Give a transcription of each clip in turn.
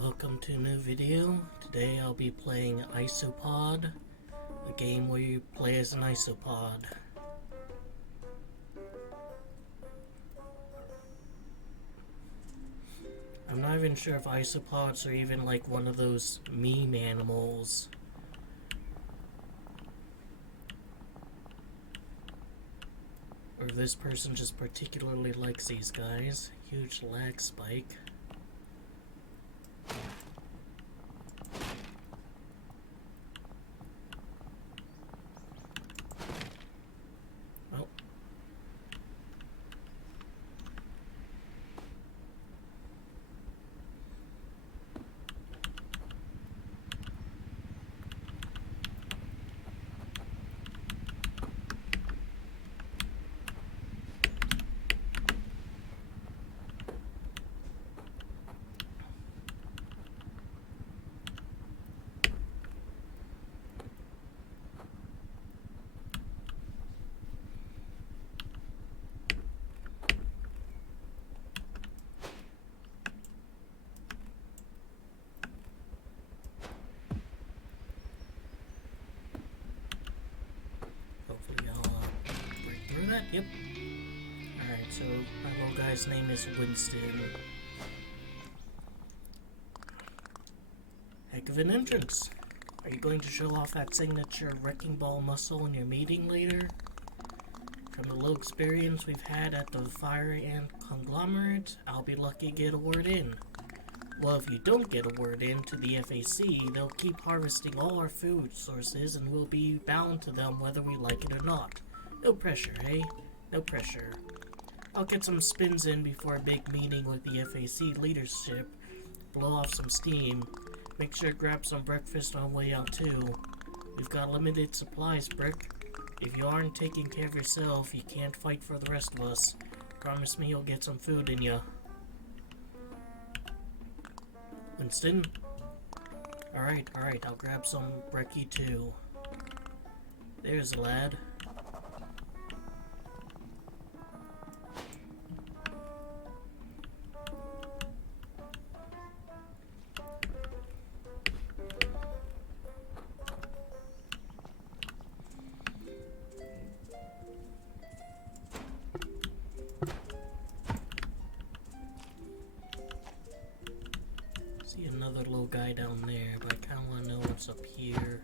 welcome to a new video. Today I'll be playing Isopod, a game where you play as an isopod. I'm not even sure if isopods are even like one of those meme animals. Or if this person just particularly likes these guys. Huge lag spike. Yep. Alright, so my little guy's name is Winston. Heck of an entrance. Are you going to show off that signature wrecking ball muscle in your meeting later? From the low experience we've had at the Fire Ant Conglomerate, I'll be lucky to get a word in. Well, if you don't get a word in to the FAC, they'll keep harvesting all our food sources and we'll be bound to them whether we like it or not. No pressure, hey? No pressure. I'll get some spins in before a big meeting with the FAC leadership. Blow off some steam. Make sure to grab some breakfast on the way out too. We've got limited supplies, Brick. If you aren't taking care of yourself, you can't fight for the rest of us. Promise me you'll get some food in ya. Winston? Alright, I'll grab some brekkie too. There's a lad. See another little guy down there, but I kinda wanna know what's up here.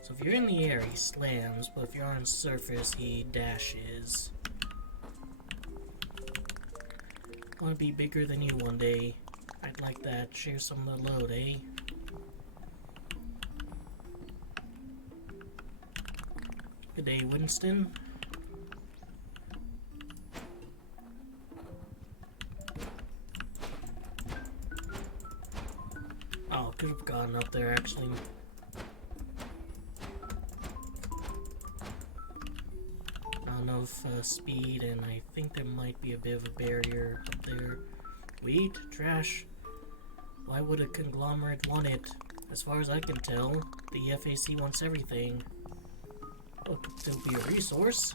So if you're in the air, he slams, but if you're on the surface, he dashes. I wanna be bigger than you one day. I'd like that. Share some of the load, eh? Good day, Winston. Oh, could have gotten up there actually. Not enough speed, and I think there might be a bit of a barrier up there. Wheat? Trash? Why would a conglomerate want it? As far as I can tell, the FAC wants everything. Oh, could still be a resource.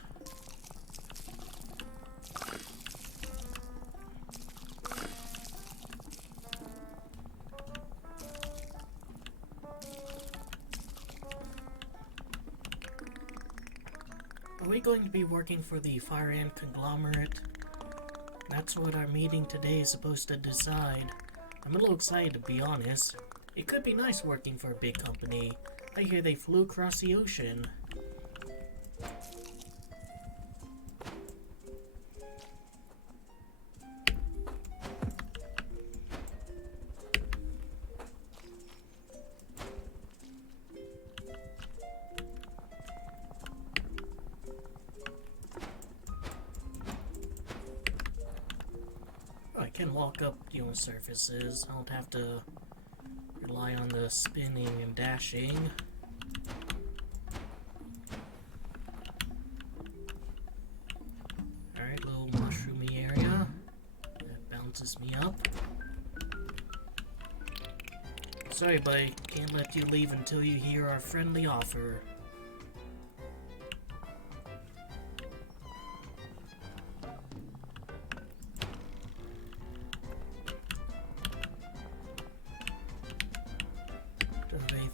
Are we going to be working for the Fire Ant Conglomerate? That's what our meeting today is supposed to decide. I'm a little excited, to be honest. It could be nice working for a big company. I hear they flew across the ocean. I can walk up, surfaces. I don't have to rely on the spinning and dashing. Alright, little mushroomy area. That bounces me up. Sorry, buddy. Can't let you leave until you hear our friendly offer.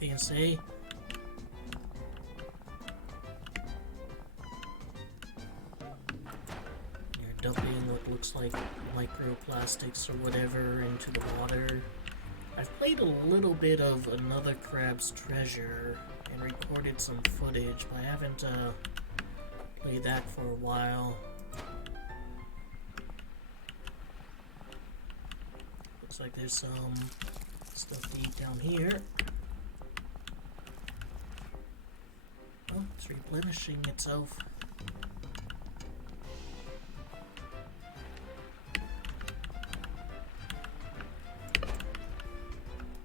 Anything to say? You're dumping what looks like microplastics or whatever into the water. I've played a little bit of Another Crab's Treasure and recorded some footage, but I haven't played that for a while. Looks like there's some stuff to eat down here. Oh, it's replenishing itself.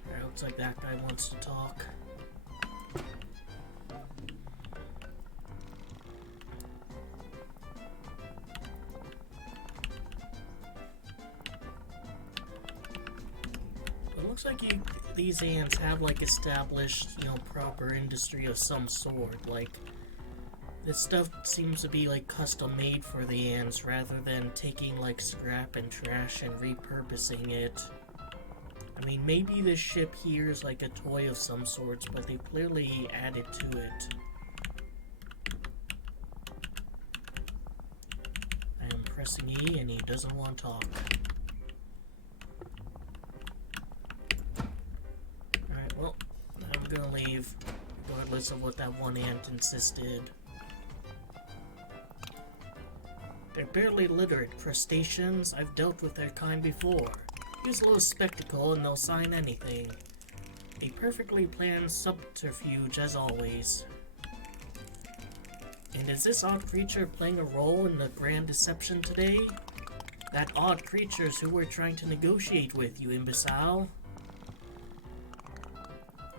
Alright, looks like that guy wants to talk. Looks like these ants have like established, proper industry of some sort. Like, this stuff seems to be like custom made for the ants rather than taking like scrap and trash and repurposing it. I mean, maybe this ship here is like a toy of some sorts, but they clearly added to it. I am pressing E and he doesn't want to talk. Well, I'm gonna leave, regardless of what that one ant insisted. They're barely literate crustaceans. I've dealt with their kind before. Use a little spectacle and they'll sign anything. A perfectly planned subterfuge as always. And is this odd creature playing a role in the grand deception today? That odd creature's who we're trying to negotiate with, you imbecile.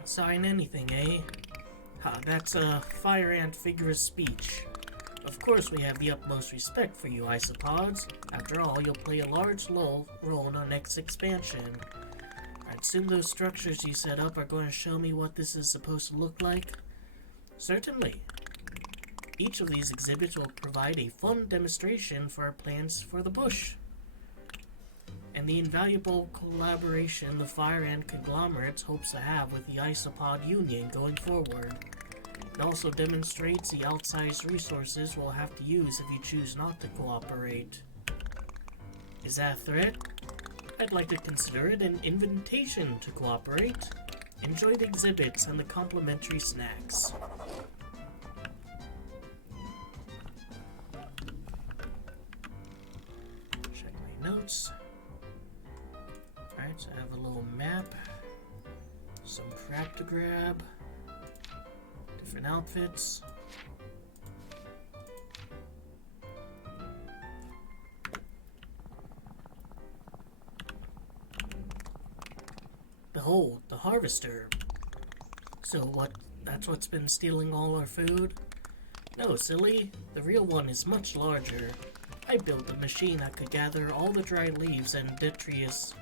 Sign anything, eh? Ha, that's a fire ant figure of speech. Of course we have the utmost respect for you, Isopods. After all, you'll play a large role in our next expansion. I assume those structures you set up are going to show me what this is supposed to look like? Certainly. Each of these exhibits will provide a fun demonstration for our plans for the bush. And the invaluable collaboration the Fire Ant conglomerates hopes to have with the Isopod Union going forward. It also demonstrates the outsized resources we'll have to use if you choose not to cooperate. Is that a threat? I'd like to consider it an invitation to cooperate. Enjoy the exhibits and the complimentary snacks. Check my notes. Alright, so I have a little map, some crap to grab, different outfits. Behold, the harvester. So that's what's been stealing all our food? No, silly, the real one is much larger. I built a machine that could gather all the dry leaves and detritus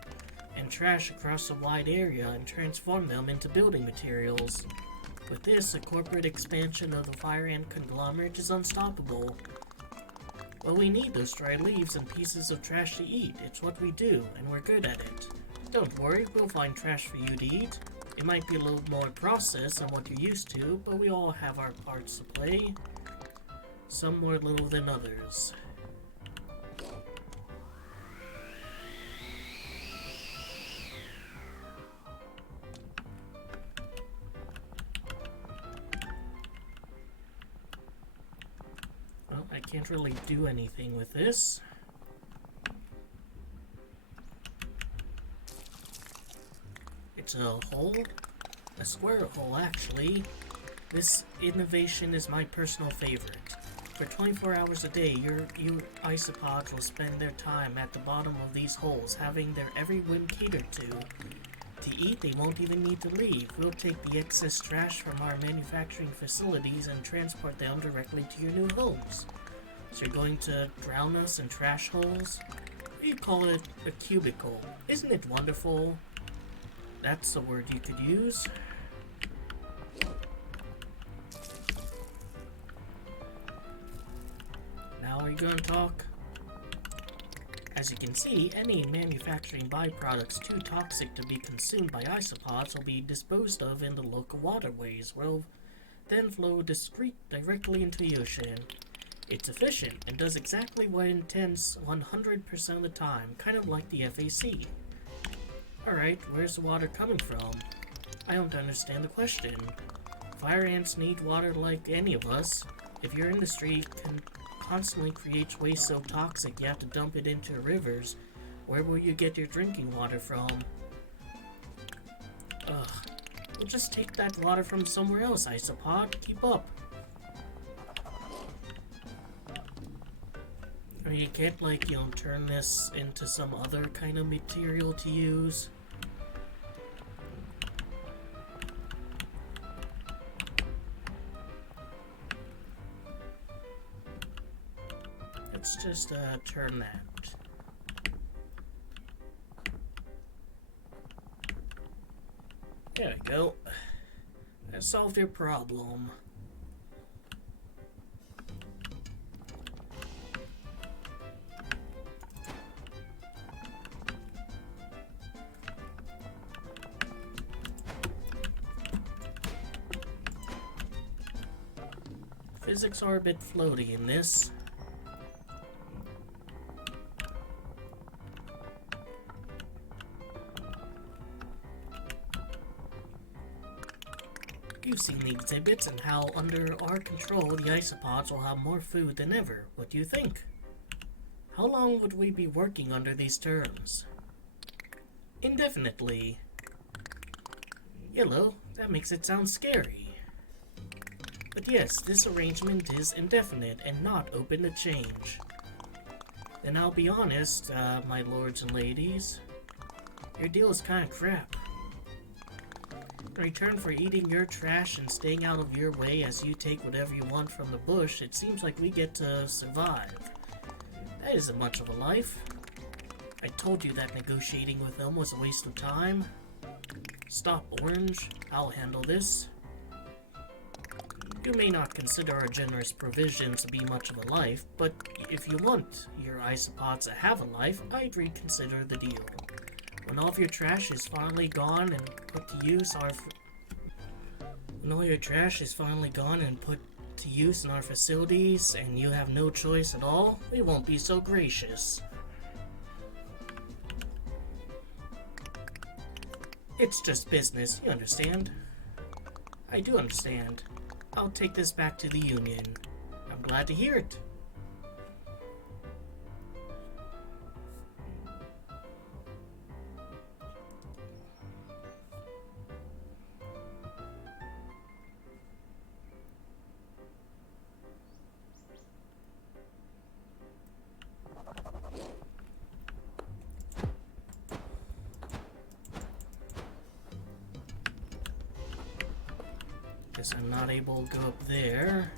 and trash across a wide area and transform them into building materials. With this, the corporate expansion of the Fire Ant conglomerate is unstoppable. Well, we need those dry leaves and pieces of trash to eat. It's what we do, and we're good at it. Don't worry, we'll find trash for you to eat. It might be a little more processed than what you're used to, but we all have our parts to play. Some more little than others. I can't really do anything with this. It's a hole? A square hole, actually. This innovation is my personal favorite. For 24 hours a day, you isopods will spend their time at the bottom of these holes, having their every whim catered to. To eat, they won't even need to leave. We'll take the excess trash from our manufacturing facilities and transport them directly to your new homes. So you're going to drown us in trash holes? You call it a cubicle. Isn't it wonderful? That's the word you could use. Now are you going to talk? As you can see, any manufacturing byproducts too toxic to be consumed by isopods will be disposed of in the local waterways, will then flow directly into the ocean. It's efficient and does exactly what it intends 100% of the time, kind of like the FAC. Alright, where's the water coming from? I don't understand the question. Fire ants need water like any of us. If your industry constantly creates waste so toxic you have to dump it into rivers, where will you get your drinking water from? Ugh. We'll just take that water from somewhere else, Isopod. Keep up. I mean, you can't, like, turn this into some other kind of material to use. Let's just, turn that. There we go. That solved your problem. Physics are a bit floaty in this. You've seen the exhibits and how under our control the isopods will have more food than ever. What do you think? How long would we be working under these terms? Indefinitely. Yellow, that makes it sound scary. But yes, this arrangement is indefinite and not open to change. Then I'll be honest, my lords and ladies, your deal is kinda crap. In return for eating your trash and staying out of your way as you take whatever you want from the bush, it seems like we get to survive. That isn't much of a life. I told you that negotiating with them was a waste of time. Stop, Orange. I'll handle this. You may not consider our generous provisions to be much of a life, but if you want your isopods to have a life, I'd reconsider the deal. When all of your trash is finally gone and put to use in our facilities and you have no choice at all, we won't be so gracious. It's just business, you understand? I do understand. I'll take this back to the Union. I'm glad to hear it. Guess I'm not able to go up there.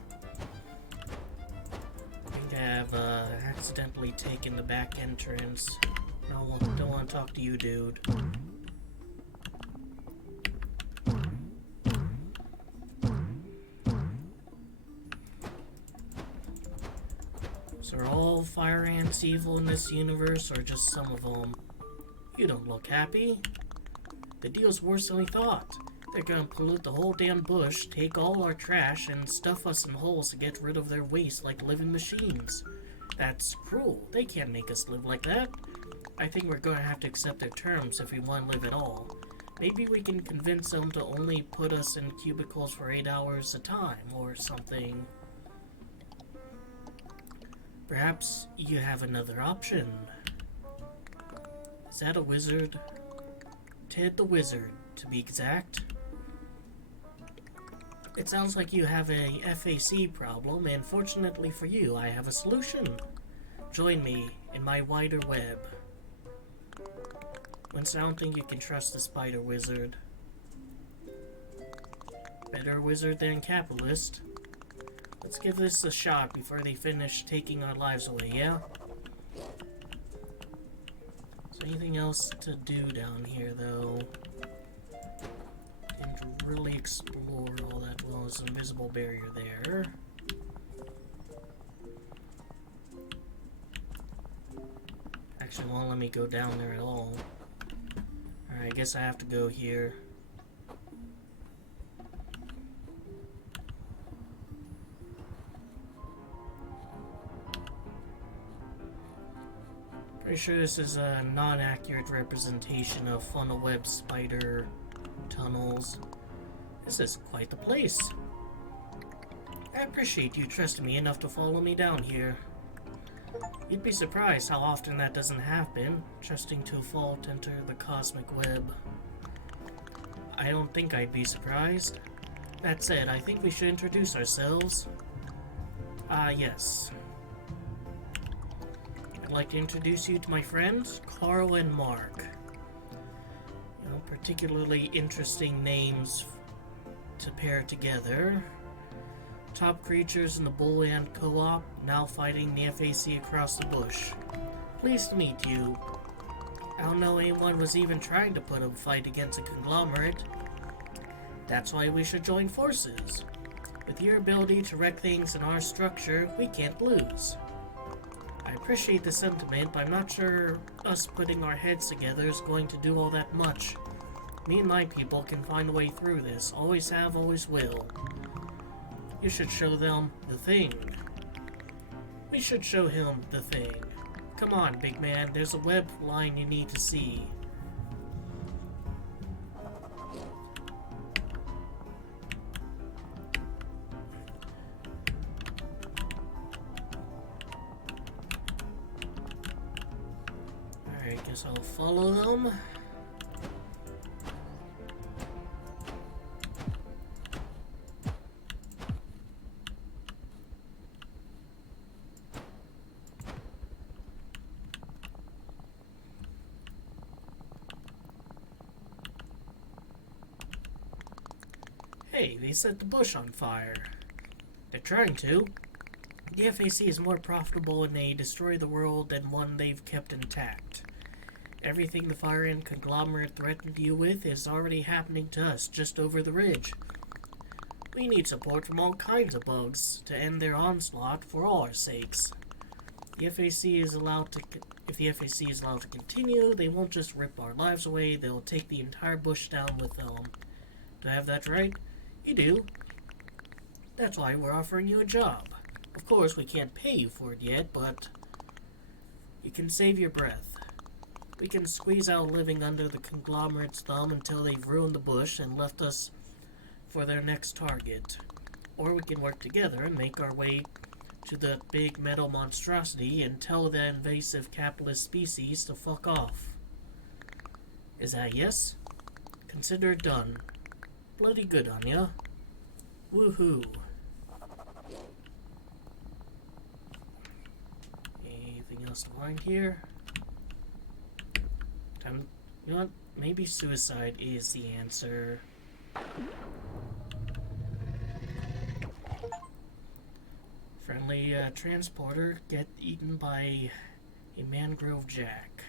I think I have accidentally taken the back entrance. No, don't want to talk to you, dude. So are all fire ants evil in this universe, or just some of them? You don't look happy. The deal's worse than we thought. They're gonna pollute the whole damn bush, take all our trash, and stuff us in holes to get rid of their waste like living machines. That's cruel. They can't make us live like that. I think we're gonna have to accept their terms if we want to live at all. Maybe we can convince them to only put us in cubicles for 8 hours a time, or something. Perhaps you have another option. Is that a wizard? Ted the Wizard, to be exact. It sounds like you have a FAC problem, and fortunately for you, I have a solution. Join me in my wider web. Once I don't think you can trust the spider wizard. Better wizard than capitalist. Let's give this a shot before they finish taking our lives away, yeah? Is there anything else to do down here, though? Didn't really explore all that well. There's an invisible barrier there. actually won't let me go down there at all. Alright, I guess I have to go here. Pretty sure this is a non-accurate representation of funnel web spider tunnels. This is quite the place. I appreciate you trusting me enough to follow me down here. You'd be surprised how often that doesn't happen, trusting to a fault enter the cosmic web. I don't think I'd be surprised. That said, I think we should introduce ourselves. Yes. I'd like to introduce you to my friends, Carl and Mark. You know, particularly interesting names to pair together. Top creatures in the Bull Ant Co-op, now fighting the FAC across the bush. Pleased to meet you. I don't know anyone was even trying to put a fight against a conglomerate. That's why we should join forces. With your ability to wreck things in our structure, we can't lose. I appreciate the sentiment, but I'm not sure us putting our heads together is going to do all that much. Me and my people can find a way through this. Always have, always will. You should show them the thing. We should show him the thing. Come on, big man. There's a web line you need to see. Alright, guess I'll follow them. Hey, they set the bush on fire. They're trying to. The FAC is more profitable when they destroy the world than one they've kept intact. Everything the Fire Ant conglomerate threatened you with is already happening to us just over the ridge. We need support from all kinds of bugs to end their onslaught for all our sakes. If the FAC is allowed to continue, they won't just rip our lives away, they'll take the entire bush down with them. Do I have that right? You do. That's why we're offering you a job. Of course, we can't pay you for it yet, but you can save your breath. We can squeeze out living under the conglomerate's thumb until they've ruined the bush and left us for their next target. Or we can work together and make our way to the big metal monstrosity and tell the invasive capitalist species to fuck off. Is that yes? Consider it done. Bloody good on ya. Woohoo. Anything else to find here? You know what? Maybe suicide is the answer. Friendly transporter get eaten by a mangrove jack.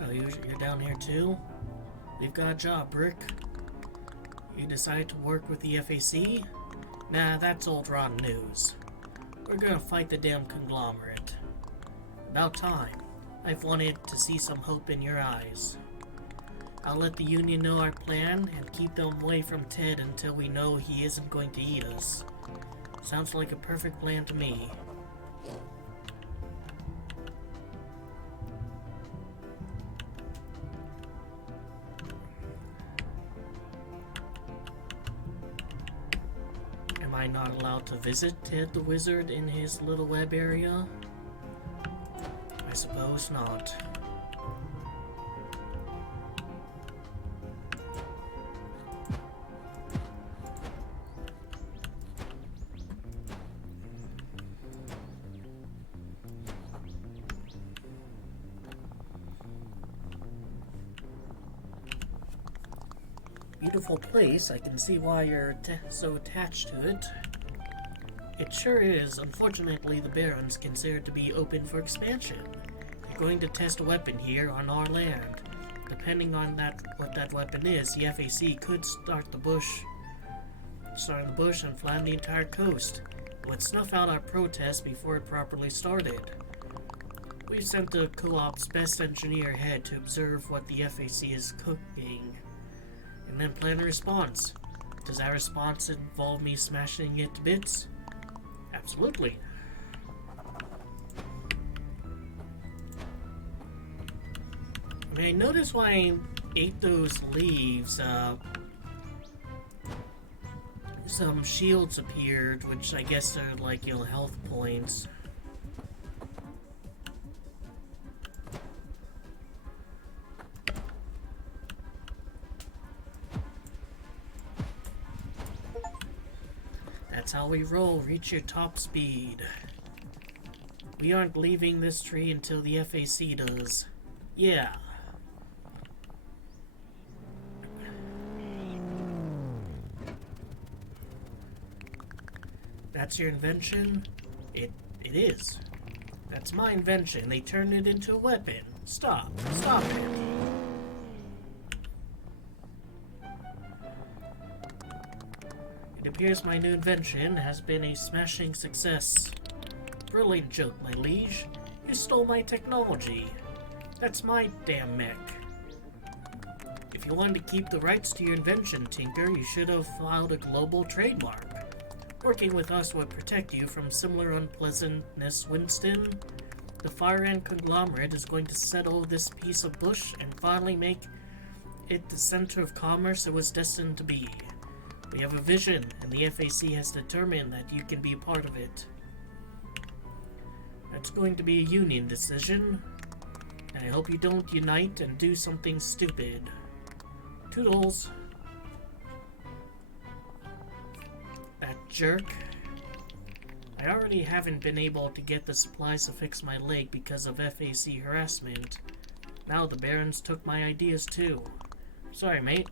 Oh, you're down here too? We've got a job, Brick. You decided to work with the FAC? Nah, that's old rotten news. We're gonna fight the damn conglomerate. About time. I've wanted to see some hope in your eyes. I'll let the Union know our plan and keep them away from Ted until we know he isn't going to eat us. Sounds like a perfect plan to me. Am I not allowed to visit Ted the Wizard in his little web area? I suppose not. Beautiful place. I can see why you're so attached to it. It sure is. Unfortunately, the Baron's considered to be open for expansion. going to test a weapon here on our land. Depending on what that weapon is, the FAC could start the bush and flatten the entire coast. It would snuff out our protest before it properly started. We've sent the co-op's best engineer ahead to observe what the FAC is cooking, and then plan a response. Does that response involve me smashing it to bits? Absolutely. I mean, notice when I ate those leaves, some shields appeared, which I guess are like, health points. That's how we roll. Reach your top speed. We aren't leaving this tree until the FAC does. Yeah. That's your invention? It is. That's my invention. They turned it into a weapon. Stop. Stop it. It appears my new invention has been a smashing success. Brilliant joke, my liege. You stole my technology. That's my damn mech. If you wanted to keep the rights to your invention, Tinker, you should have filed a global trademark. Working with us would protect you from similar unpleasantness, Winston. The Fire Ant conglomerate is going to settle this piece of bush and finally make it the center of commerce it was destined to be. We have a vision, and the FAC has determined that you can be a part of it. That's going to be a union decision, and I hope you don't unite and do something stupid. Toodles. That jerk. I already haven't been able to get the supplies to fix my leg because of FAC harassment. Now the Barons took my ideas too. Sorry, mate.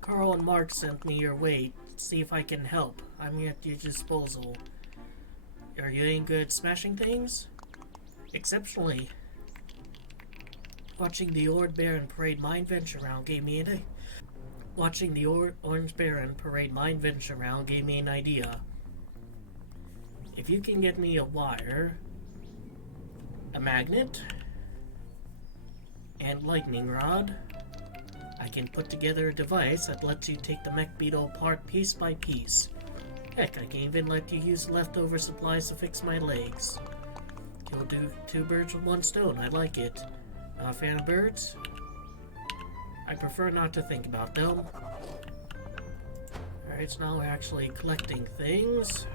Carl and Mark sent me your way to see if I can help. I'm at your disposal. Are you any good at smashing things? Exceptionally. Watching the Orange Baron parade my invention around gave me an idea. If you can get me a wire, a magnet, and lightning rod, I can put together a device that lets you take the mech beetle apart piece by piece. Heck, I can even let you use leftover supplies to fix my legs. You'll do 2 birds with 1 stone. I like it. Not a fan of birds? I prefer not to think about them. Alright, so now we're actually collecting things.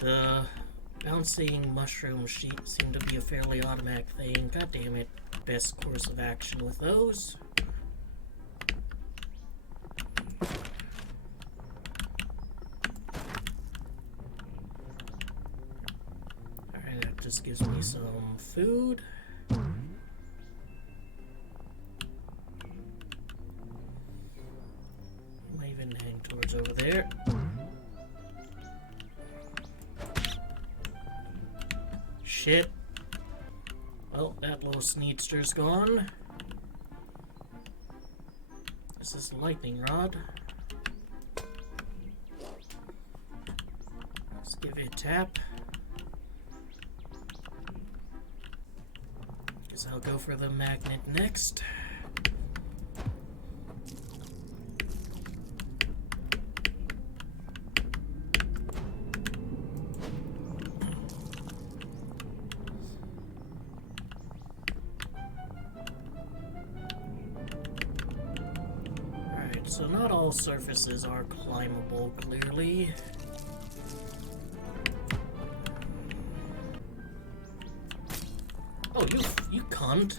The bouncing mushroom sheet seemed to be a fairly automatic thing. God damn it. Best course of action with those. Alright, that just gives me some food. Might even hang towards over there. Shit. Well, that little sneedster's gone. This is a lightning rod. Let's give it a tap. Guess I'll go for the magnet next. So not all surfaces are climbable, clearly. Oh, you cunt.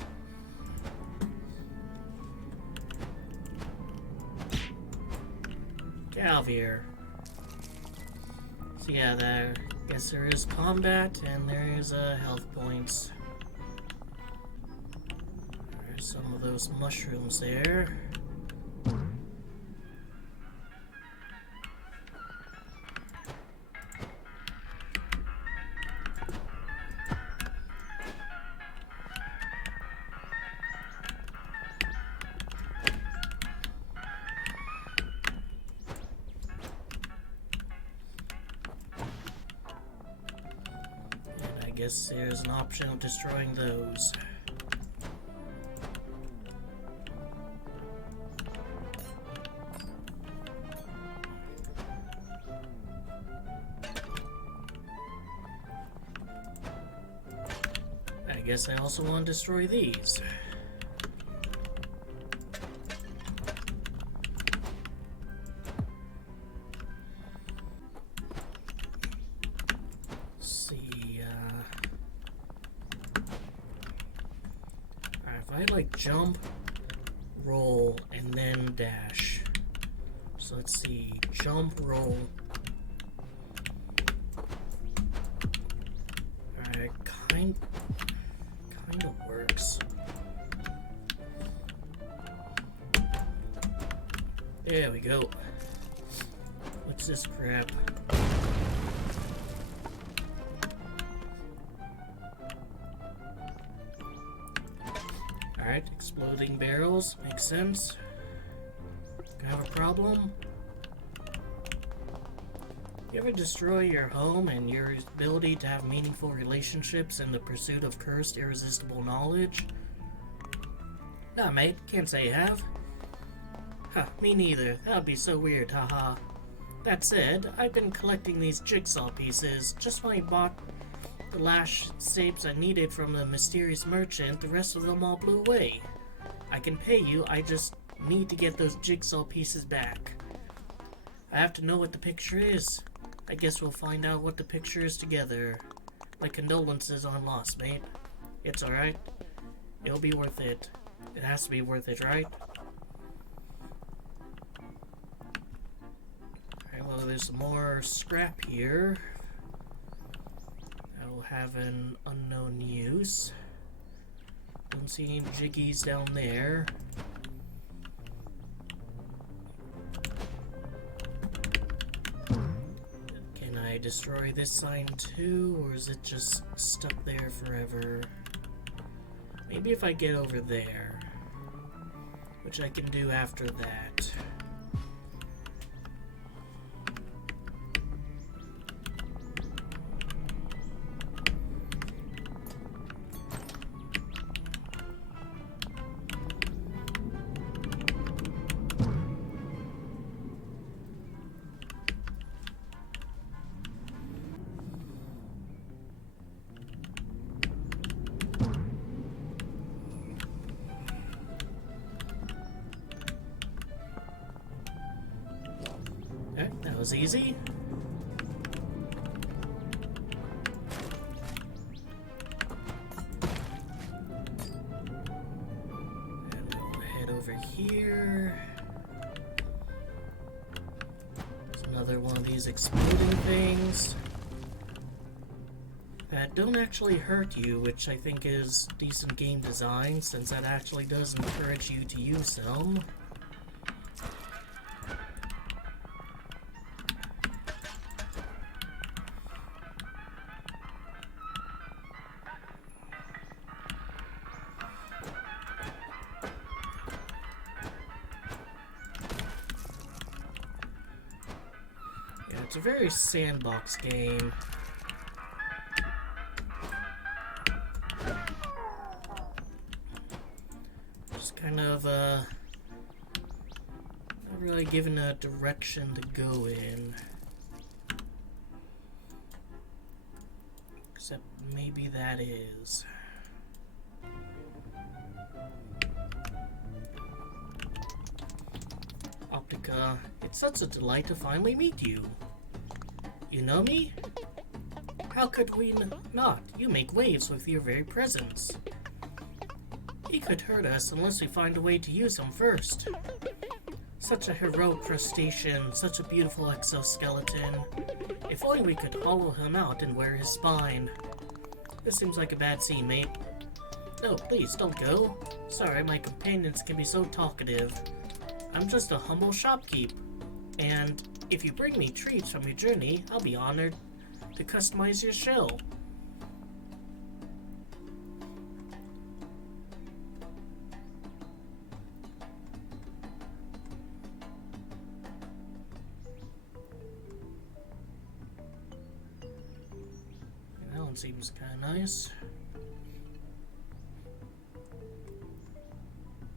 Get out of here. So yeah, there. Guess there is combat and there is health points. There's some of those mushrooms there. I guess there's an option of destroying those. I guess I also want to destroy these. I like jump, roll, and then dash. So let's see, jump, roll. Alright, kind of works. There we go. What's this crap? Alright, exploding barrels. Makes sense. Have a problem? You ever destroy your home and your ability to have meaningful relationships in the pursuit of cursed, irresistible knowledge? Nah, mate. Can't say you have. Huh, me neither. That would be so weird, haha. That said, I've been collecting these jigsaw pieces. Just when I bought the last shapes I needed from the mysterious merchant, the rest of them all blew away. I can pay you, I just need to get those jigsaw pieces back. I have to know what the picture is. I guess we'll find out what the picture is together. My condolences on loss, mate. It's alright. It'll be worth it. It has to be worth it, right? Alright, well, there's some more scrap here. That'll have an unknown use. Don't see any jiggies down there. Can I destroy this sign too, or is it just stuck there forever? Maybe if I get over there, which I can do after that. Okay, that was easy. And we'll head over here. There's another one of these exploding things that don't actually hurt you, which I think is decent game design, since that actually does encourage you to use them. It's a very sandbox game. Just kind of, not really given a direction to go in. Except maybe that is. Optica, it's such a delight to finally meet you. You know me? How could we not? You make waves with your very presence. He could hurt us unless we find a way to use him first. Such a heroic crustacean, such a beautiful exoskeleton. If only we could hollow him out and wear his spine. This seems like a bad scene, mate. No, please, don't go. Sorry, my companions can be so talkative. I'm just a humble shopkeep. And if you bring me treats from your journey, I'll be honored to customize your shell. That one seems kind of nice.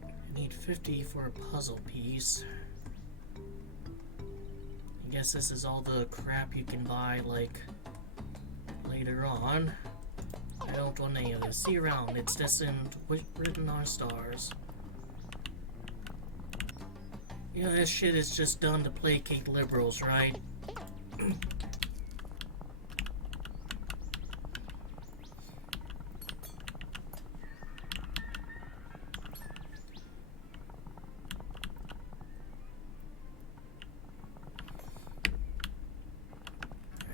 I need 50 for a puzzle piece. I guess this is all the crap you can buy, like, later on. I don't want any of this. See you around. It's destined, written on stars. You know, this shit is just done to placate liberals, right?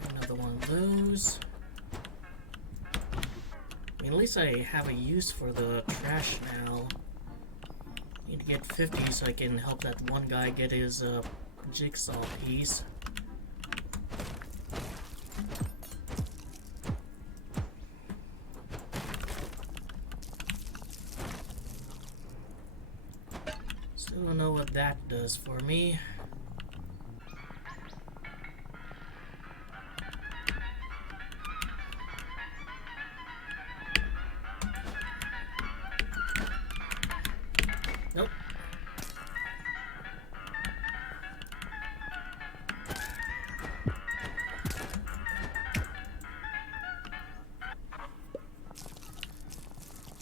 Another one of those. I mean, at least I have a use for the trash now. Need to get 50 so I can help that one guy get his jigsaw piece. Still don't know what that does for me. Nope.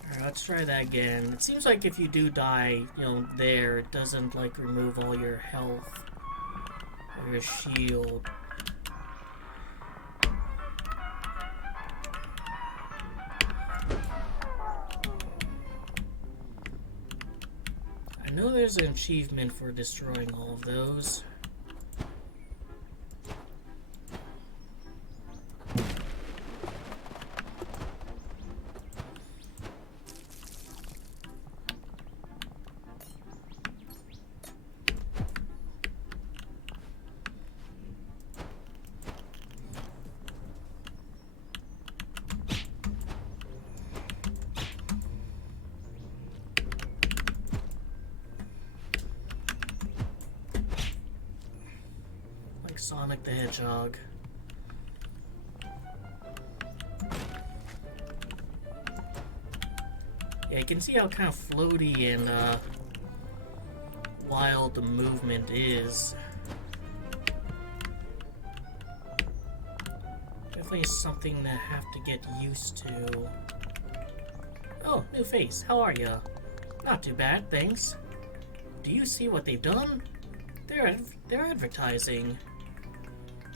Alright, let's try that again. It seems like if you do die, you know, there, it doesn't, like, remove all your health or your shield. I know there's an achievement for destroying all of those. Sonic the Hedgehog. Yeah, you can see how kind of floaty and wild the movement is. Definitely something to have to get used to. Oh, new face. How are ya? Not too bad, thanks. Do you see what they've done? They're advertising.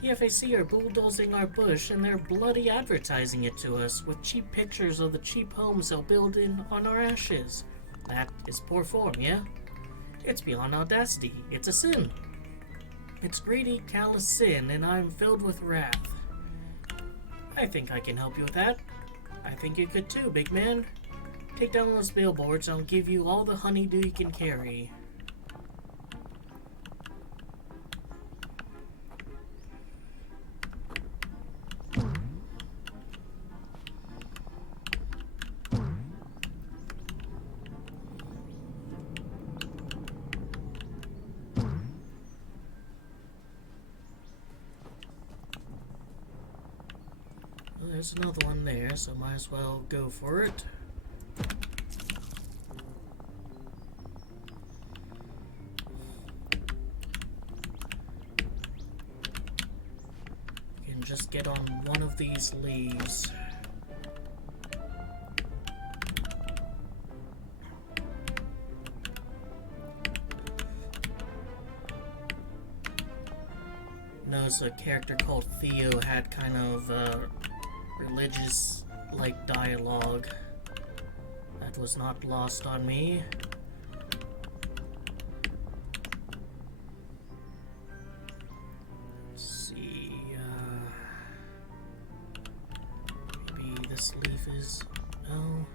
The FAC are bulldozing our bush and they're bloody advertising it to us with cheap pictures of the cheap homes they'll build on our ashes. That is poor form, yeah? It's beyond audacity. It's a sin. It's greedy, callous sin, and I'm filled with wrath. I think I can help you with that. I think you could too, big man. Take down those billboards and I'll give you all the honeydew you can carry. There's another one there, so might as well go for it. You can just get on one of these leaves. Knows a character called Theo had kind of religious like dialogue that That was not lost on me. Let's see, maybe this leaf is... no.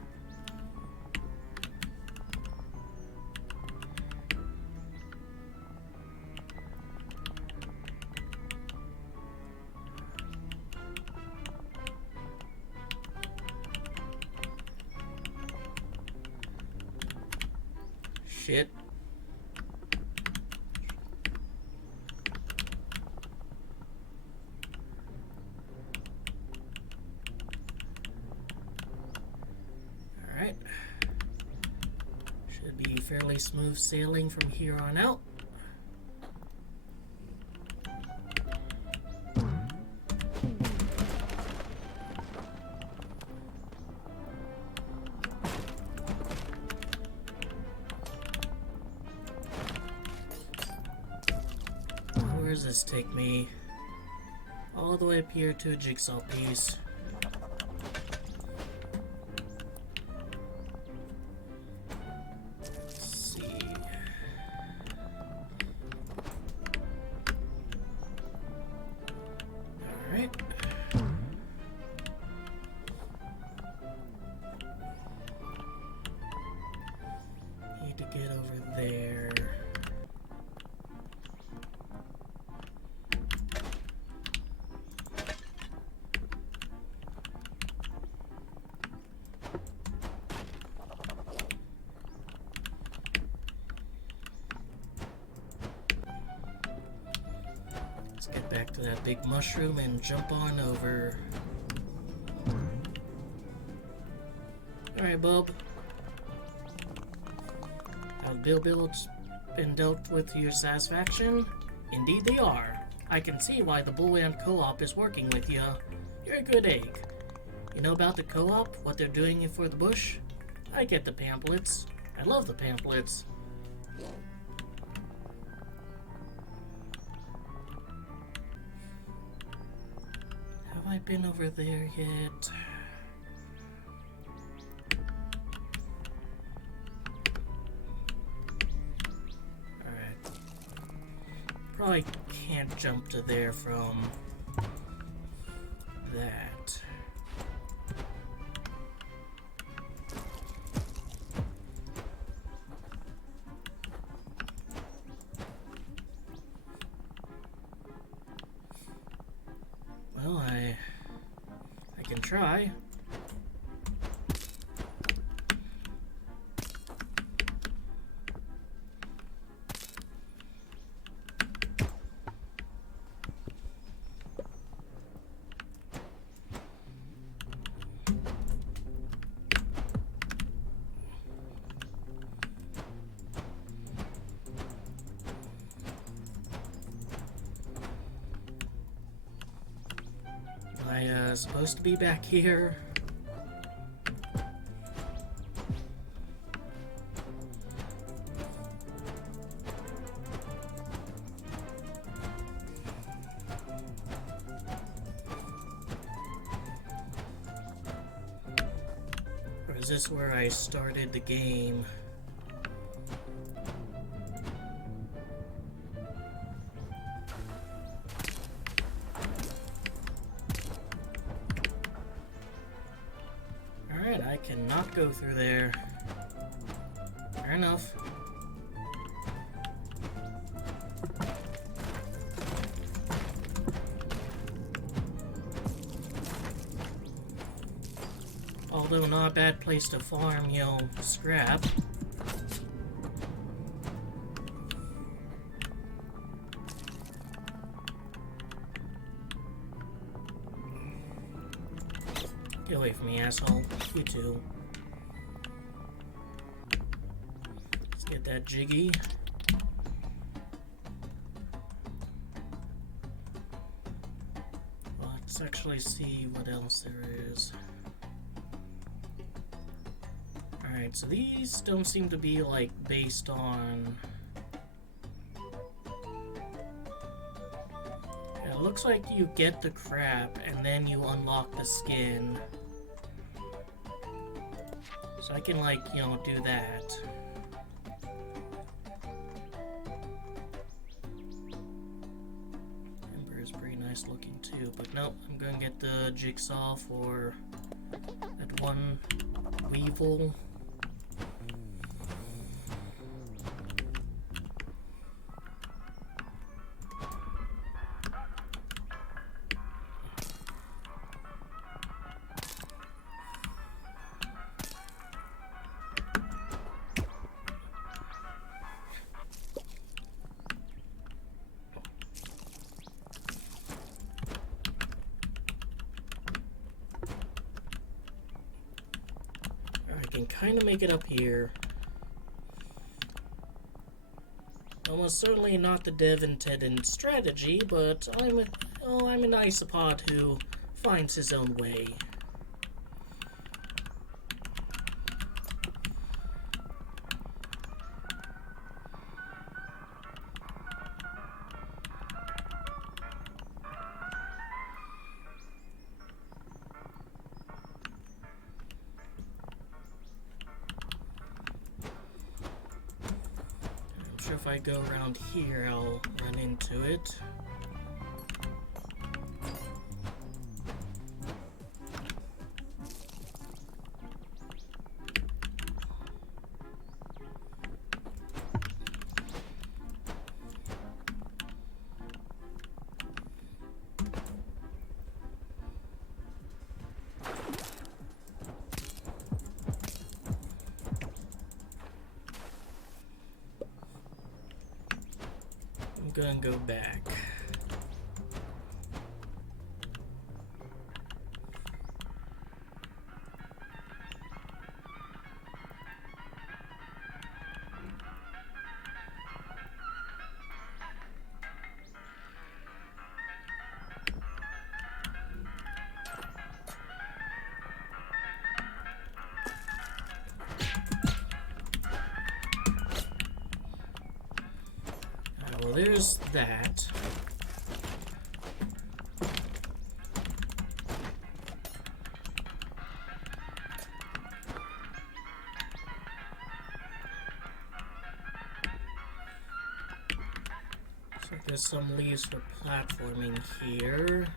Shit. Alright. Should be fairly smooth sailing from here on out. Where does this take me? All the way up here to a jigsaw piece. Let's see. Alright. Need to get over there. Let's get back to that big mushroom and jump on over. Alright, bub. Have bill builds been dealt with to your satisfaction? Indeed they are. I can see why the Bull Ant Co-op is working with you. You're a good egg. You know about the co-op? What they're doing for the bush? I get the pamphlets. I love the pamphlets. Have I been over there yet? Alright. Probably can't jump to there from that. Well, I can try. Am I supposed to be back here? Or is this where I started the game? Alright, I cannot go through there. Fair enough. Although not a bad place to farm, you know, scrap. Get away from me, asshole. You too. Let's get that jiggy. Let's actually see what else there is. Alright, so these don't seem to be, like, based on... Yeah, it looks like you get the crap, and then you unlock the skin. So I can, like, you know, do that. Ember is pretty nice looking too, but nope, I'm gonna get the jigsaw for that one weevil. I can kind of make it up here. Almost certainly not the dev intended strategy, but I'm an Isopod who finds his own way. I'm sure if I go around here, I'll run into it. I'm gonna go back. Well, there's that. So there's some leaves for platforming here.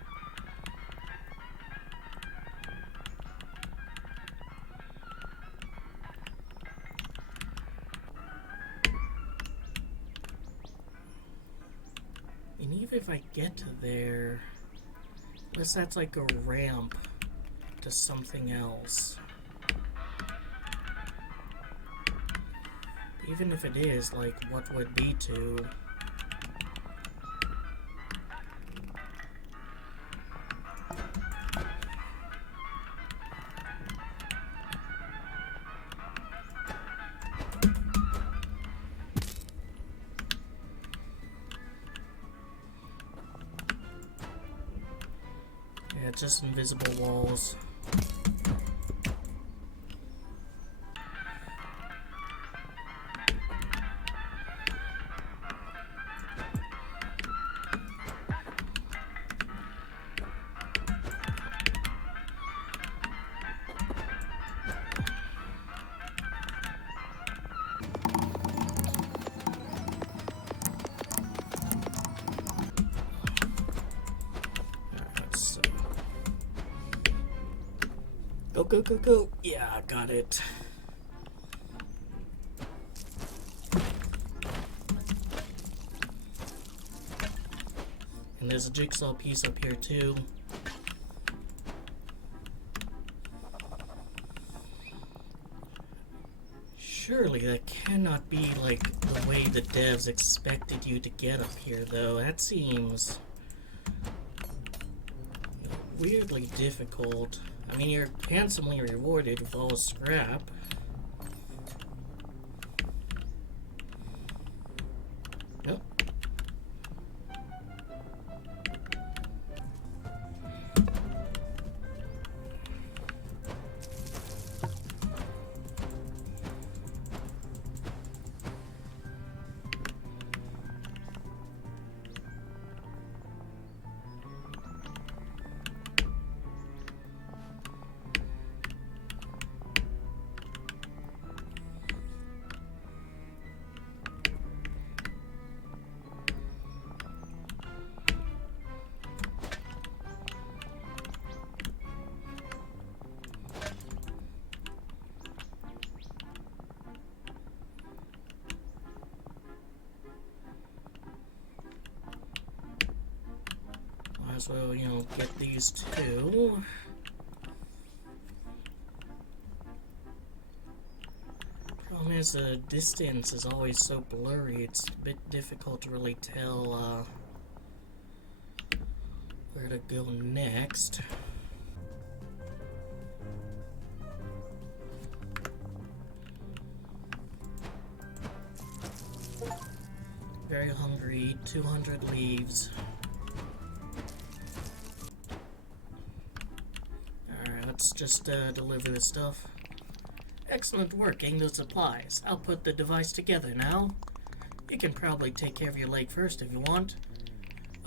And even if I get to there, unless that's like a ramp to something else. Even if it is, like, what would be to? Yeah, just invisible walls. Go, go, go, go. Yeah, I got it. And there's a jigsaw piece up here, too. Surely that cannot be, like, the way the devs expected you to get up here, though. That seems weirdly difficult. I mean, you're handsomely rewarded with all the scrap. Nope. as well, get these two. Problem is, the distance is always so blurry, it's a bit difficult to really tell, where to go next. Very hungry, 200 leaves. Alright, let's just deliver this stuff. Excellent work getting those supplies. I'll put the device together now. You can probably take care of your leg first if you want.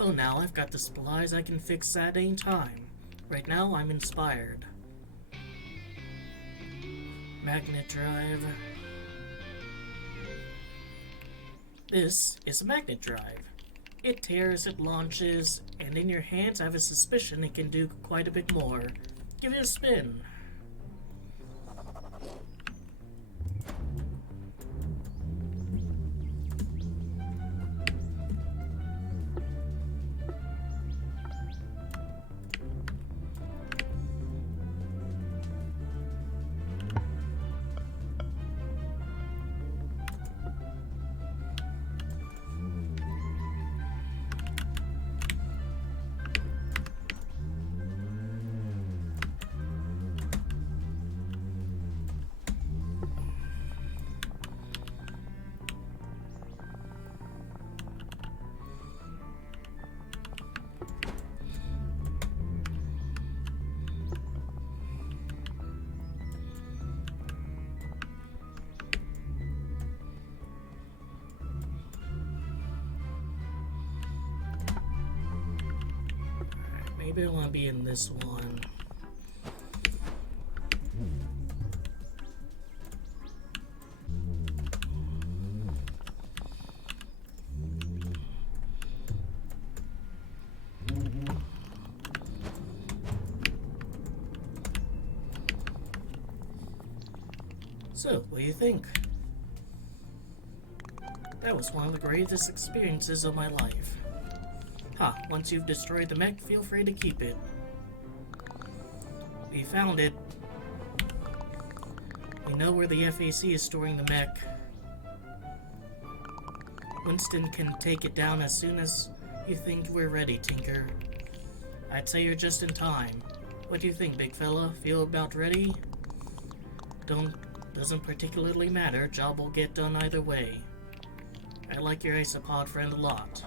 Oh, now I've got the supplies, I can fix that any time. Right now, I'm inspired. Magnet drive. This is a magnet drive. It tears, it launches, and in your hands I have a suspicion it can do quite a bit more. Give it a spin. Maybe I want to be in this one. So, what do you think? That was one of the greatest experiences of my life. Once you've destroyed the mech, feel free to keep it. We found it. We know where the FAC is storing the mech. Winston can take it down as soon as you think we're ready, Tinker. I'd say you're just in time. What do you think, big fella? Feel about ready? Doesn't particularly matter. Job will get done either way. I like your Isopod friend a lot.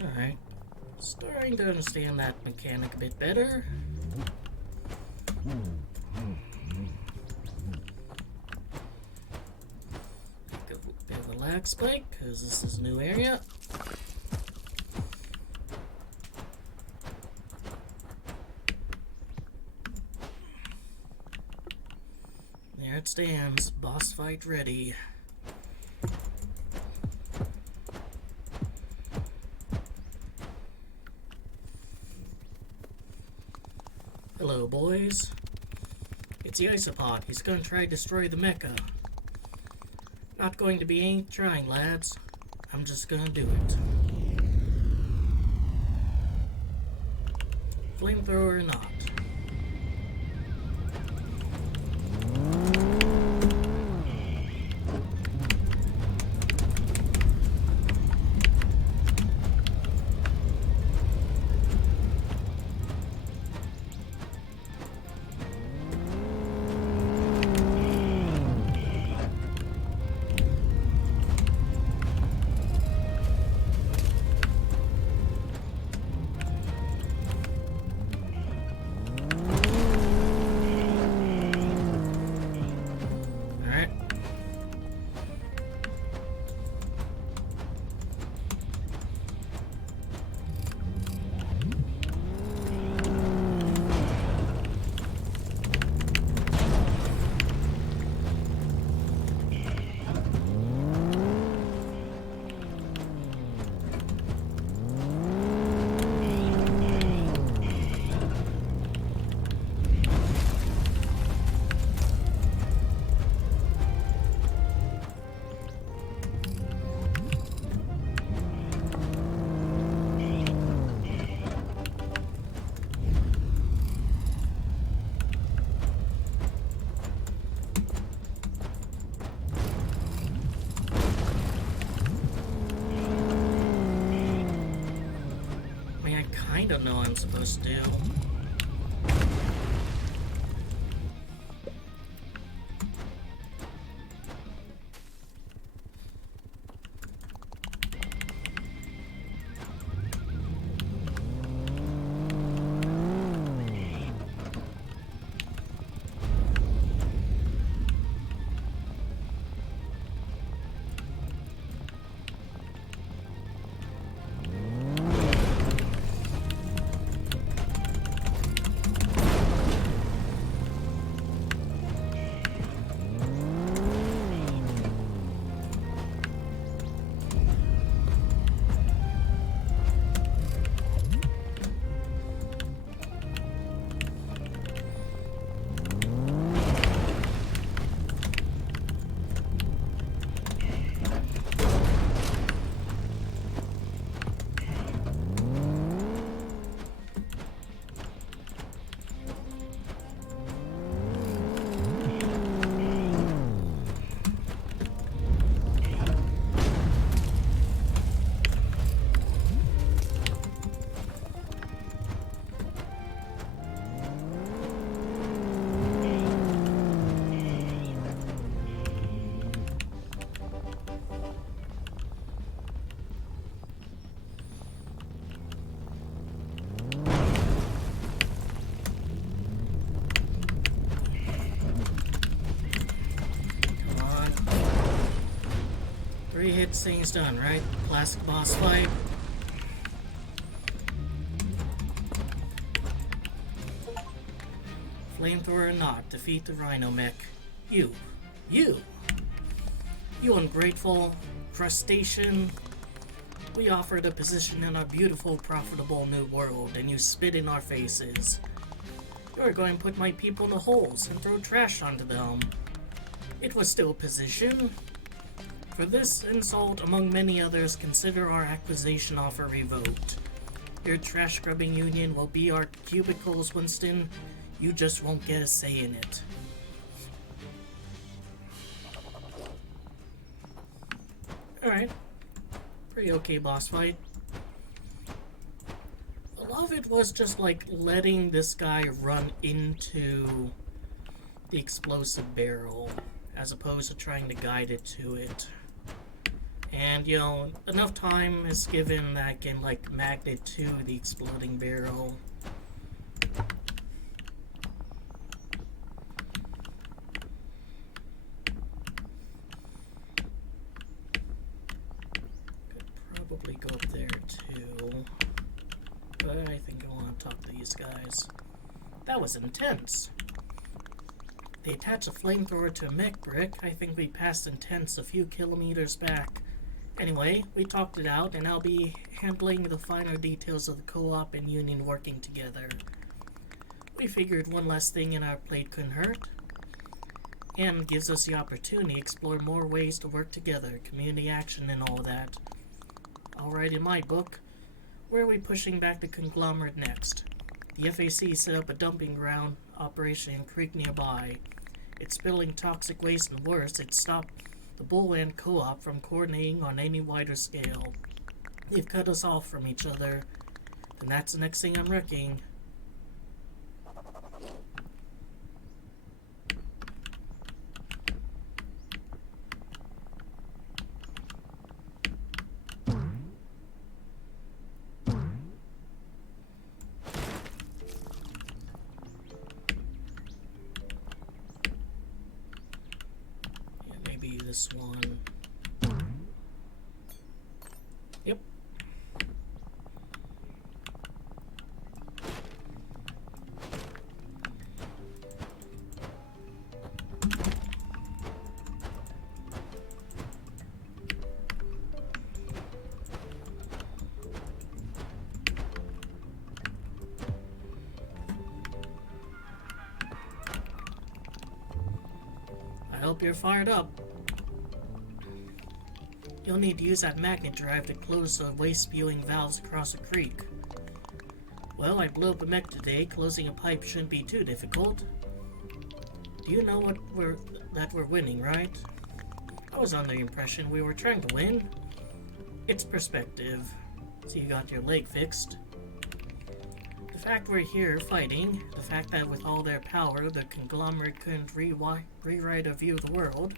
Alright. Starting to understand that mechanic a bit better. Take a bit of a lag spike, because this is a new area. There it stands. Boss fight ready. Hello, boys. It's the Isopod. He's gonna try to destroy the mecha. Not going to be any trying, lads. I'm just gonna do it. Flamethrower or not. mean, I kind of know what I'm supposed to do. Come on. 3 hits, thing's done, right? Classic boss fight. Flamethrower or not, defeat the Rhino mech. You ungrateful crustacean. We offered a position in our beautiful, profitable new world, and you spit in our faces. You're going to put my people in the holes and throw trash onto them. It was still a position. For this insult, among many others, consider our acquisition offer revoked. Your trash scrubbing union will be our cubicles, Winston. You just won't get a say in it. Alright. Pretty okay boss fight. A lot of it was just like letting this guy run into the explosive barrel as opposed to trying to guide it to it. And, you know, enough time is given that I can, like, magnet to the exploding barrel. Could probably go up there, too. But I think I want to talk to these guys. That was intense. They attached a flamethrower to a mech brick. I think we passed intense a few kilometers back. Anyway, we talked it out, and I'll be handling the finer details of the co-op and union working together. We figured one less thing in our plate couldn't hurt, and gives us the opportunity to explore more ways to work together, community action and all that. Alright, in my book, where are we pushing back the conglomerate next? The FAC set up a dumping ground operation in a creek nearby. It's spilling toxic waste, and worse, it stopped the Bullland Co-op from coordinating on any wider scale. They've cut us off from each other, and that's the next thing I'm wrecking. This one. Yep. I hope you're fired up. You'll need to use that magnet drive to close the waste-spewing valves across the creek. Well, I blew up a mech today. Closing a pipe shouldn't be too difficult. Do you know that we're winning, right? I was under the impression we were trying to win. It's perspective. So you got your leg fixed. fact we're here fighting, the fact that with all their power, the conglomerate couldn't rewrite a view of the world,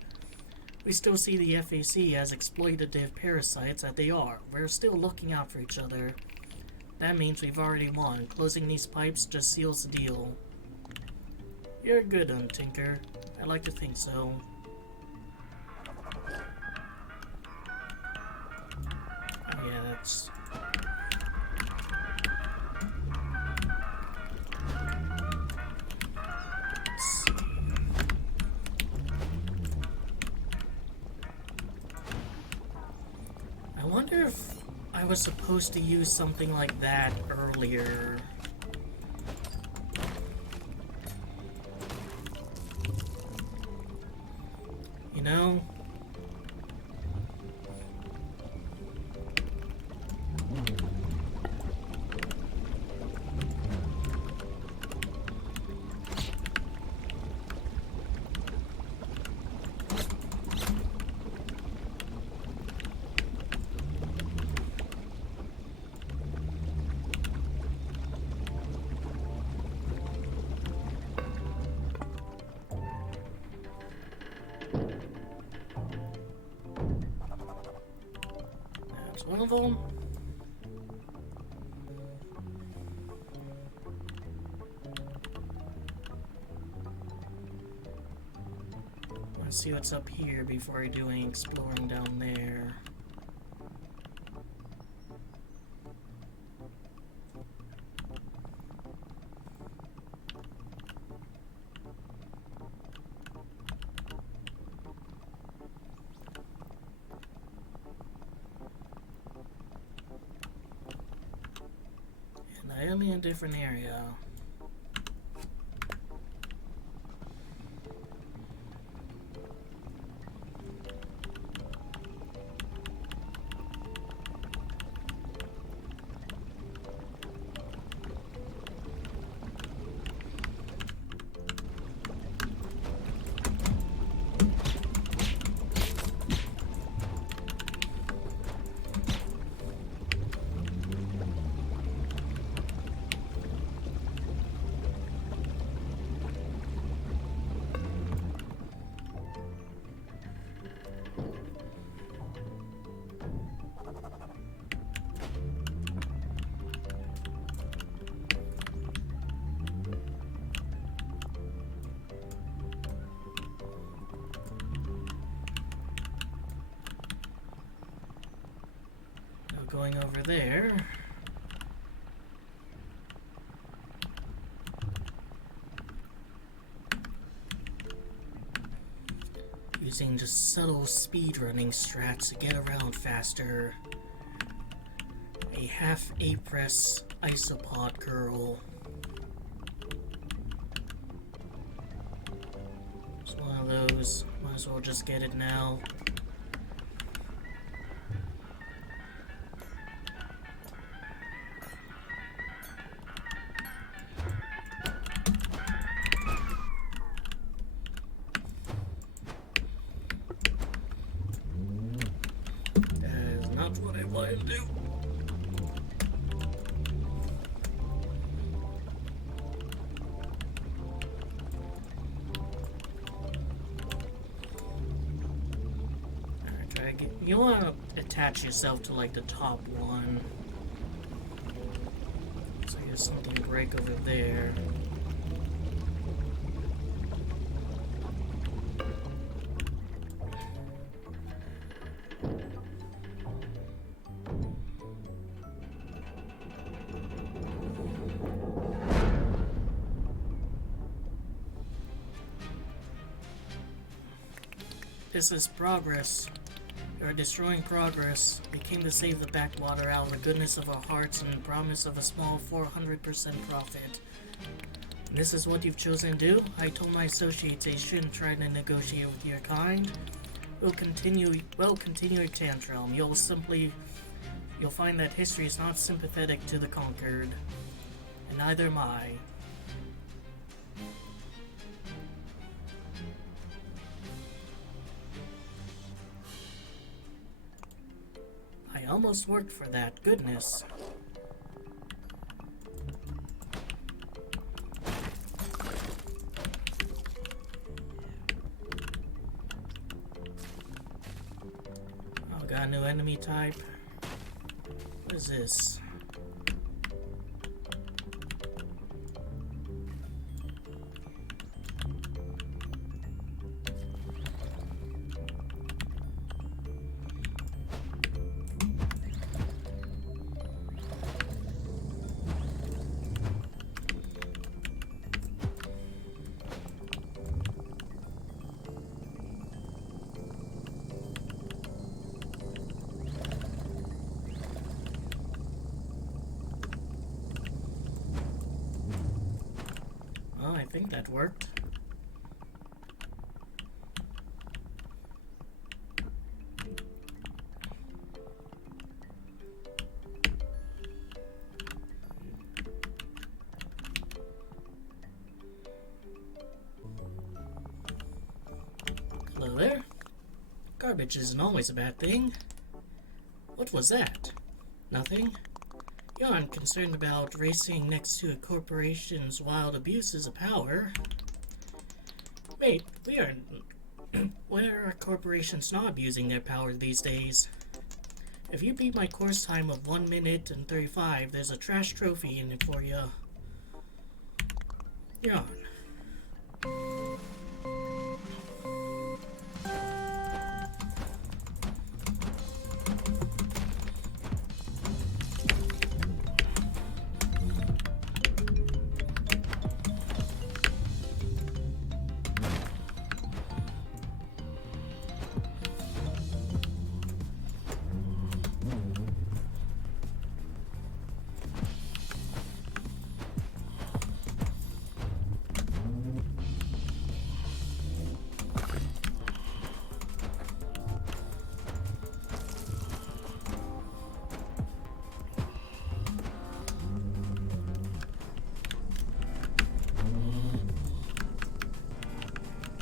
we still see the FAC as exploitative parasites that they are. We're still looking out for each other. That means we've already won. Closing these pipes just seals the deal. You're a good one, Tinker. I like to think so. Oh yeah, that's... I wonder if I was supposed to use something like that earlier. You know? One of them. Let's see what's up here before I do any exploring down there. I am in a different area. Going over there. Using just subtle speedrunning strats to get around faster. A half A-press Isopod girl. It's one of those. Might as well just get it now. What I want to do. Alright, try to get. You want to attach yourself to like the top one. So there's something to break over there. This is progress. You are destroying progress. We came to save the backwater out of the goodness of our hearts and the promise of a small 400% profit. And this is what you've chosen to do? I told my associates they shouldn't try to negotiate with your kind. We'll continue your tantrum. You'll find that history is not sympathetic to the conquered. And neither am I. I almost worked for that. Goodness. got a new enemy type. What is this? Oh, I think that worked. Hello there. Garbage isn't always a bad thing. What was that? Nothing? You aren't concerned about racing next to a corporation's wild abuses of power. Wait, we aren't. Where are corporations not abusing their power these days? If you beat my course time of 1 minute and 35, there's a trash trophy in it for you. You're on.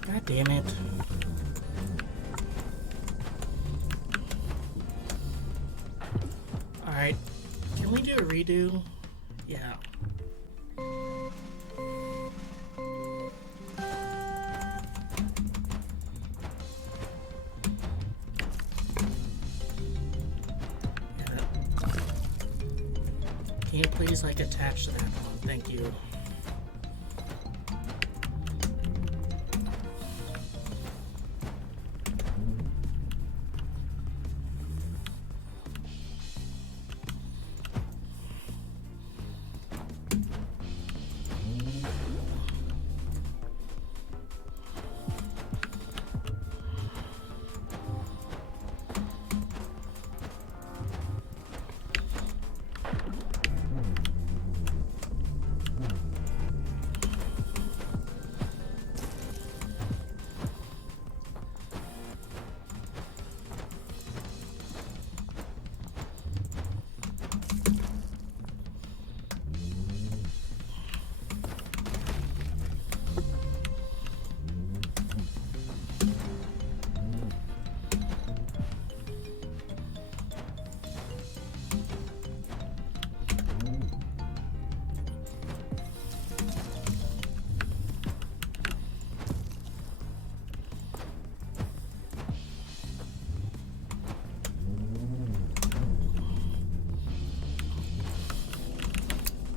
God damn it. Alright, can we do a redo? Yeah. Can you please, like, attach that one? Thank you.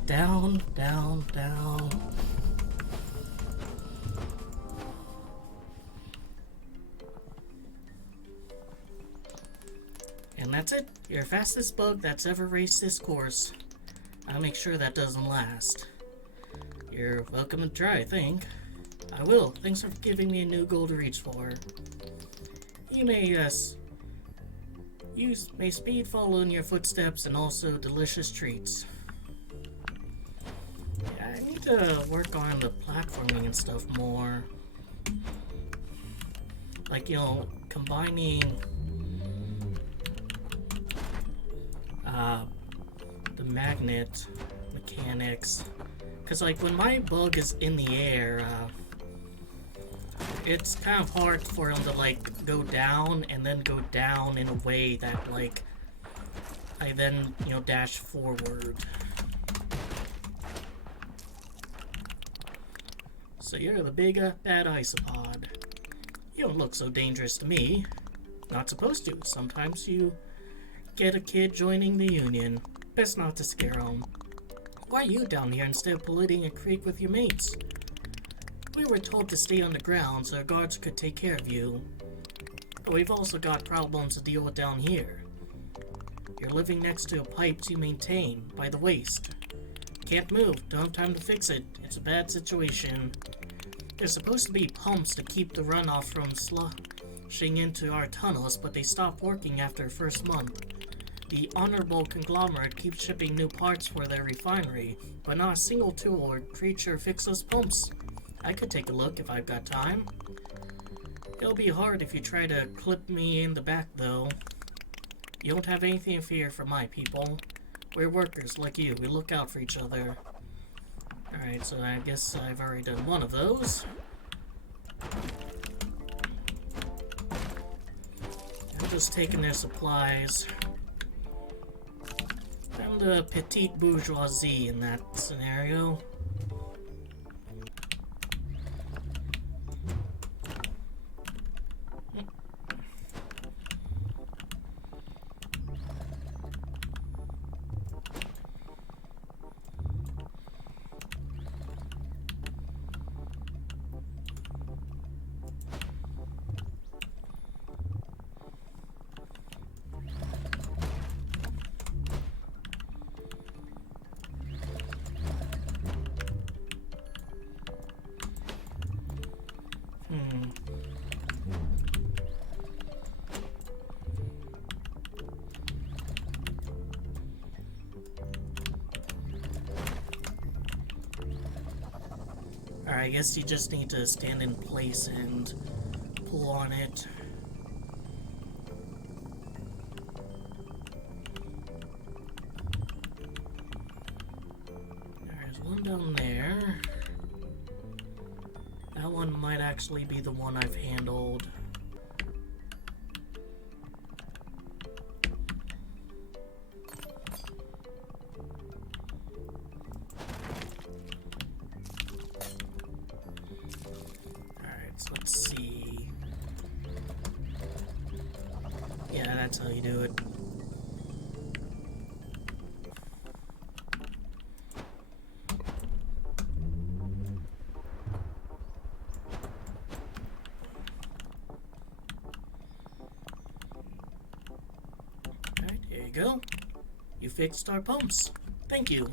Down, down, down. And that's it. Your fastest bug that's ever raced this course. I'll make sure that doesn't last. You're welcome to try, I think. I will. Thanks for giving me a new goal to reach for. You may speed follow in your footsteps and also delicious treats. Yeah, I need to work on the platforming and stuff more. Like, you know, combining the magnet mechanics. Because, like, when my bug is in the air, it's kind of hard for him to, like, go down and then go down in a way that, like, I then, you know, dash forward. So you're the big, bad Isopod. You don't look so dangerous to me. Not supposed to. Sometimes you get a kid joining the union. Best not to scare him. Why are you down here instead of polluting a creek with your mates? We were told to stay on the ground so our guards could take care of you. But we've also got problems to deal with down here. You're living next to pipes you maintain by the waste. Can't move, don't have time to fix it. It's a bad situation. There's supposed to be pumps to keep the runoff from slushing into our tunnels, but they stopped working after the first month. The honorable conglomerate keeps shipping new parts for their refinery, but not a single tool or creature fixes pumps. I could take a look if I've got time. It'll be hard if you try to clip me in the back, though. You don't have anything to fear from my people. We're workers like you. We look out for each other. Alright, so I guess I've already done one of those. I'm just taking their supplies. I'm the petite bourgeoisie in that scenario. Alright, I guess you just need to stand in place and pull on it. There's one down there. That one might actually be the one I've handled. Let's see. Yeah, that's how you do it. Alright, there you go. You fixed our pumps. Thank you.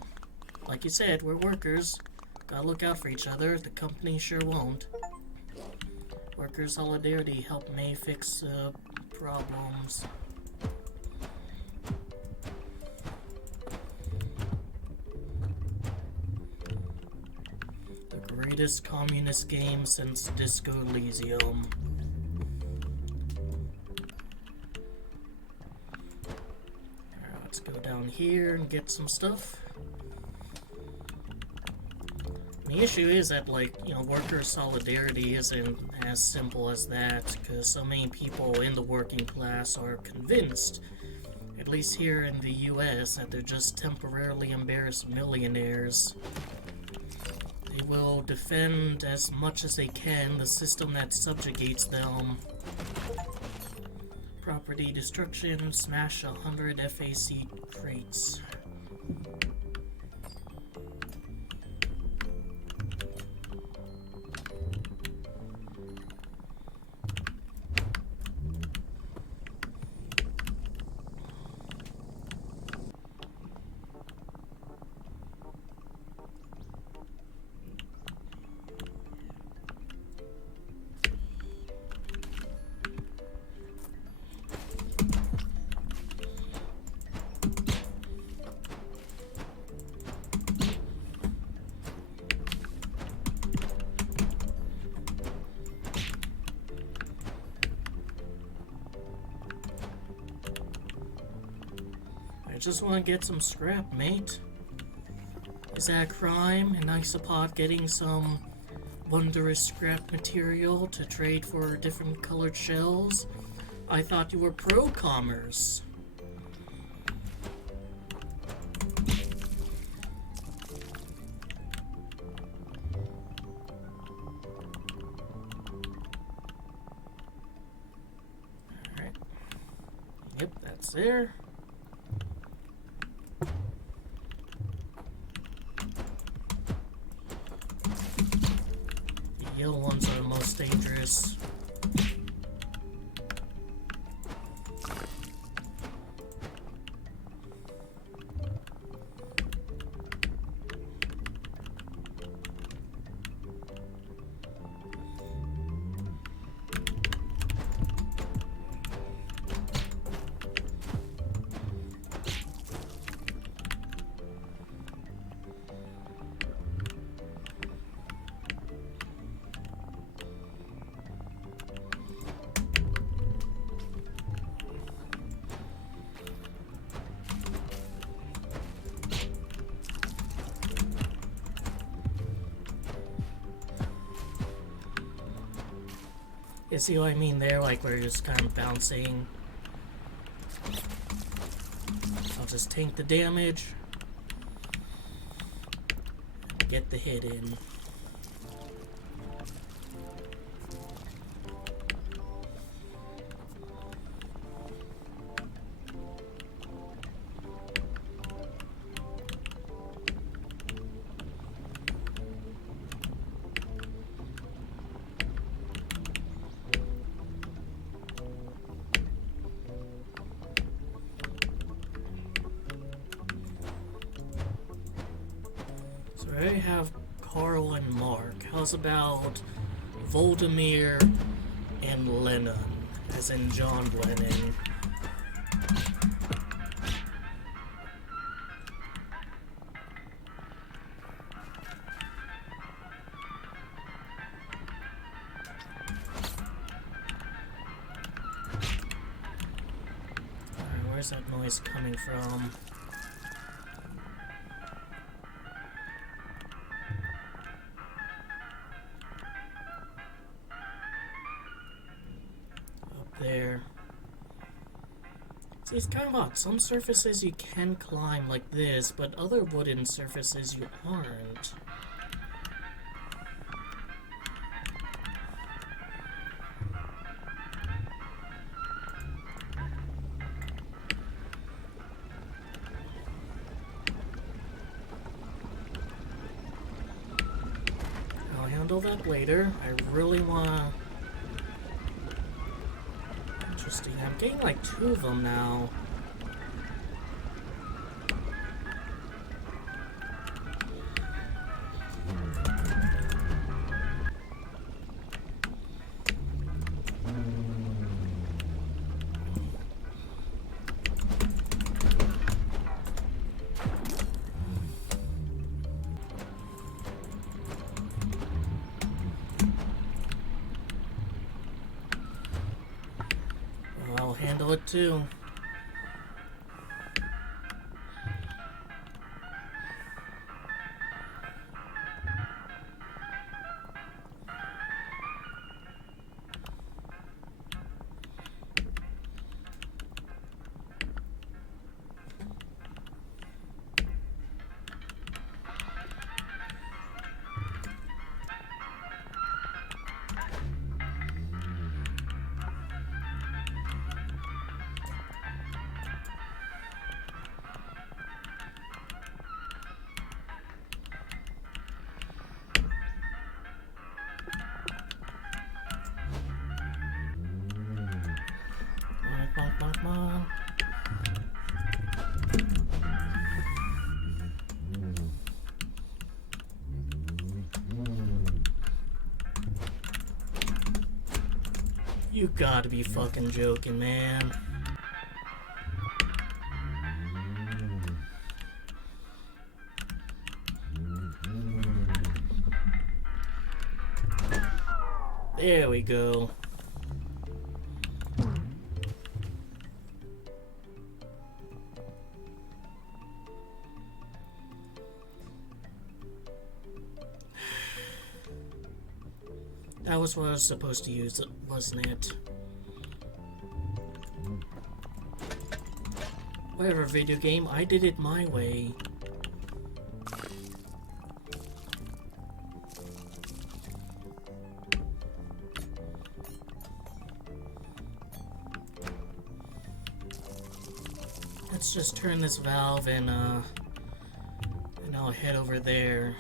Like you said, we're workers. Gotta look out for each other. The company sure won't. Worker solidarity help May fix problems. The greatest communist game since Disco Elysium. Alright, let's go down here and get some stuff. The issue is that, like, you know, worker solidarity isn't as simple as that, because so many people in the working class are convinced, at least here in the US, that they're just temporarily embarrassed millionaires. They will defend as much as they can the system that subjugates them. Property destruction, smash 100 FAC crates. I just want to get some scrap, mate. Is that a crime? An Isopod getting some wondrous scrap material to trade for different colored shells? I thought you were pro-commerce. Alright. It's there. The yellow ones are the most dangerous. You see what I mean there? Like, we're just kind of bouncing. I'll just tank the damage. Get the hit in. I already have Carl and Mark. How's about Voldemir and Lennon, as in John Lennon? Alright, where's that noise coming from? There. See, it's kind of odd. Some surfaces you can climb like this, but other wooden surfaces you aren't. I'll handle that later. I really wanna... Interesting. I'm getting like 2 of them now. I'll handle it too. Come on. You gotta be fucking joking, man. There we go. That was what I was supposed to use, wasn't it? Whatever, video game, I did it my way. let's just turn this valve and I'll head over there.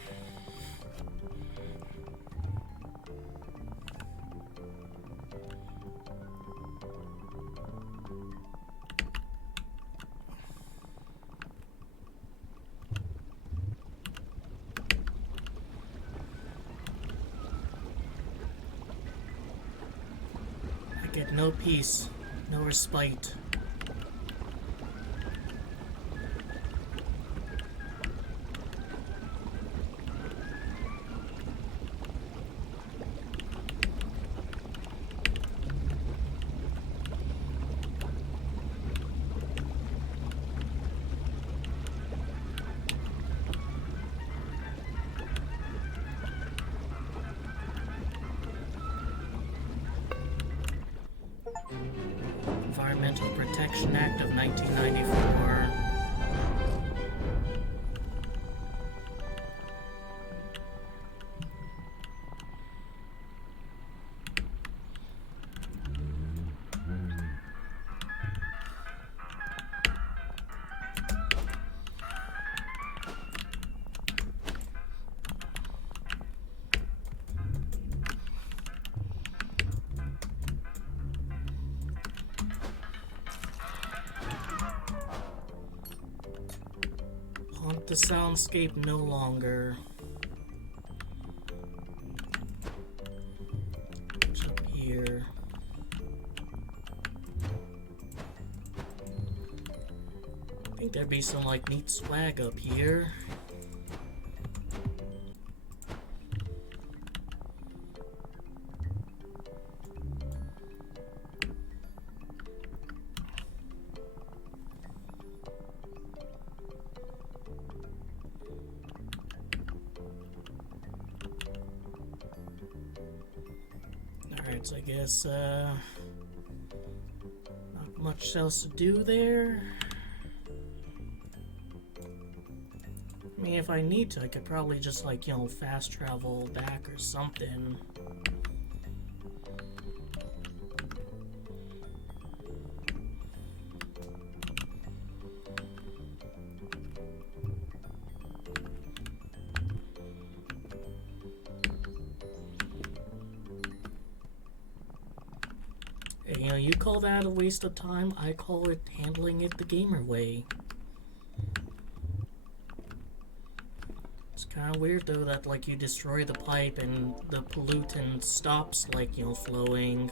I get no peace, no respite. Environmental Protection Act of 1994. Haunt the soundscape no longer. What's up here? I think there'd be some like neat swag up here. Alright, so I guess, not much else to do there. I mean, if I need to, I could probably just, like, you know, fast travel back or something. You know, you call that a waste of time, I call it handling it the gamer way. It's kind of weird though that like you destroy the pipe and the pollutant stops like, you know, flowing.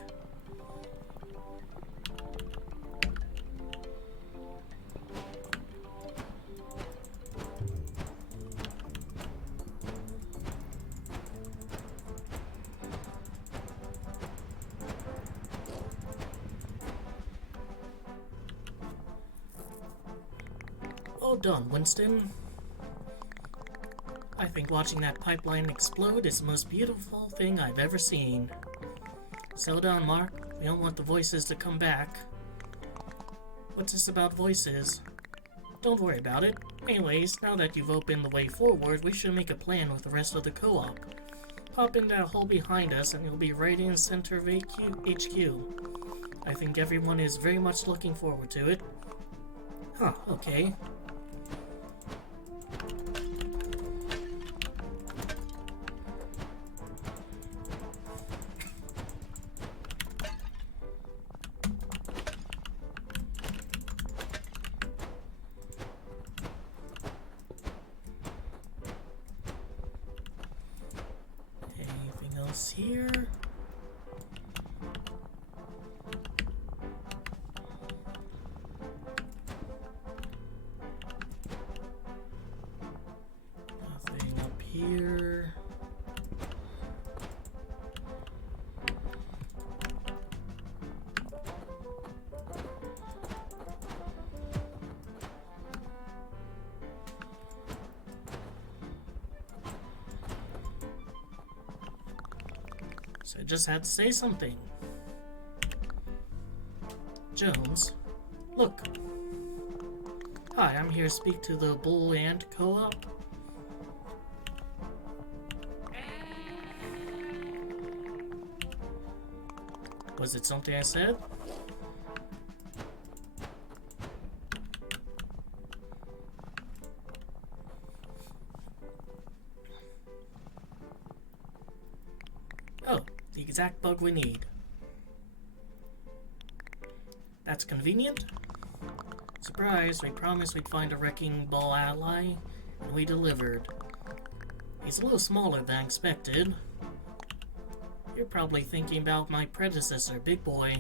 Well done, Winston. I think watching that pipeline explode is the most beautiful thing I've ever seen. Settle down, Mark. We don't want the voices to come back. What's this about voices? Don't worry about it. Anyways, now that you've opened the way forward, we should make a plan with the rest of the co-op. Pop in that hole behind us and you'll be right in the center of HQ. I think everyone is very much looking forward to it. Huh, okay. Anything else here? Nothing up here. So I just had to say something. Jones, look. Hi, I'm here to speak to the Bull Ant Co-op. Was it something I said? exact bug we need. That's convenient. Surprise, we promised we'd find a wrecking ball ally, and we delivered. He's a little smaller than expected. You're probably thinking about my predecessor, Big Boy.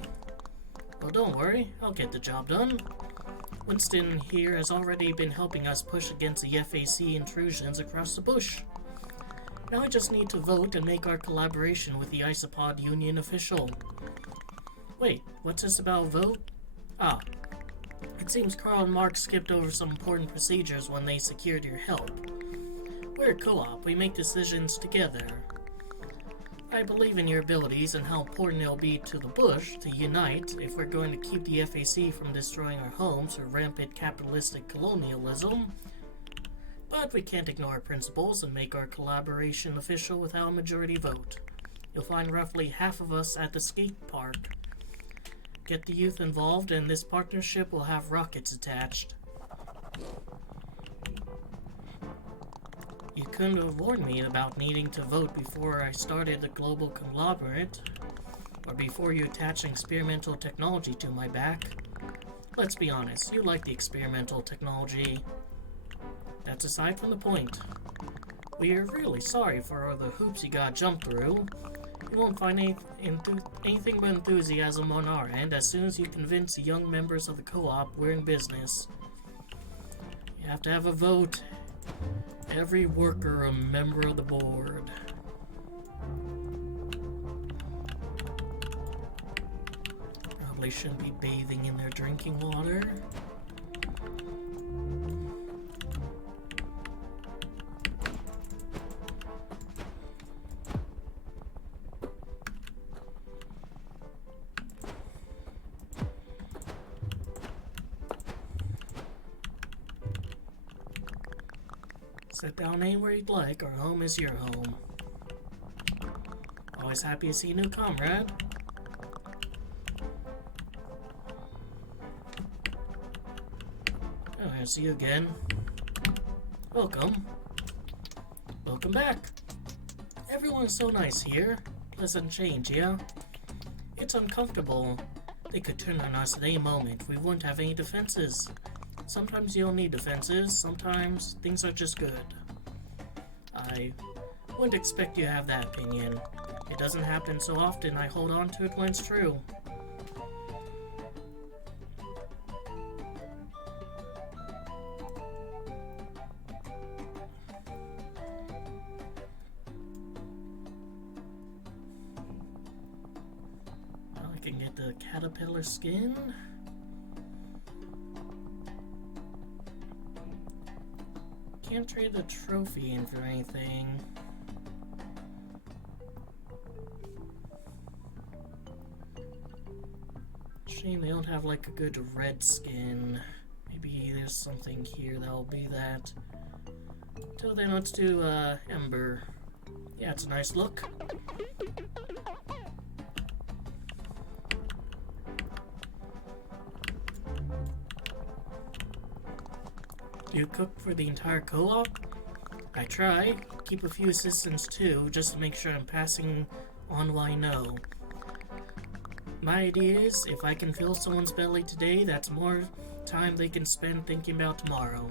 Well, don't worry, I'll get the job done. Winston here has already been helping us push against the FAC intrusions across the bush. Now I just need to vote and make our collaboration with the Isopod Union official. Wait, what's this about vote? Ah, it seems Carl and Mark skipped over some important procedures when they secured your help. We're a co-op, we make decisions together. I believe in your abilities and how important it'll be to the bush to unite if we're going to keep the FAC from destroying our homes or rampant capitalistic colonialism. But we can't ignore our principles and make our collaboration official without a majority vote. You'll find roughly half of us at the skate park. Get the youth involved and this partnership will have rockets attached. You couldn't have warned me about needing to vote before I started the global conglomerate, or before you attached experimental technology to my back. Let's be honest, you like the experimental technology. That's aside from the point. We are really sorry for all the hoops you got jumped through. You won't find anything but enthusiasm on our end as soon as you convince the young members of the co-op we're in business. You have to have a vote. Every worker a member of the board. Probably shouldn't be bathing in their drinking water. Sit down anywhere you'd like, our home is your home. Always happy to see a new comrade. Oh, I see you again. Welcome. Welcome back. Everyone's so nice here. Pleasant change, yeah? It's uncomfortable. They could turn on us at any moment. We wouldn't have any defenses. Sometimes you don't need defenses, sometimes things are just good. I wouldn't expect you to have that opinion. It doesn't happen so often, I hold on to it when it's true. Well, I can get the caterpillar skin. Can't trade the trophy in for anything. Shame they don't have like a good red skin. Maybe there's something here that'll be that. Till then, let's do Ember. Yeah, it's a nice look. Do you cook for the entire co-op? I try. Keep a few assistants too, just to make sure I'm passing on what I know. My idea is, if I can fill someone's belly today, that's more time they can spend thinking about tomorrow.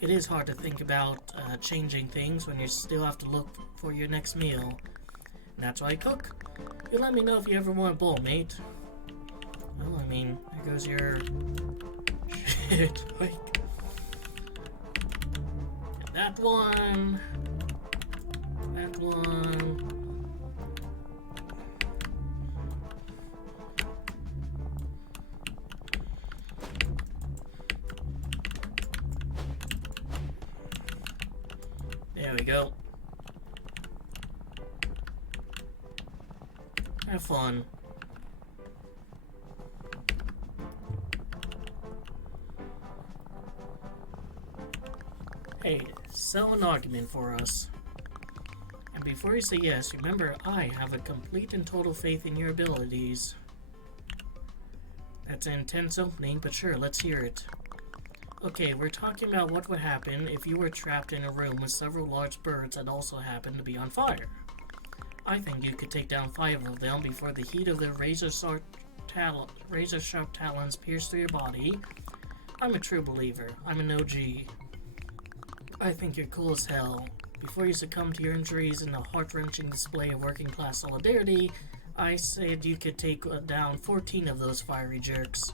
It is hard to think about changing things when you still have to look for your next meal. And that's why I cook. You let me know if you ever want a bowl, mate. Well, I mean, there goes your... shit, like... That one. That one. There we go. Have fun. Hey, sell an argument for us. And before you say yes, remember I have a complete and total faith in your abilities. That's an intense opening, but sure, let's hear it. Okay, we're talking about what would happen if you were trapped in a room with several large birds that also happen to be on fire. I think you could take down 5 of them before the heat of their razor-sharp talons pierce through your body. I'm a true believer. I'm an OG. I think you're cool as hell. Before you succumb to your injuries in a heart-wrenching display of working-class solidarity, I said you could take down 14 of those fiery jerks.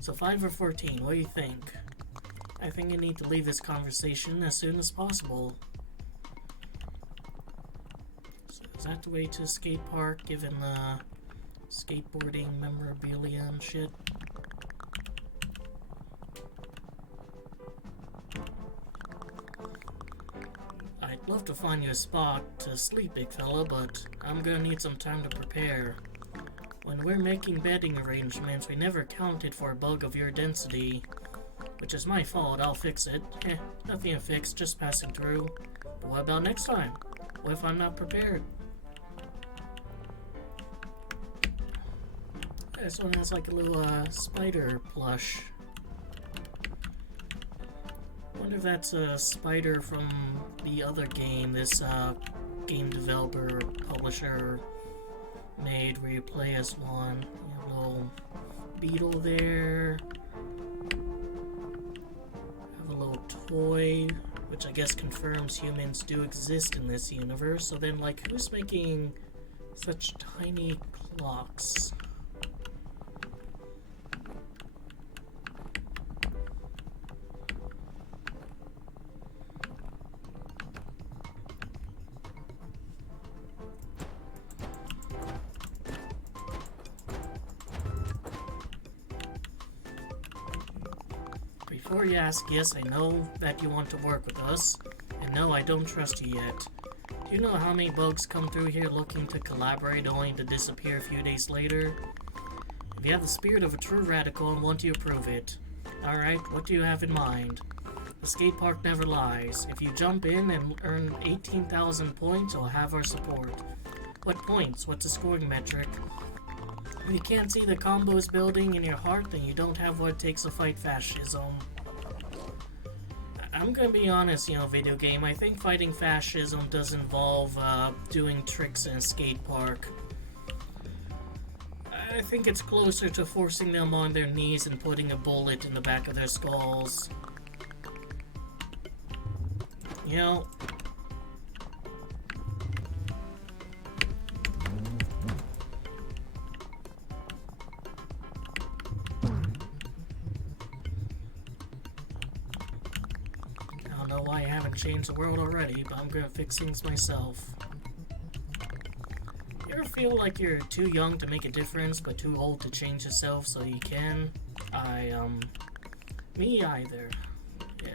So 5 or 14, what do you think? I think you need to leave this conversation as soon as possible. So is that the way to a skate park, given the skateboarding memorabilia and shit? I'd love to find you a spot to sleep, big fella, but I'm gonna need some time to prepare. When we're making bedding arrangements, we never accounted for a bug of your density. Which is my fault, I'll fix it. Nothing to fix, just passing through. But what about next time? What if I'm not prepared? This one has like a little spider plush. Wonder if that's a spider from the other game this game developer or publisher made, where you play as one. You have a little beetle there. Have a little toy, which I guess confirms humans do exist in this universe. So then, like, who's making such tiny clocks? Before you ask, yes, I know that you want to work with us, and no, I don't trust you yet. Do you know how many bugs come through here looking to collaborate only to disappear a few days later? If you have the spirit of a true radical and want to approve it. Alright, what do you have in mind? The skate park never lies. If you jump in and earn 18,000 points, you'll have our support. What points? What's the scoring metric? If you can't see the combos building in your heart, then you don't have what it takes to fight fascism. I'm gonna be honest, video game. I think fighting fascism does involve doing tricks in a skate park. I think it's closer to forcing them on their knees and putting a bullet in the back of their skulls. I don't know why I haven't changed the world already, but I'm gonna fix things myself. You ever feel like you're too young to make a difference, but too old to change yourself so you can? Me either. Yeah.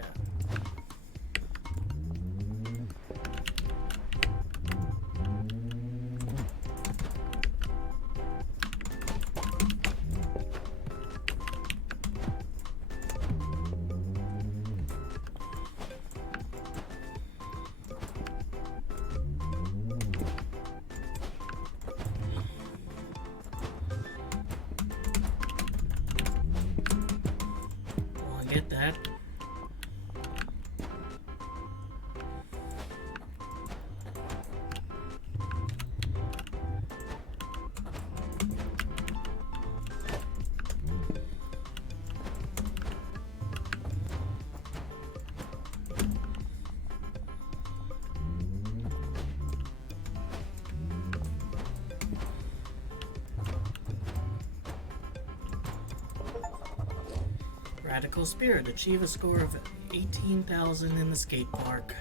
Get that. Radical Spirit. Achieve a score of 18,000 in the skate park.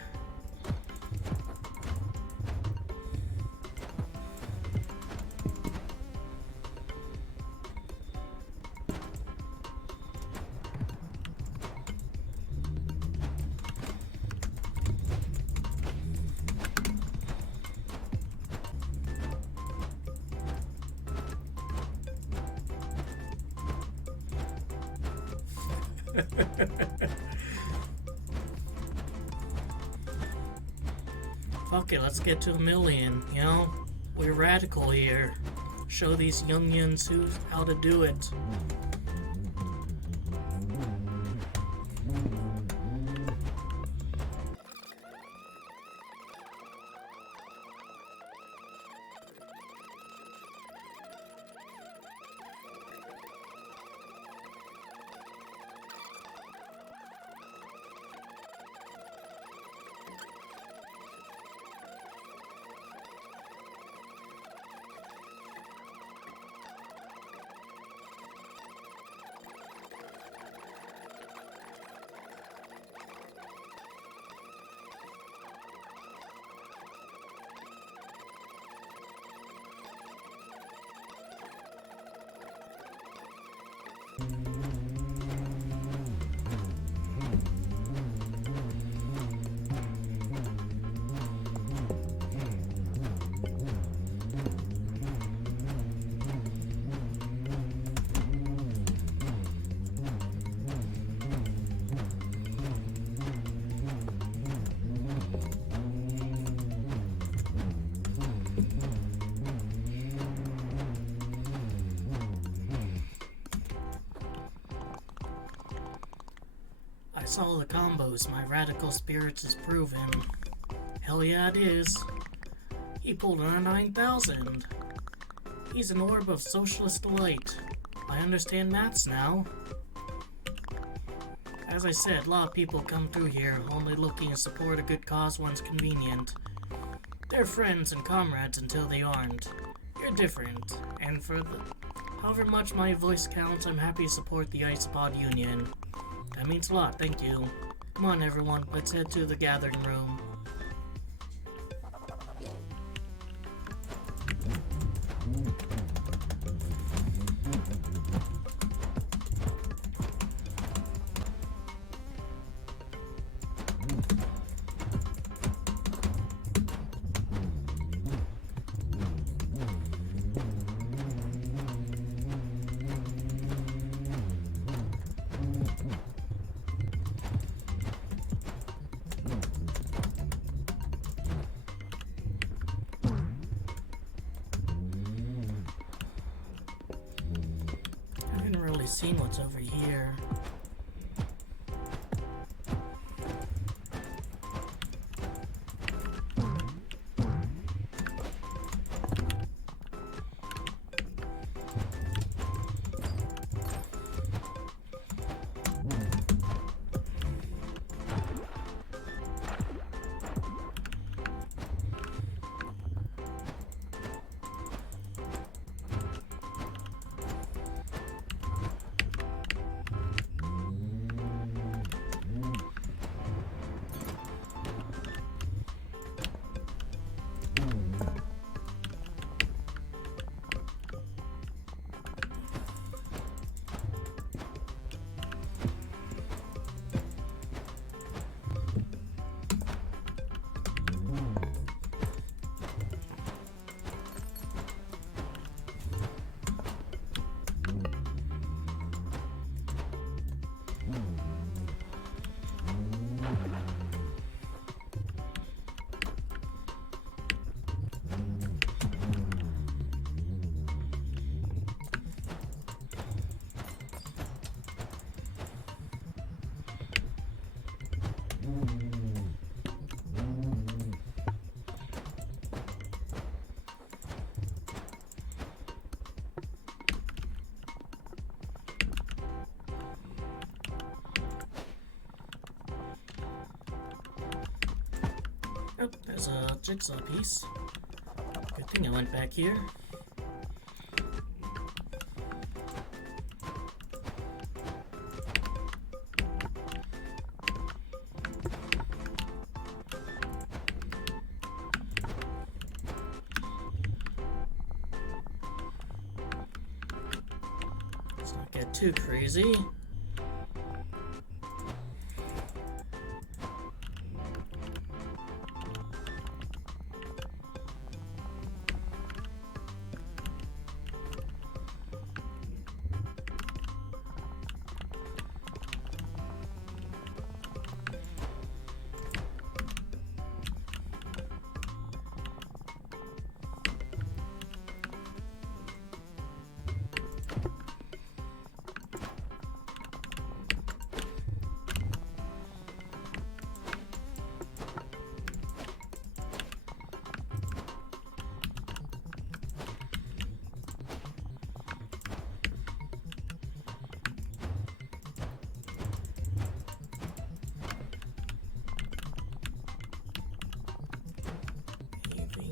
Fuck it, let's get to 1,000,000, We're radical here. Show these youngins how to do it. saw the combos. My radical spirits is proven. Hell yeah, it is. He pulled on a 9,000. He's an orb of socialist delight. I understand maths now. As I said, a lot of people come through here only looking to support a good cause once convenient. They're friends and comrades until they aren't. You're different, and for however much my voice counts, I'm happy to support the Isopod Union. That means a lot, thank you. Come on everyone, let's head to the gathering room. Seen what's over here. Oh, there's a jigsaw piece. Good thing I went back here. Let's not get too crazy.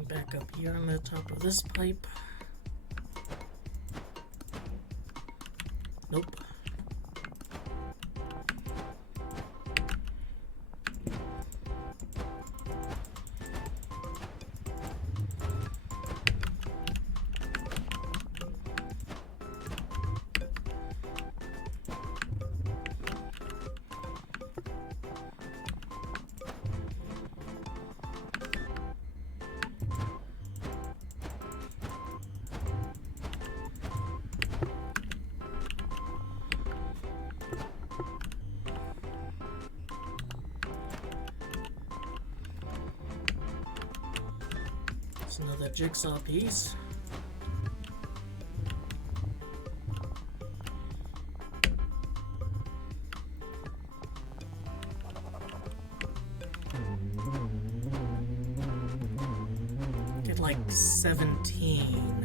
Back up here on the top of this pipe. Nope. Another jigsaw piece. like 17.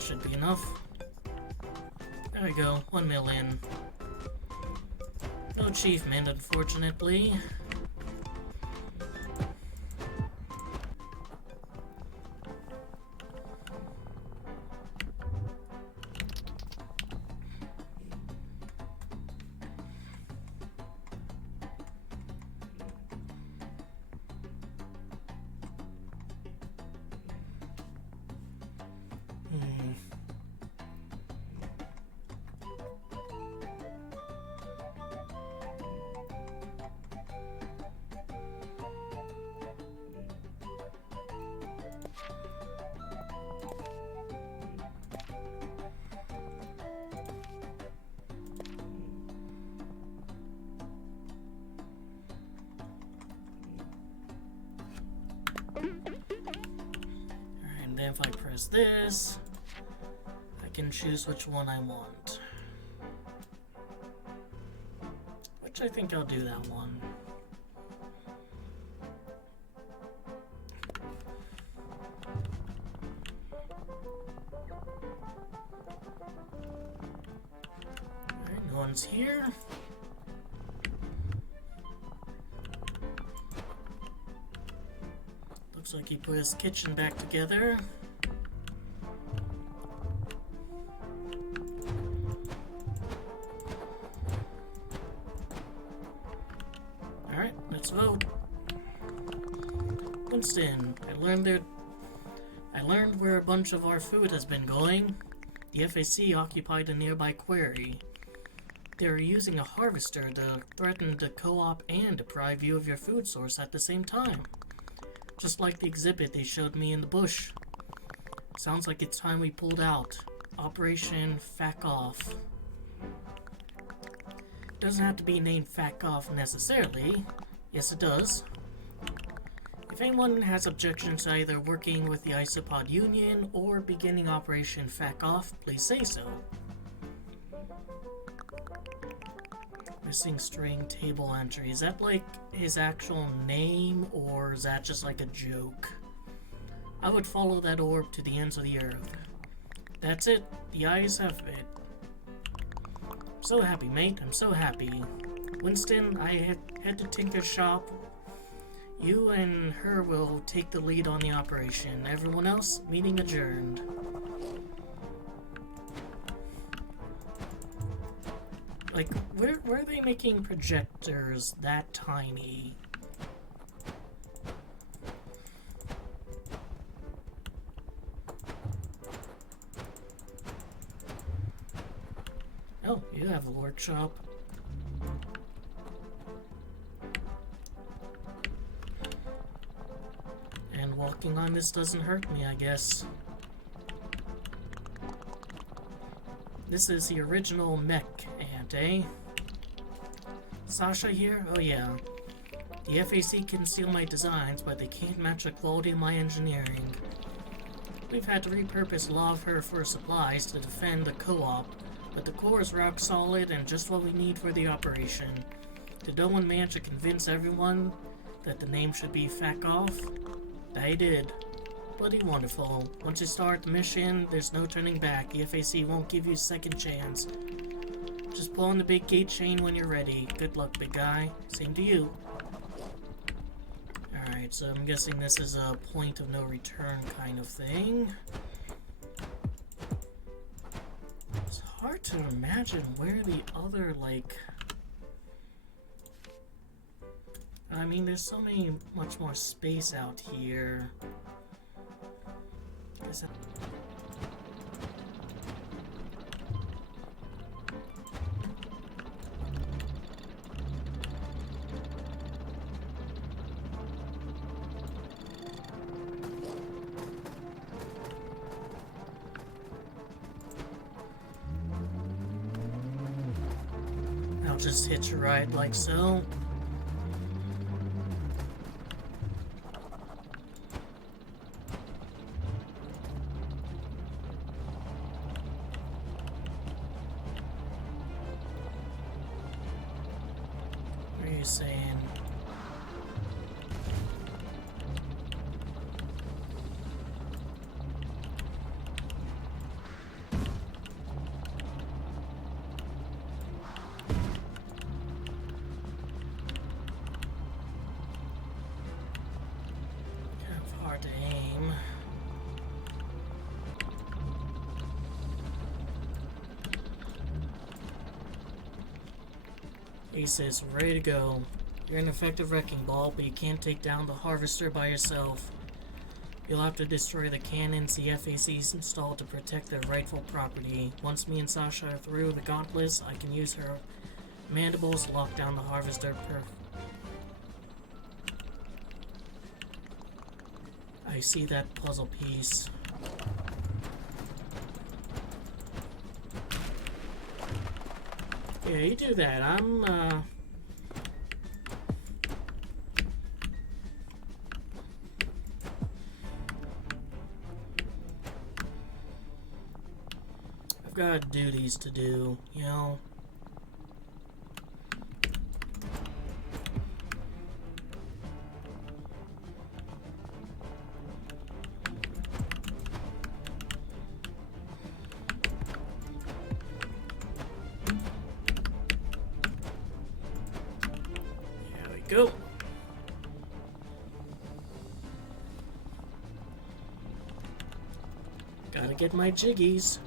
Should be enough. There we go, 1 million. No achievement, unfortunately. And then if I press this, I can choose which one I want. Which I think I'll do that one. Alright, no one's here. Looks like he put his kitchen back together. Alright, let's vote. Winston, I learned where a bunch of our food has been going. The FAC occupied a nearby quarry. They are using a harvester to threaten the co-op and deprive you of your food source at the same time. Just like the exhibit they showed me in the bush. Sounds like it's time we pulled out. Operation Fack Off. Doesn't have to be named Fack Off necessarily. Yes, it does. If anyone has objections to either working with the Isopod Union or beginning Operation Fack Off, please say so. Missing string table entry. Is that like his actual name, or is that just like a joke? I would follow that orb to the ends of the earth. That's it. The eyes have it. I'm so happy, mate. I'm so happy. Winston, I head to Tinker's shop. You and her will take the lead on the operation. Everyone else, meeting adjourned. Like, where are they making projectors that tiny? Oh, you have a workshop. And walking on this doesn't hurt me, I guess. This is the original mech ant, eh? Sasha here? Oh yeah. The FAC can steal my designs, but they can't match the quality of my engineering. We've had to repurpose a lot of her for supplies to defend the co-op, but the core is rock solid and just what we need for the operation. Did no one manage to convince everyone that the name should be Fack Off? They did. Bloody wonderful. Once you start the mission, there's no turning back. The FAC won't give you a second chance. Just pull on the big gate chain when you're ready. Good luck, big guy. Same to you. Alright, so I'm guessing this is a point of no return kind of thing. It's hard to imagine where the other, like... I mean, there's so much more space out here. Guess I'll just hitch a ride like so. What are you saying? Kind of hard to aim. Aces, ready to go. You're an effective wrecking ball, but you can't take down the harvester by yourself. You'll have to destroy the cannons the FAC's installed to protect their rightful property. Once me and Sasha are through the gauntlets, I can use her mandibles to lock down the harvester I see that puzzle piece. Yeah, you do that. I've got duties to do, you know. Go. Gotta get my jiggies.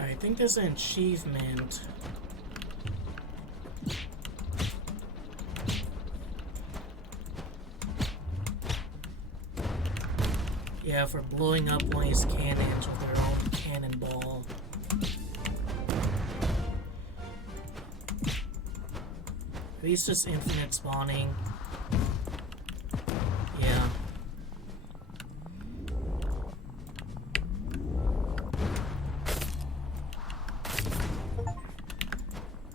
I think there's an achievement. Yeah, for blowing up one of these cannons with their own cannonball. At least just infinite spawning. Yeah.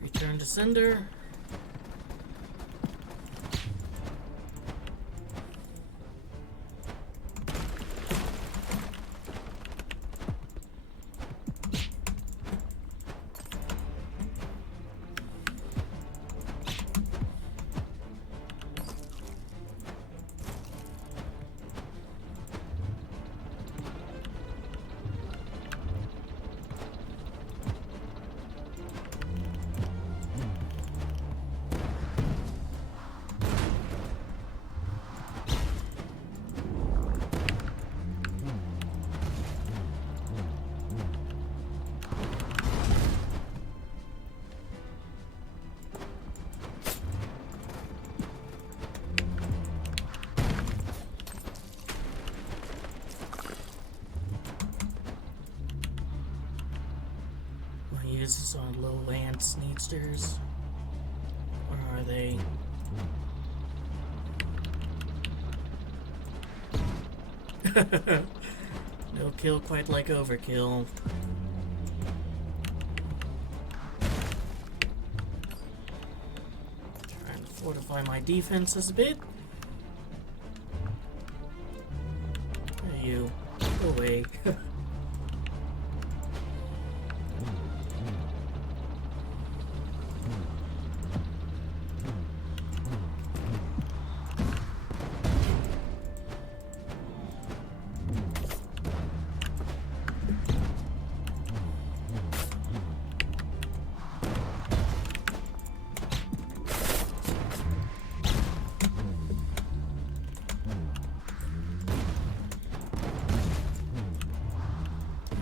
Return to sender. these low land sneedsters? Or are they? No kill quite like overkill. Trying to fortify my defenses a bit. Hey, you. Go away.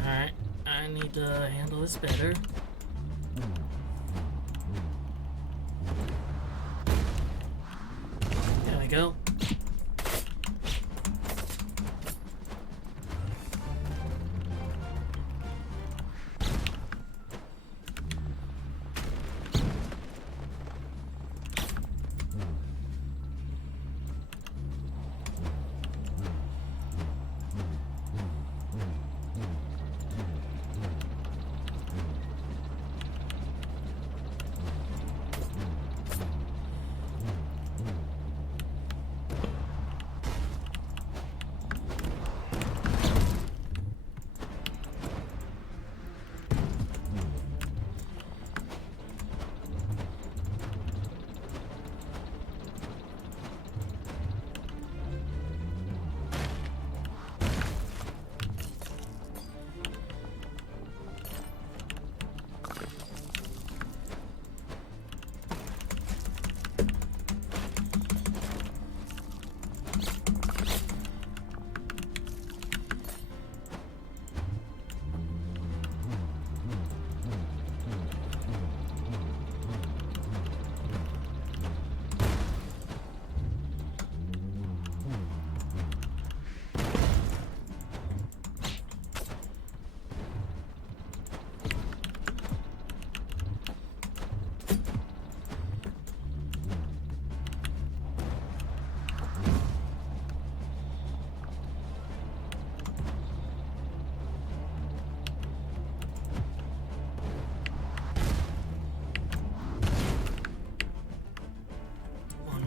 Alright, I need to handle this better. There we go.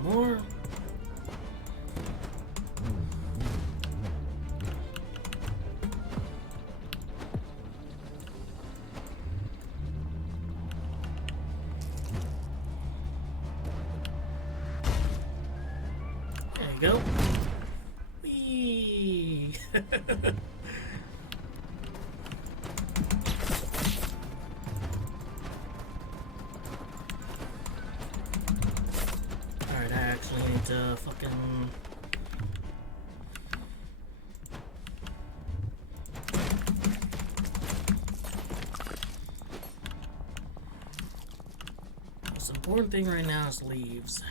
More. There you go. Whee! Alright, I actually need to fucking... The most important thing right now is leaves.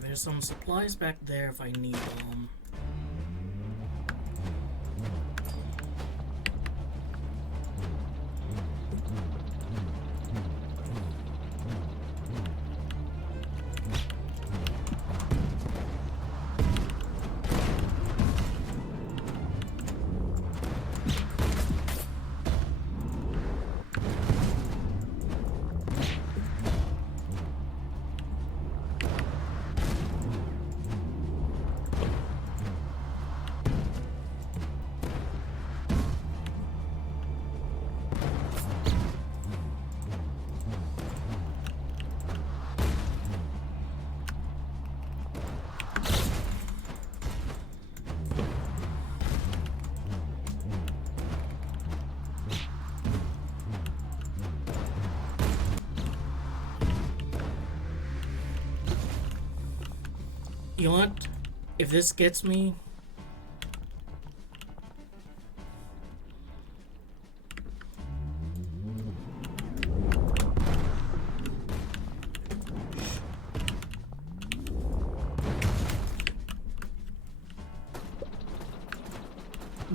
There's some supplies back there if I need them. You know what? If this gets me...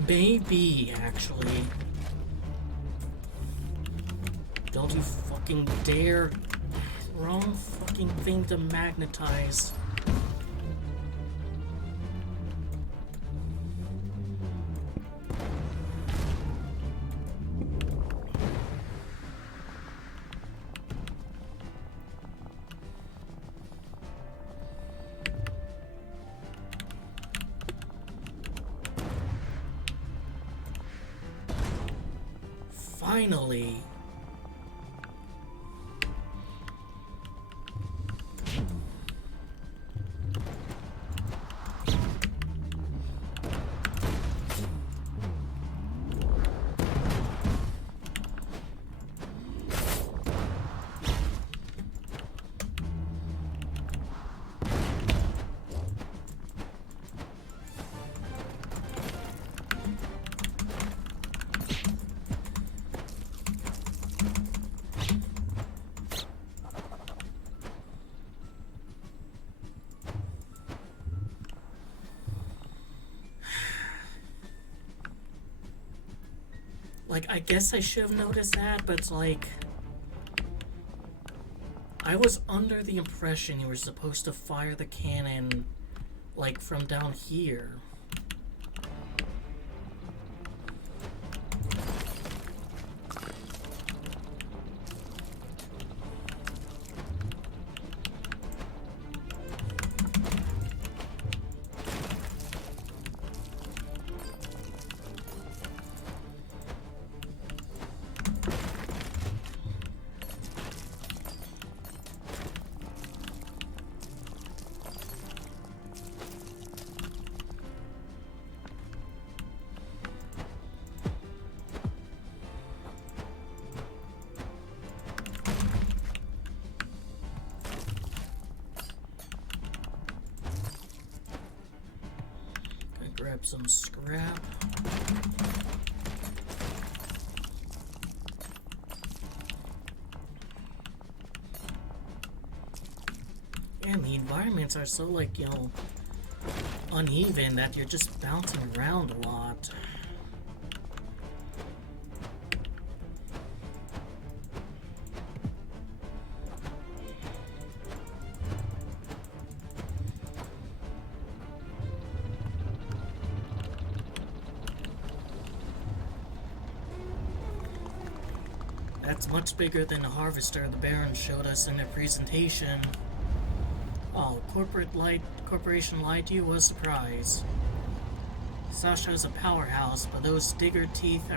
Maybe, actually. Don't you fucking dare. Wrong fucking thing to magnetize. Finally. Like, I guess I should have noticed that, but it's like... I was under the impression you were supposed to fire the cannon, like, from down here. Grab some scrap. And the environments are so, like, you know, uneven that you're just bouncing around a lot. That's much bigger than the harvester the Baron showed us in their presentation. Oh, corporation lied to you was a surprise. Sasha's a powerhouse, but those digger teeth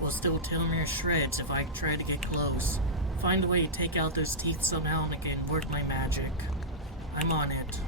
will still tear me to shreds if I try to get close. Find a way to take out those teeth somehow and I can work my magic. I'm on it.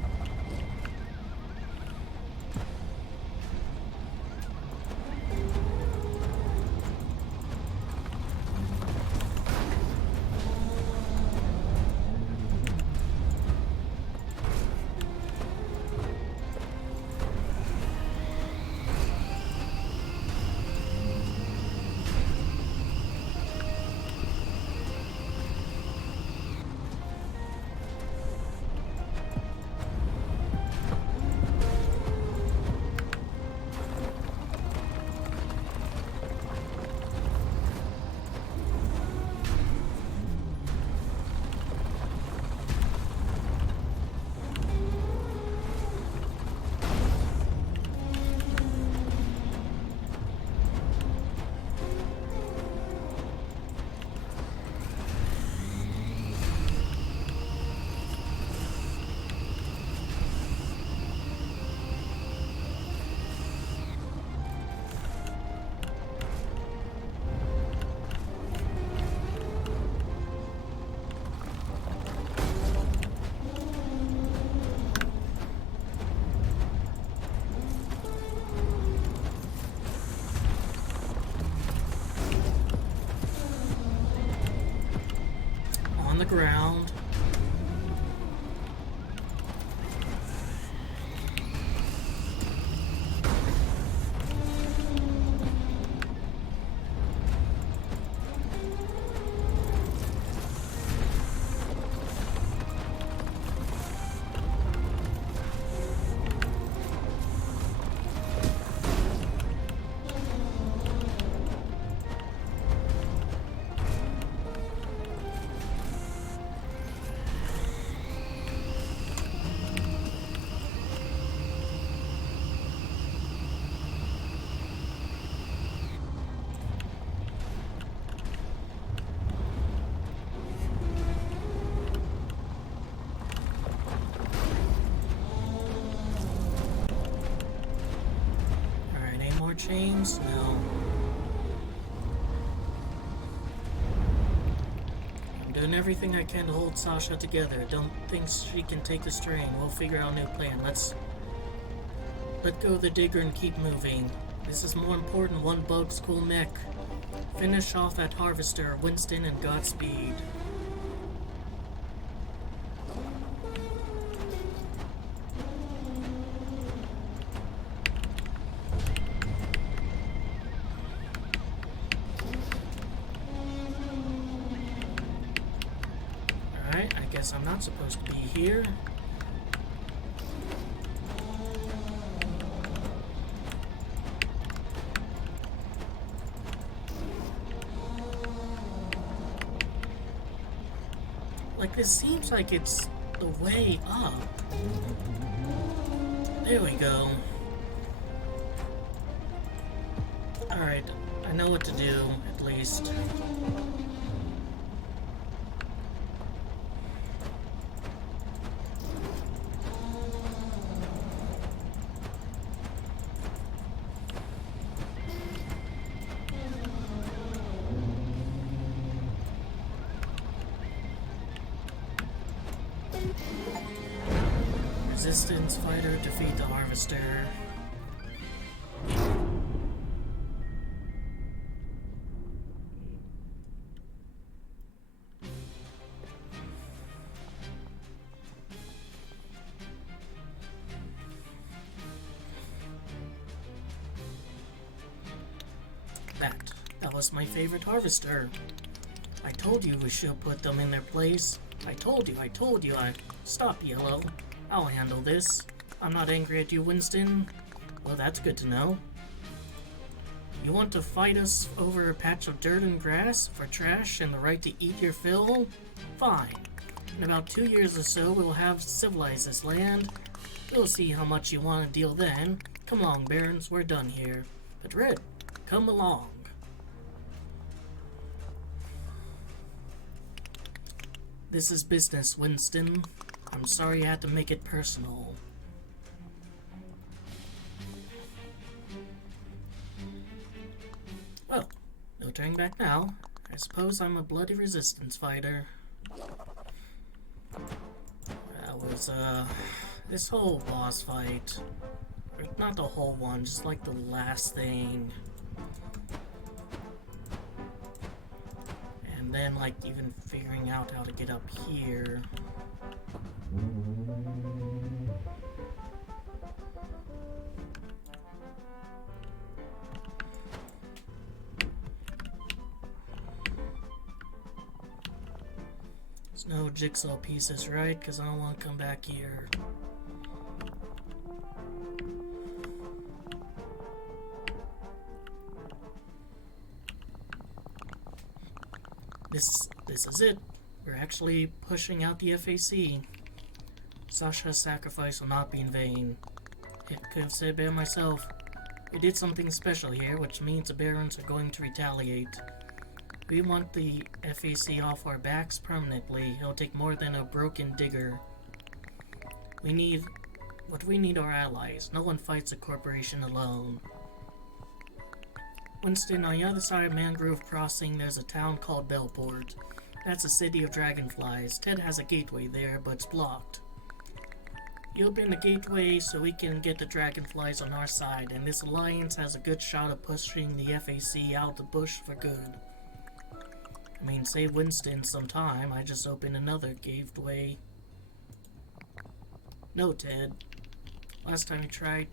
On the ground. more chains? No. I'm doing everything I can to hold Sasha together. Don't think she can take the strain. We'll figure out a new plan. Let's let go of the digger and keep moving. This is more important than one bug's cool neck. Finish off that harvester, Winston, and Godspeed. Alright, I guess I'm not supposed to be here. Like, this seems like it's the way up. There we go. Alright, I know what to do, at least. Resistance fighter, defeat the harvester. That was my favorite harvester. I told you we should put them in their place. I told you. Stop, Yellow. I'll handle this. I'm not angry at you, Winston. Well, that's good to know. You want to fight us over a patch of dirt and grass for trash and the right to eat your fill? Fine. In about 2 years or so, we'll have civilized this land. We'll see how much you want to deal then. Come along, Barons, we're done here. But Red, come along. This is business, Winston. I'm sorry I had to make it personal. Well, no turning back now. I suppose I'm a bloody resistance fighter. That was, this whole boss fight. Or not the whole one, just like the last thing. And then, like, even figuring out how to get up here. There's no jigsaw pieces, right? Because I don't want to come back here. This is it. We're actually pushing out the FAC. Sasha's sacrifice will not be in vain. I could have said it better myself. We did something special here, which means the Barons are going to retaliate. We want the FAC off our backs permanently. It'll take more than a broken digger. We need our allies. No one fights a corporation alone. Winston, on the other side of Mangrove Crossing, there's a town called Bellport. That's a city of dragonflies. Ted has a gateway there, but it's blocked. You open the gateway so we can get the dragonflies on our side, and this alliance has a good shot of pushing the FAC out the bush for good. I mean, save Winston some time. I just opened another gateway. No, Ted. Last time you tried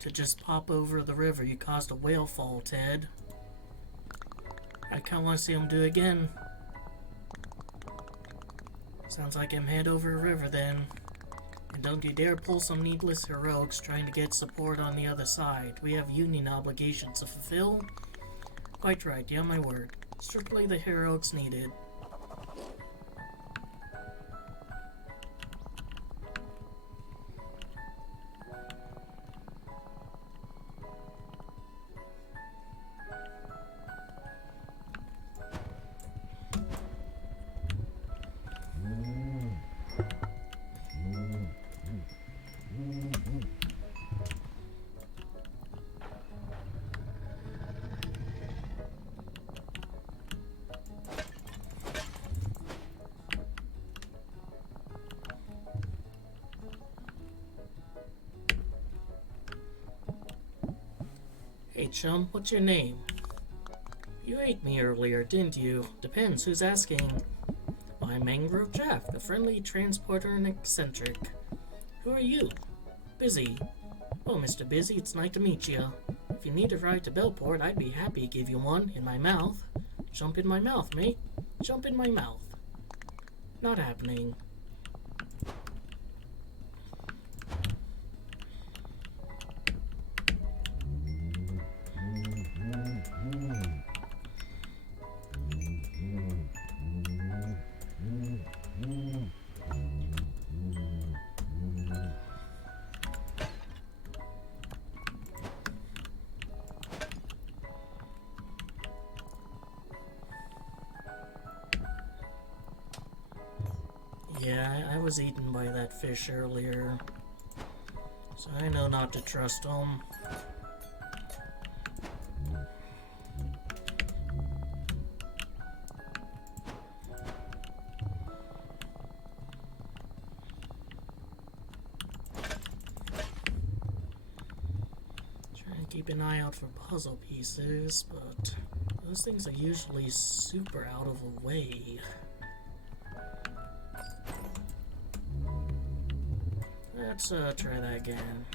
to just pop over the river, you caused a whale fall, Ted. I kinda wanna see him do it again. Sounds like I'm head over a river then. And don't you dare pull some needless heroics trying to get support on the other side. We have Union obligations to fulfill. Quite right, you have my word. Strictly the heroics needed. Hey chum, what's your name? You ate me earlier, didn't you? Depends who's asking. I'm Mangrove Jack, the friendly transporter and eccentric. Who are you? Busy. Oh, Mr. Busy, it's nice to meet you. If you need a ride to Bellport, I'd be happy to give you one in my mouth. Jump in my mouth, mate. Jump in my mouth. Not happening. Yeah, I was eaten by that fish earlier, so I know not to trust him. Trying to keep an eye out for puzzle pieces, but those things are usually super out of the way. Let's try that again.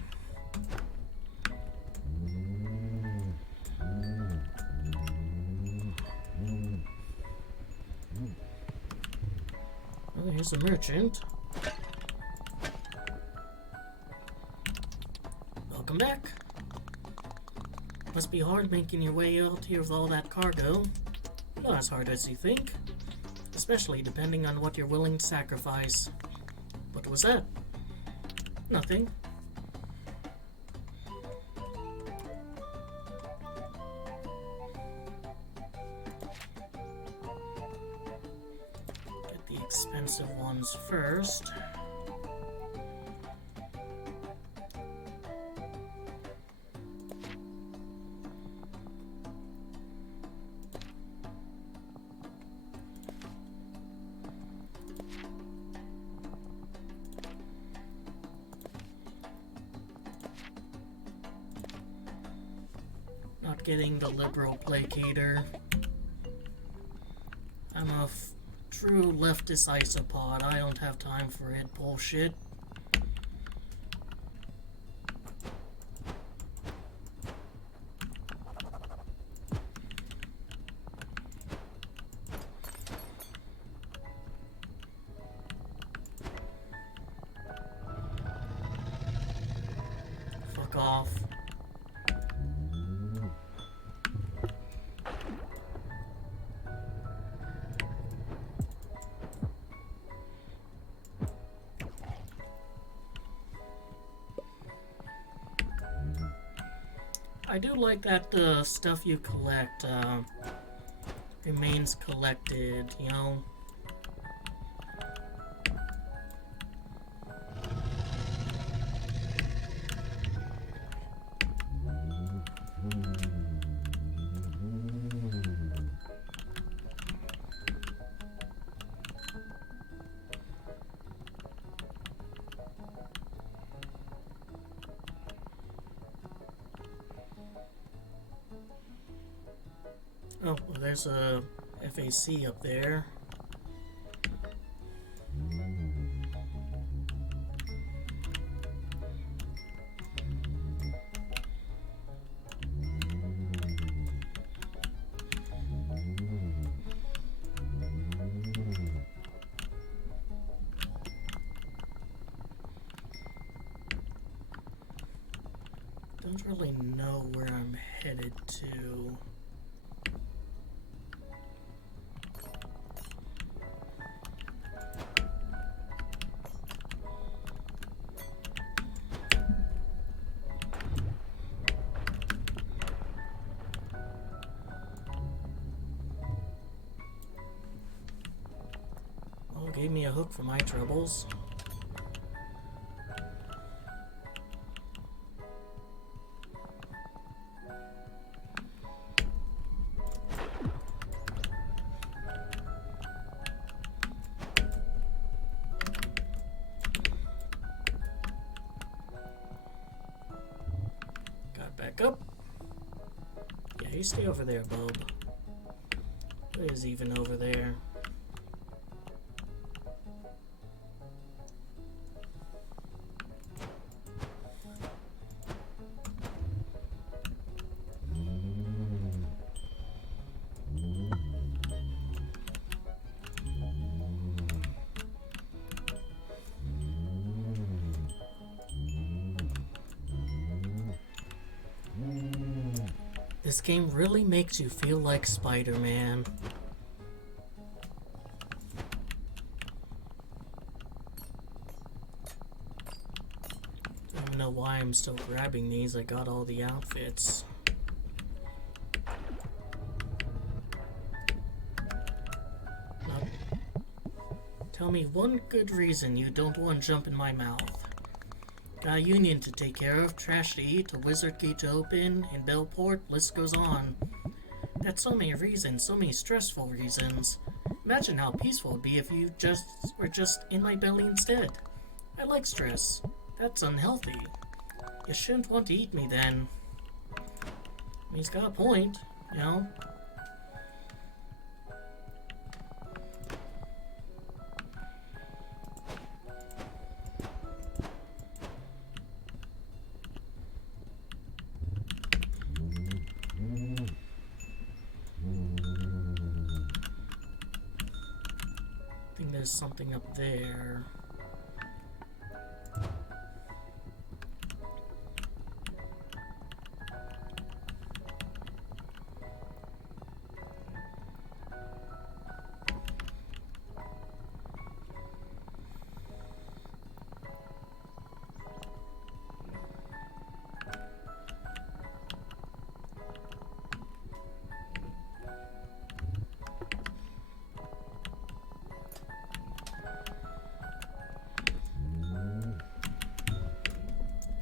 Oh, here's a merchant. Welcome back. Must be hard making your way out here with all that cargo. Not as hard as you think. Especially depending on what you're willing to sacrifice. What was that? Nothing. Get the expensive ones first. Not getting the liberal placater. I'm a true leftist isopod. I don't have time for it bullshit. Fuck off. I do like that the stuff you collect remains collected, you know? Oh, well, there's a FAC up there. Don't really know where I'm headed to. Oh, gave me a hook for my troubles. Got back up. Yeah, you stay over there, bub. What is even over there? This game really makes you feel like Spider-Man. I don't know why I'm still grabbing these. I got all the outfits. Now, tell me one good reason you don't want to jump in my mouth. Got a union to take care of, trash to eat, a wizard gate to open, in Bellport, list goes on. That's so many reasons, so many stressful reasons. Imagine how peaceful it'd be if you were just in my belly instead. I like stress. That's unhealthy. You shouldn't want to eat me then. I mean, he's got a point, you know? I think there's something up there.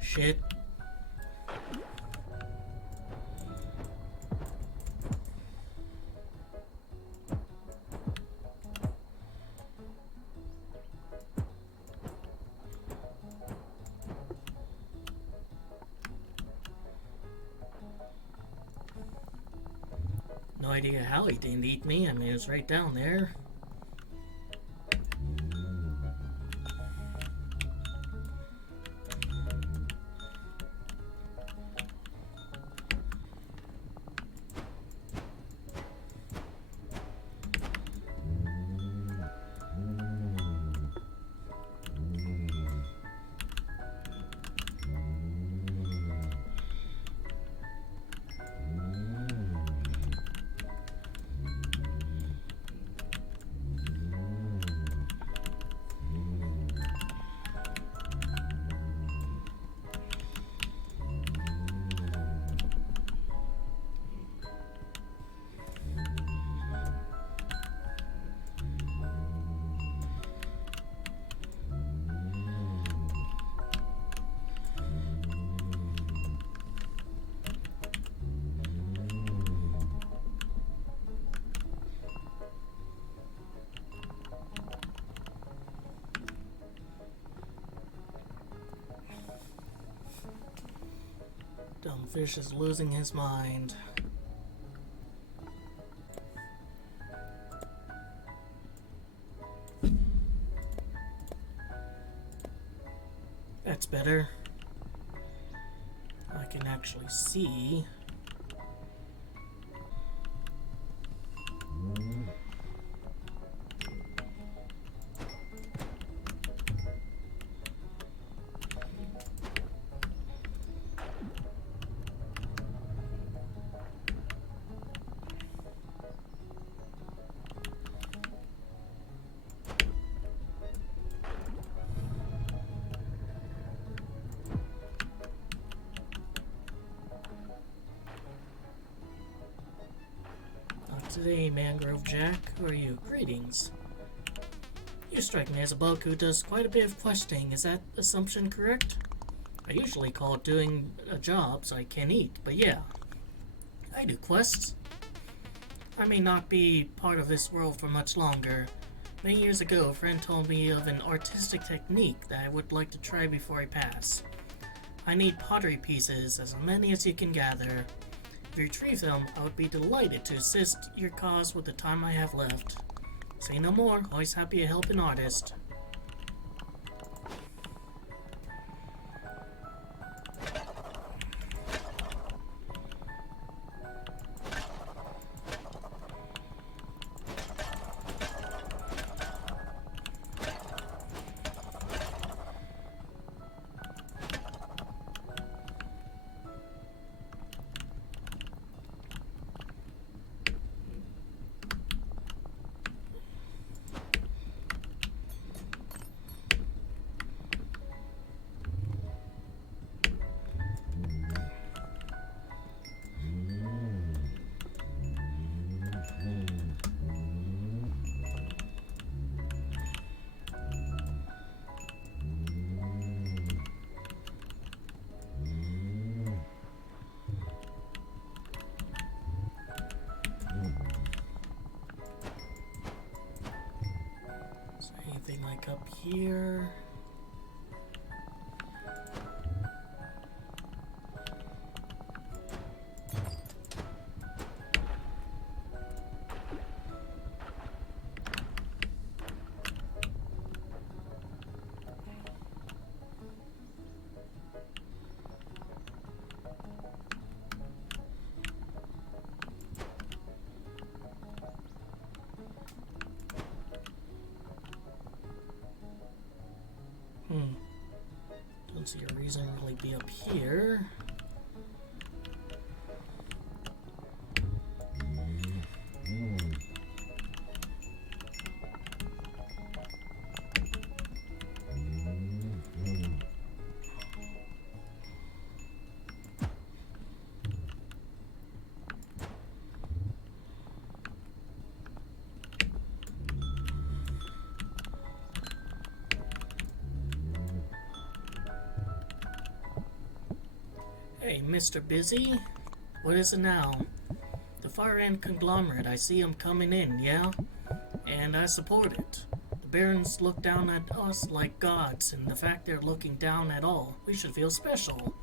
Shit. No idea how he didn't eat me. I mean, it was right down there. Dumb fish is losing his mind. That's better. I can actually see. Today, Mangrove Jack. Who are you? Greetings. You strike me as a bug who does quite a bit of questing. Is that assumption correct? I usually call it doing a job so I can eat, but yeah. I do quests. I may not be part of this world for much longer. Many years ago, a friend told me of an artistic technique that I would like to try before I pass. I need pottery pieces, as many as you can gather. retrieve them, I would be delighted to assist your cause with the time I have left. Say no more, always happy to help an artist. Anything like up here? Don't see a reason to really be up here. Hey, Mr. Busy? What is it now? The Fire Ant Conglomerate, I see them coming in, yeah? And I support it. The Barons look down at us like gods, and the fact they're looking down at all, we should feel special.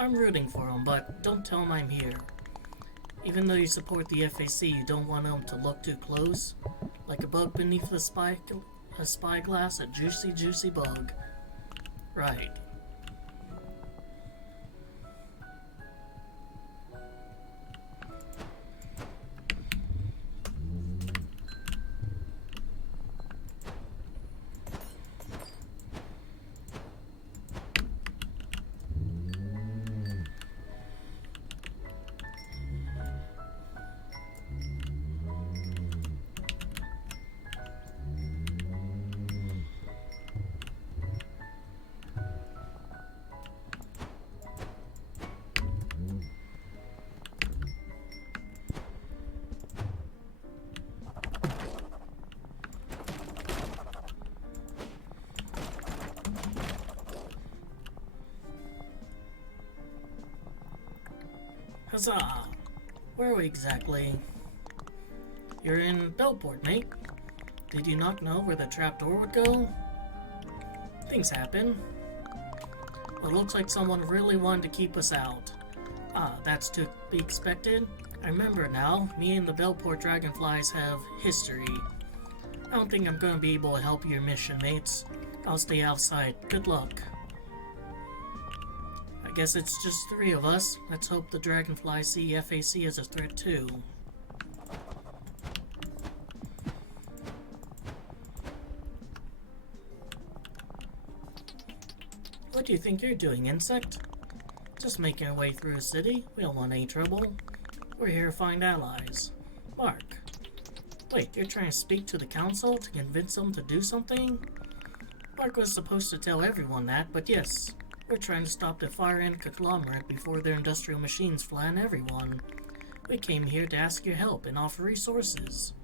I'm rooting for them, but don't tell them I'm here. Even though you support the FAC, you don't want them to look too close. Like a bug beneath a spyglass, a juicy, juicy bug. Right. Huzzah! Where are we exactly? You're in Bellport, mate. Did you not know where the trapdoor would go? Things happen. Well, it looks like someone really wanted to keep us out. Ah, that's to be expected. I remember now, me and the Bellport Dragonflies have history. I don't think I'm gonna be able to help your mission, mates. I'll stay outside. Good luck. I guess it's just 3 of us. Let's hope the Dragonflies see FAC as a threat too. What do you think you're doing, insect? Just making our way through the city. We don't want any trouble. We're here to find allies. Mark. Wait, you're trying to speak to the council to convince them to do something? Mark was supposed to tell everyone that, but yes. We're trying to stop the Fire Ant Conglomerate before their industrial machines flatten everyone. We came here to ask your help and offer resources.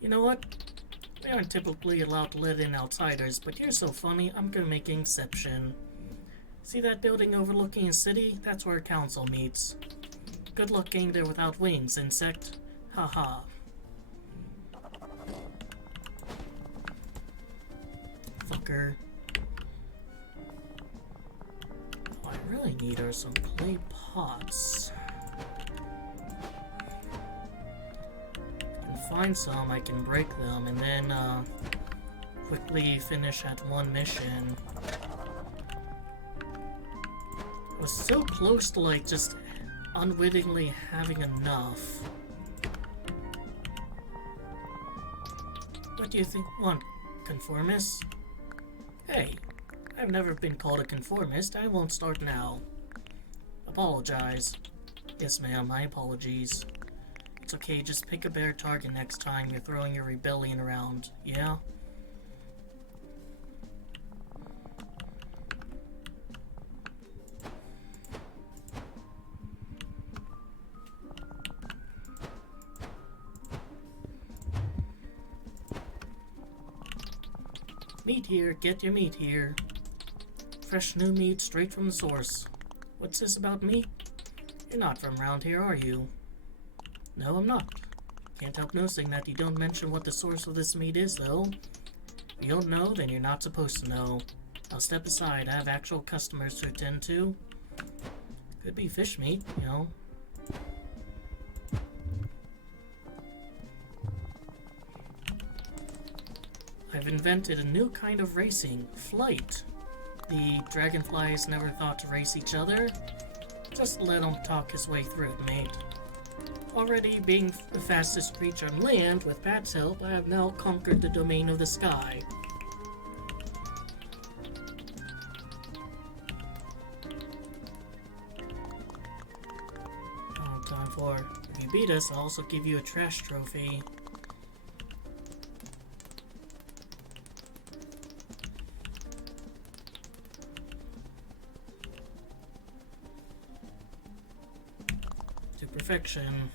You know what? We aren't typically allowed to let in outsiders, but you're so funny, I'm gonna make an exception. See that building overlooking the city? That's where council meets. Good luck getting there without wings, insect. Haha. Fucker. Oh, I really need are some clay pots. If I can find some, I can break them, and then quickly finish at one mission. I was so close to like just unwittingly having enough. What do you think? One conformist? Hey, I've never been called a conformist. I won't start now. Apologize. Yes, ma'am, my apologies. It's okay, just pick a better target next time you're throwing your rebellion around, yeah? Meat here, get your meat here. Fresh new meat straight from the source. What's this about meat? You're not from around here, are you? No, I'm not. Can't help noticing that you don't mention what the source of this meat is, though. If you don't know, then you're not supposed to know. I'll step aside, I have actual customers to attend to. Could be fish meat, you know. I've invented a new kind of racing, flight. The dragonflies never thought to race each other. Just let him talk his way through it, mate. Already being the fastest creature on land, with Pat's help, I have now conquered the domain of the sky. Oh, time for... If you beat us, I'll also give you a trash trophy. Perfection.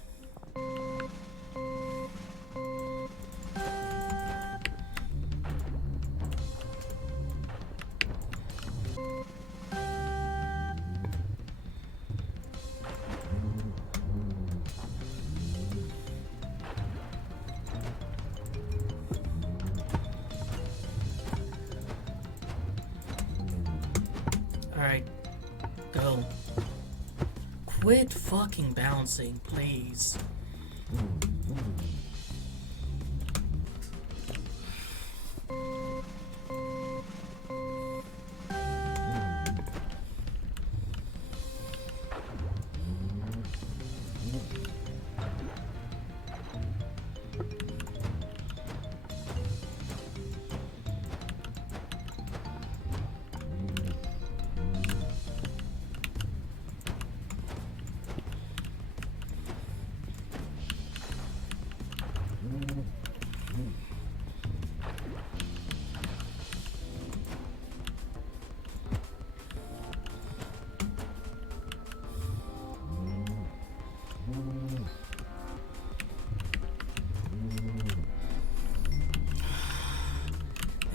Alright, go. Quit fucking bouncing, please.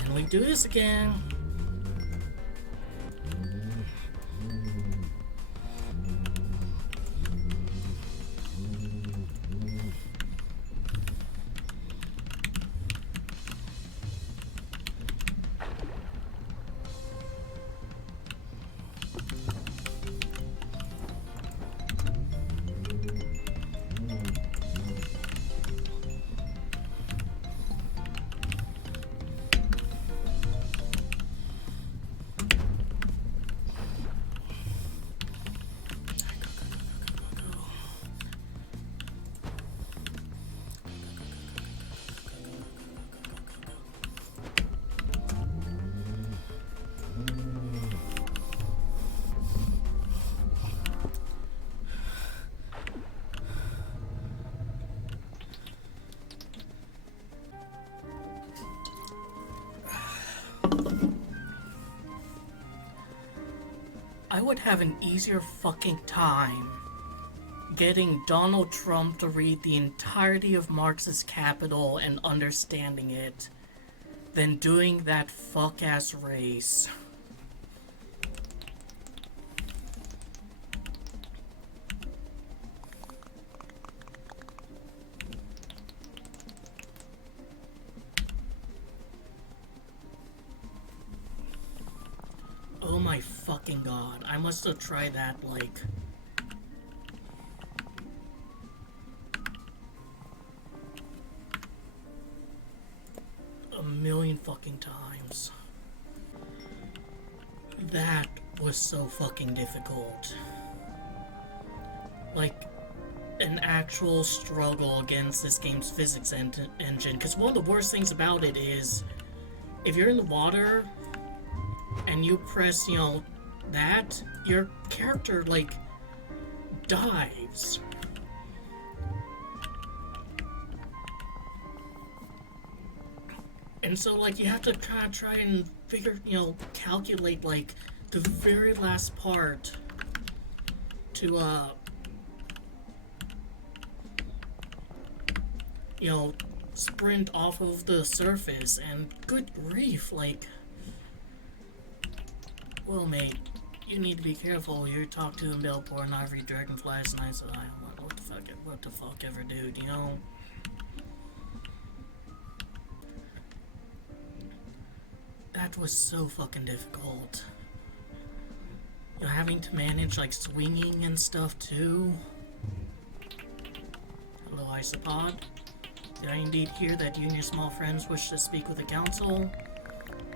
And we do this again. I would have an easier fucking time getting Donald Trump to read the entirety of Marx's Capital and understanding it than doing that fuck-ass race. Oh my my fucking god. I must have tried that, like... a million fucking times. That was so fucking difficult. Like, an actual struggle against this game's physics engine. Because one of the worst things about it is, if you're in the water and you press, you know, that, your character, like, dives. And so, like, you have to kind of try and figure, you know, calculate, like, the very last part to, you know, sprint off of the surface. And good grief, like, well, mate, you need to be careful. You talk to them, they'll pour an ivory dragonflies, and I said, what the fuck ever, dude, you know? That was so fucking difficult. You're having to manage, like, swinging and stuff, too. Hello, Isopod. Did I indeed hear that you and your small friends wish to speak with the council?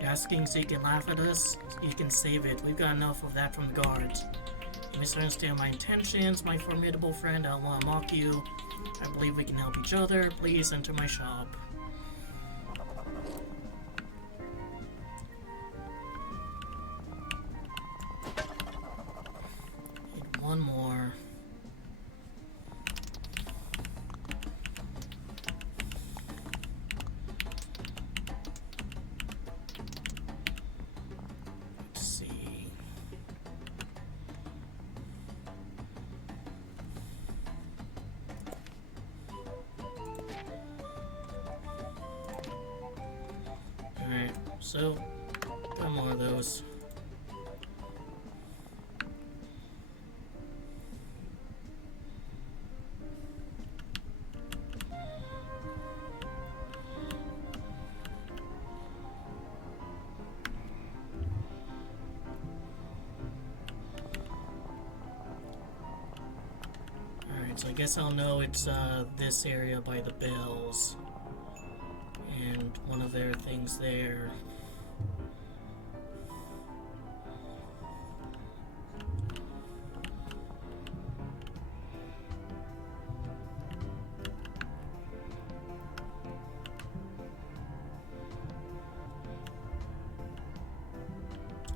You're asking so you can laugh at us? You can save it. We've got enough of that from the guards. You misunderstand my intentions, my formidable friend. I don't want to mock you. I believe we can help each other. Please enter my shop. Need one more. Let's see. Alright, so, got more of those. Alright, so I guess I'll know it's this area by the bells. And one of their things there.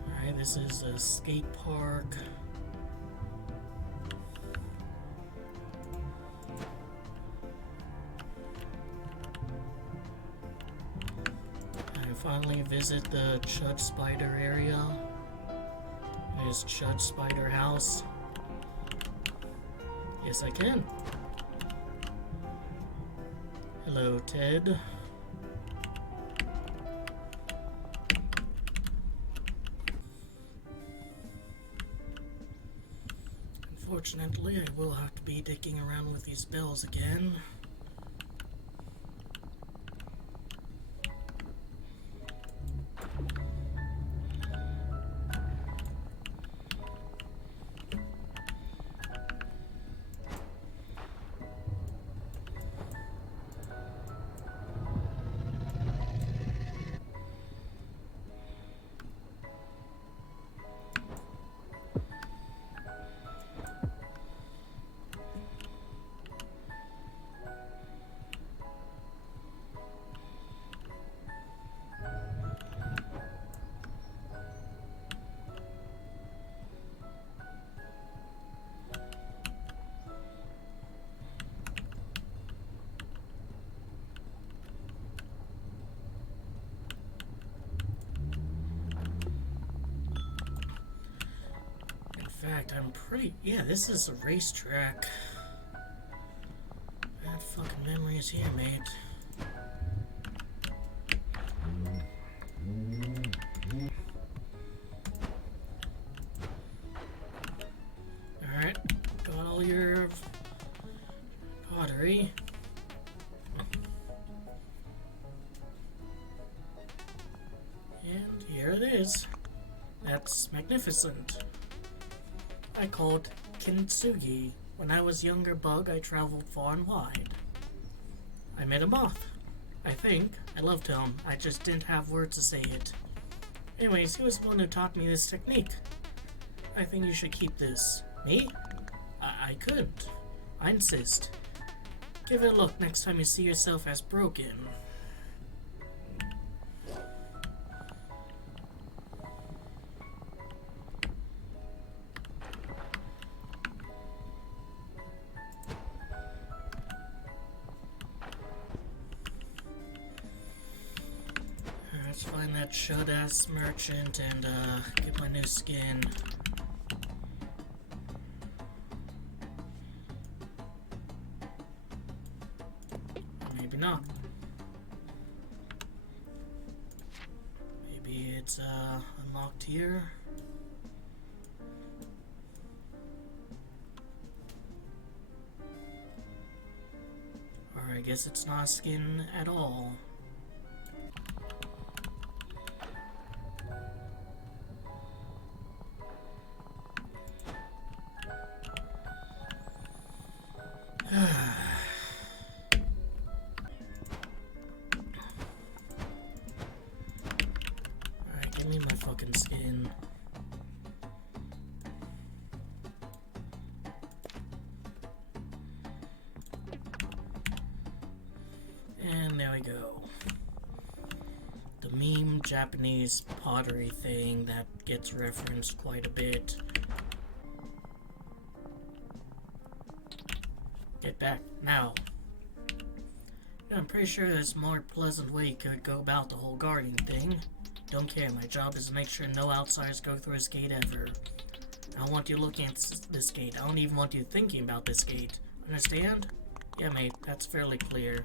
Alright, this is a skate park. Finally visit the Chud Spider area. There's Chud Spider house. Yes, I can. Hello, Ted. Unfortunately, I will have to be digging around with these bells again. In fact, I'm pretty... yeah, this is a racetrack. Bad fucking memories here, mate. Alright, got all your pottery. And here it is. That's magnificent. magnificent. I called Kintsugi. When I was younger bug, I traveled far and wide. I met a moth. I think. I loved him. I just didn't have words to say it. Anyways, he was the one who taught me this technique. I think you should keep this. Me? I couldn't. I insist. Give it a look next time you see yourself as broken. Let's find that shut-ass merchant and get my new skin. Maybe not. Maybe it's unlocked here. Or I guess it's not a skin at all. Alright, give me my fucking skin. And there we go. The meme Japanese pottery thing that gets referenced quite a bit. Get back, now. I'm pretty sure there's a more pleasant way you could go about the whole guarding thing. Don't care, my job is to make sure no outsiders go through this gate ever. I don't want you looking at this gate. I don't even want you thinking about this gate. Understand? Yeah, mate, that's fairly clear.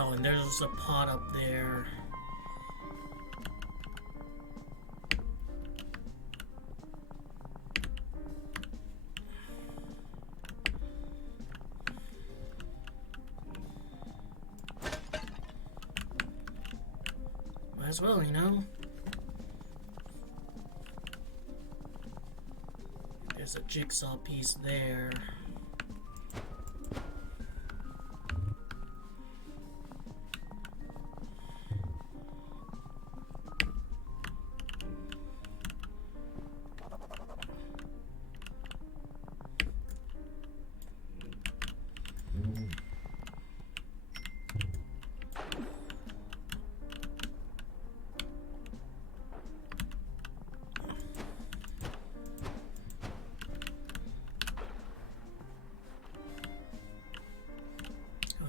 Oh, and there's a pot up there. Might as well, you know. There's a jigsaw piece there.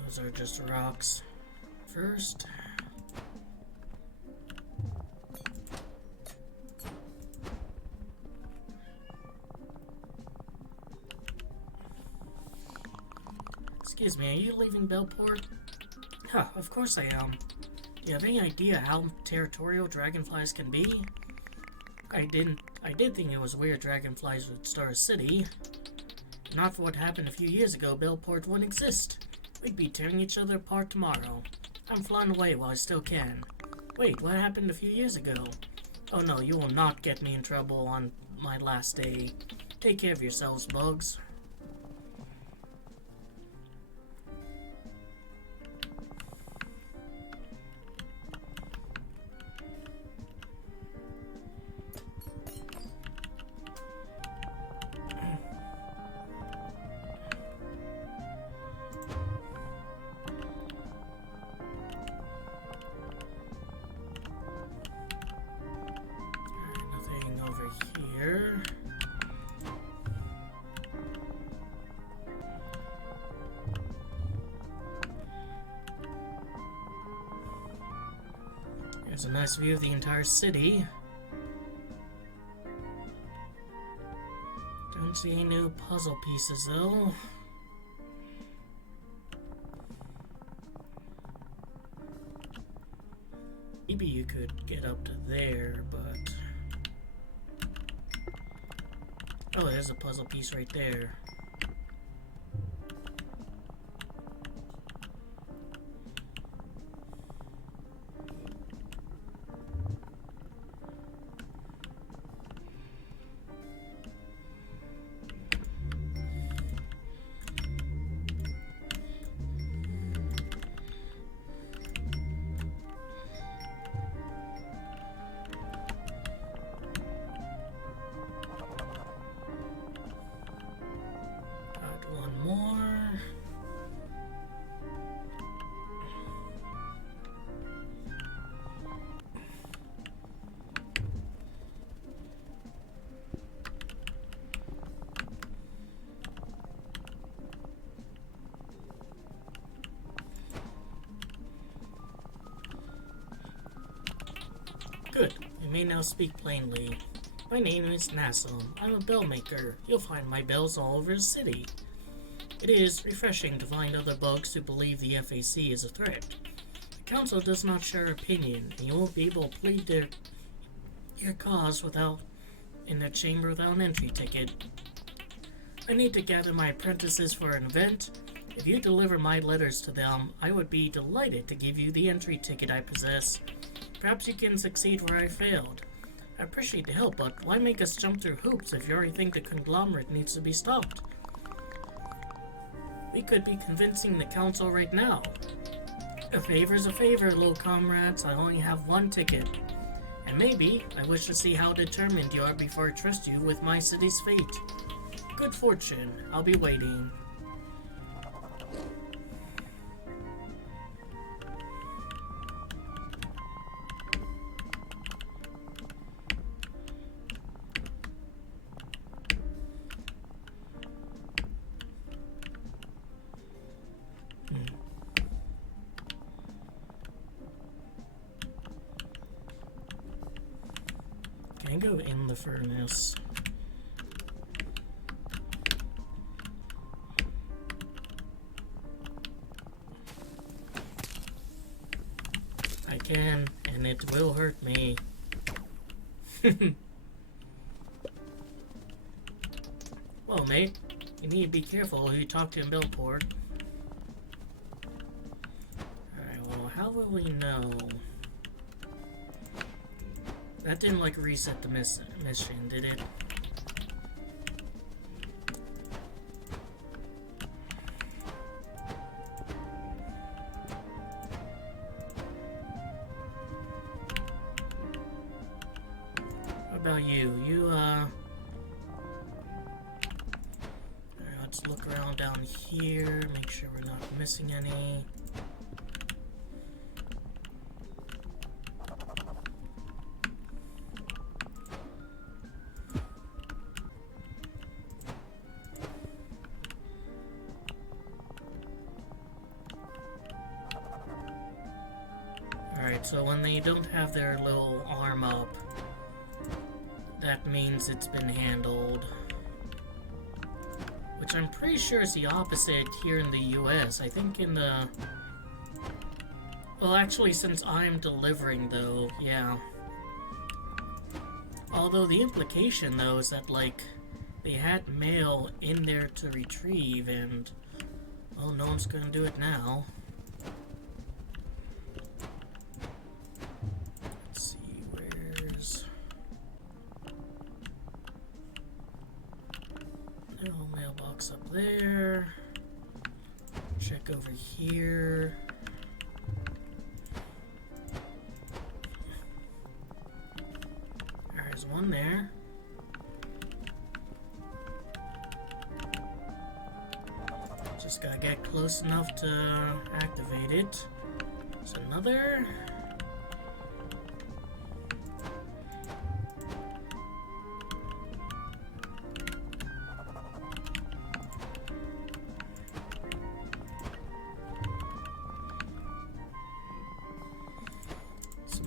Those are just rocks. First. Excuse me, are you leaving Bellport? Huh, of course I am. Do you have any idea how territorial dragonflies can be? I did think it was weird dragonflies would start a city. Not for what happened a few years ago, Bellport wouldn't exist. We'd be tearing each other apart tomorrow. I'm flying away while I still can. Wait, what happened a few years ago? Oh no, you will not get me in trouble on my last day. Take care of yourselves, bugs. Here. There's a nice view of the entire city. Don't see any new puzzle pieces though. maybe you could get up to there, but... Oh, there's a puzzle piece right there. Good. You may now speak plainly. My name is Nassim. I'm a bell maker. You'll find my bells all over the city. It is refreshing to find other bugs who believe the FAC is a threat. The council does not share opinion, and you won't be able to plead your cause in their chamber without an entry ticket. I need to gather my apprentices for an event. If you deliver my letters to them, I would be delighted to give you the entry ticket I possess. Perhaps you can succeed where I failed. I appreciate the help, but why make us jump through hoops if you already think the conglomerate needs to be stopped? We could be convincing the council right now. A favor's a favor, little comrades. I only have one ticket. And maybe I wish to see how determined you are before I trust you with my city's fate. Good fortune. I'll be waiting. Can I go in the furnace? I can, and it will hurt me. Well, mate, you need to be careful who you talk to in Belport. Alright, well, how will we know? That didn't, like, reset the mission, did it? What about you? Alright, let's look around down here, make sure we're not missing any. Alright, so when they don't have their little arm up, that means it's been handled. Which I'm pretty sure is the opposite here in the US. I think in the... Well, actually, since I'm delivering, though, yeah. Although the implication, though, is that, like, they had mail in there to retrieve, and... Well, no one's gonna do it now. Mailbox up there. Check over here. There's one there. Just gotta get close enough to activate it. There's another.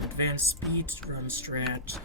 Advanced speed run strat.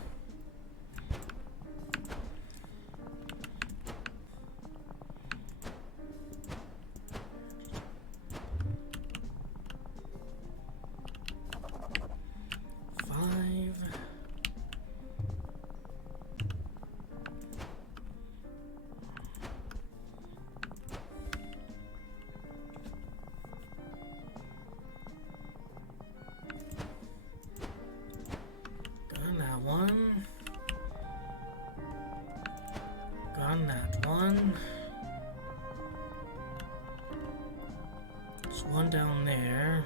done that one. There's one down there.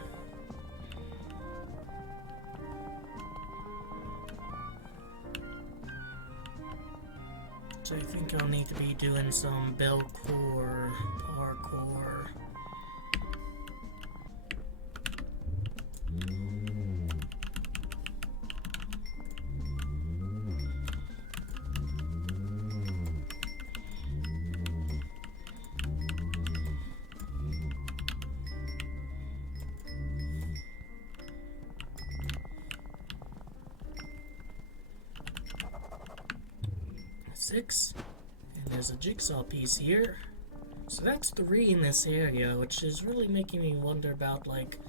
So I think I'll need to be doing some Belcore parkour. Six, and there's a jigsaw piece here. So that's 3 in this area, which is really making me wonder about like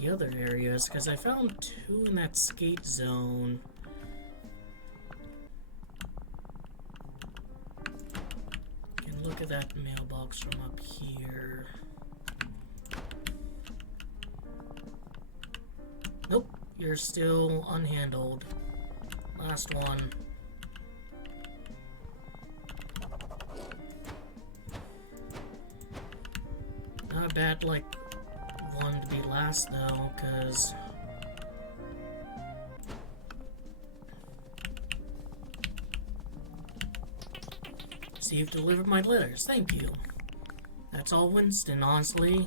the other areas, because I found 2 in that skate zone. You can look at that mailbox from up here. Nope, you're still unhandled. Last one. Not a bad, like, one to be last, though, because... See, you've delivered my letters. Thank you. That's all, Winston, honestly.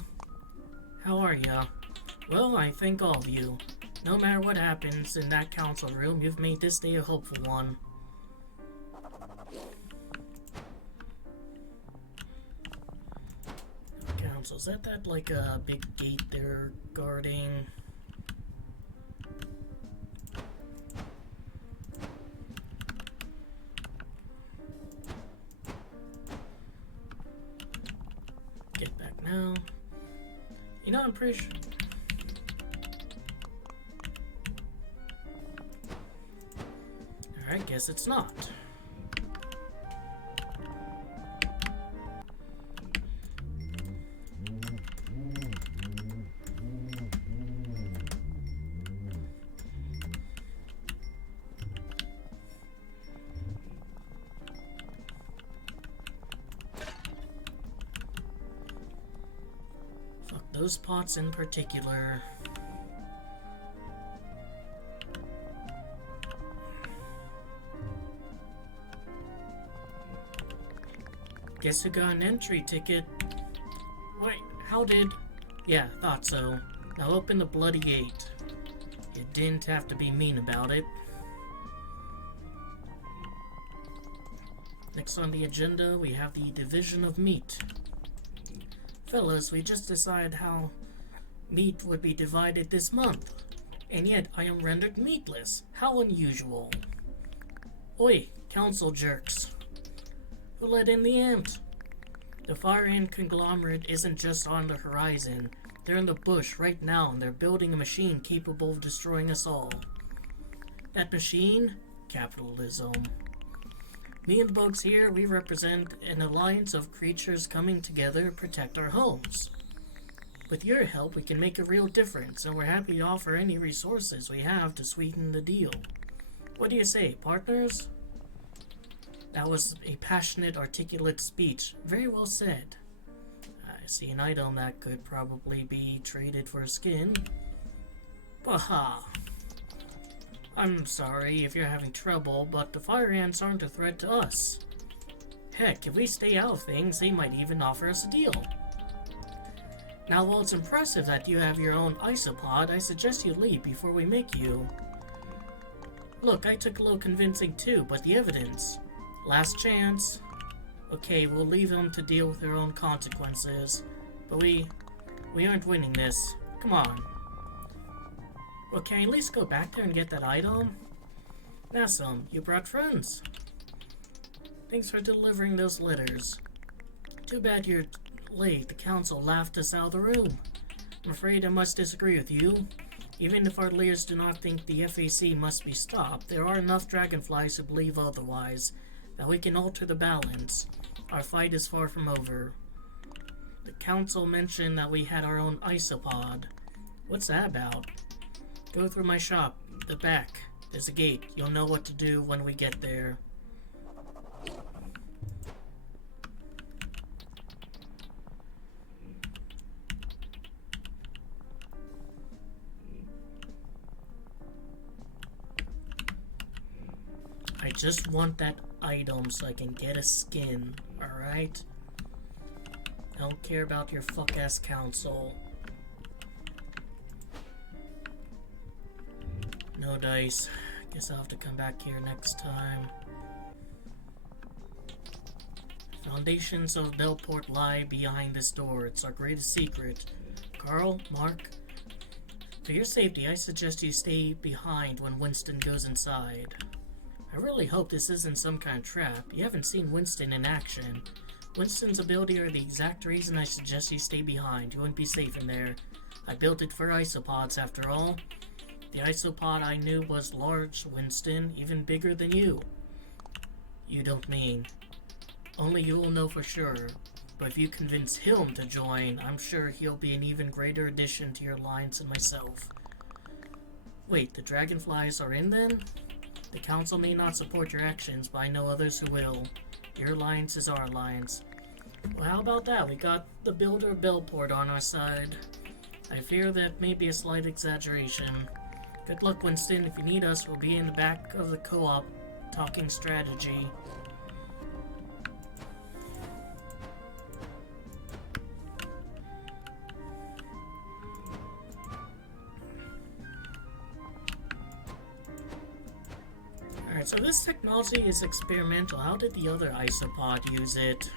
How are ya? Well, I thank all of you. No matter what happens in that council room, you've made this day a hopeful one. So is that like a big gate they're guarding? Get back now. You know, I'm pretty sure... Alright, guess it's not. Those pots in particular. Guess who got an entry ticket? Wait, how did... Yeah, thought so. Now open the bloody gate. You didn't have to be mean about it. Next on the agenda, we have the division of meat. Fellas, we just decided how meat would be divided this month, and yet I am rendered meatless. How unusual. Oi, council jerks. Who let in the ant? The fire ant conglomerate isn't just on the horizon. They're in the bush right now, and they're building a machine capable of destroying us all. That machine? Capitalism. Me and the bugs here, we represent an alliance of creatures coming together to protect our homes. With your help, we can make a real difference, and we're happy to offer any resources we have to sweeten the deal. What do you say, partners? That was a passionate, articulate speech. Very well said. I see an item that could probably be traded for skin. Baha! I'm sorry if you're having trouble, but the fire ants aren't a threat to us. Heck, if we stay out of things, they might even offer us a deal. Now, while it's impressive that you have your own Isopod, I suggest you leave before we make you. Look, I took a little convincing too, but the evidence. Last chance. Okay, we'll leave them to deal with their own consequences. But we aren't winning this. Come on. Well, can I at least go back there and get that item? Nassum, you brought friends. Thanks for delivering those letters. Too bad you're late. The council laughed us out of the room. I'm afraid I must disagree with you. Even if our leaders do not think the FAC must be stopped, there are enough dragonflies who believe otherwise, that we can alter the balance. Our fight is far from over. The council mentioned that we had our own Isopod. What's that about? Go through my shop, the back. There's a gate. You'll know what to do when we get there. just want that item so I can get a skin, alright? I don't care about your fuck-ass council. No dice. Guess I'll have to come back here next time. Foundations of Bellport lie behind this door. It's our greatest secret. Carl, Mark, for your safety, I suggest you stay behind when Winston goes inside. I really hope this isn't some kind of trap. You haven't seen Winston in action. Winston's ability are the exact reason I suggest you stay behind. You wouldn't be safe in there. I built it for isopods, after all. The isopod I knew was large, Winston, even bigger than you. You don't mean. Only you will know for sure. But if you convince him to join, I'm sure he'll be an even greater addition to your alliance than myself. Wait, the dragonflies are in then? The council may not support your actions, but I know others who will. Your alliance is our alliance. Well, how about that? We got the builder of Bellport on our side. I fear that may be a slight exaggeration. Good luck, Winston. If you need us, we'll be in the back of the co-op, talking strategy. Alright, so this technology is experimental. How did the other isopod use it?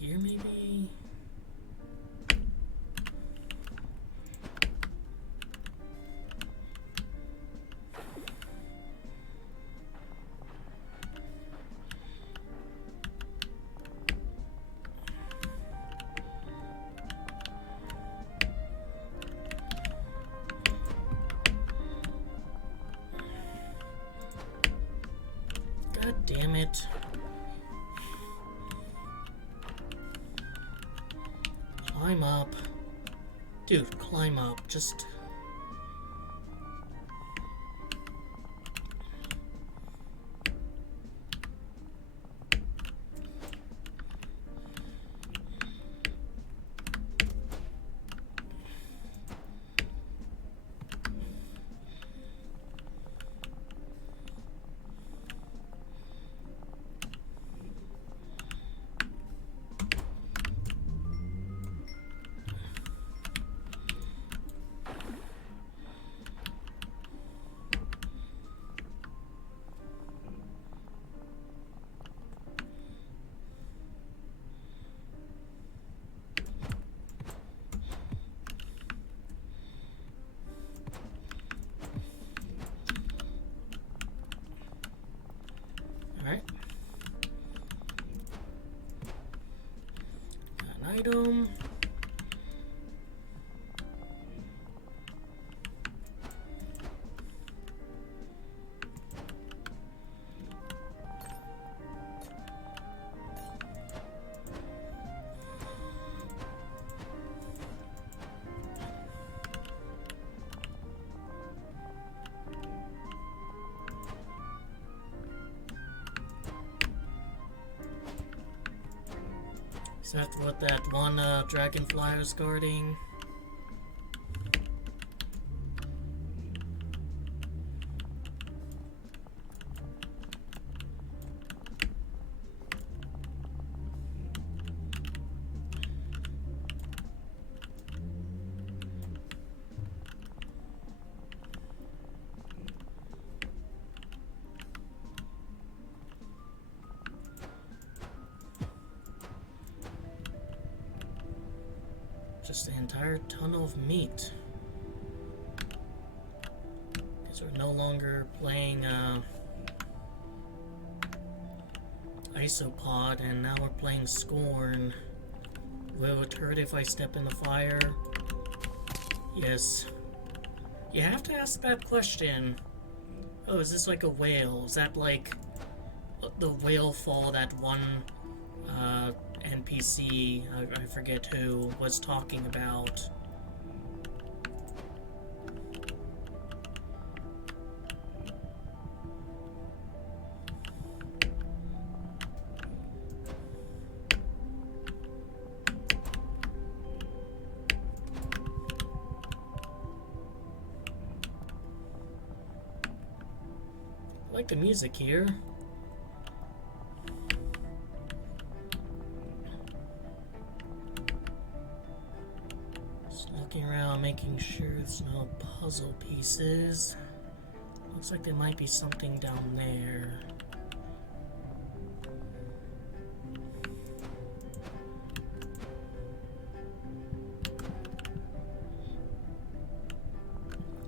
Here, maybe? God damn it. Climb up. Dude, climb up. Just... Alright. Got an item. Is that what that one dragonfly was guarding? Just the entire tunnel of meat. Because we're no longer playing Isopod, and now we're playing Scorn. Will it hurt if I step in the fire? Yes. You have to ask that question. Oh, is this like a whale? Is that like the whale fall that one NPC, I forget who, was talking about? I like the music here. Just looking around, making sure there's no puzzle pieces. Looks like there might be something down there.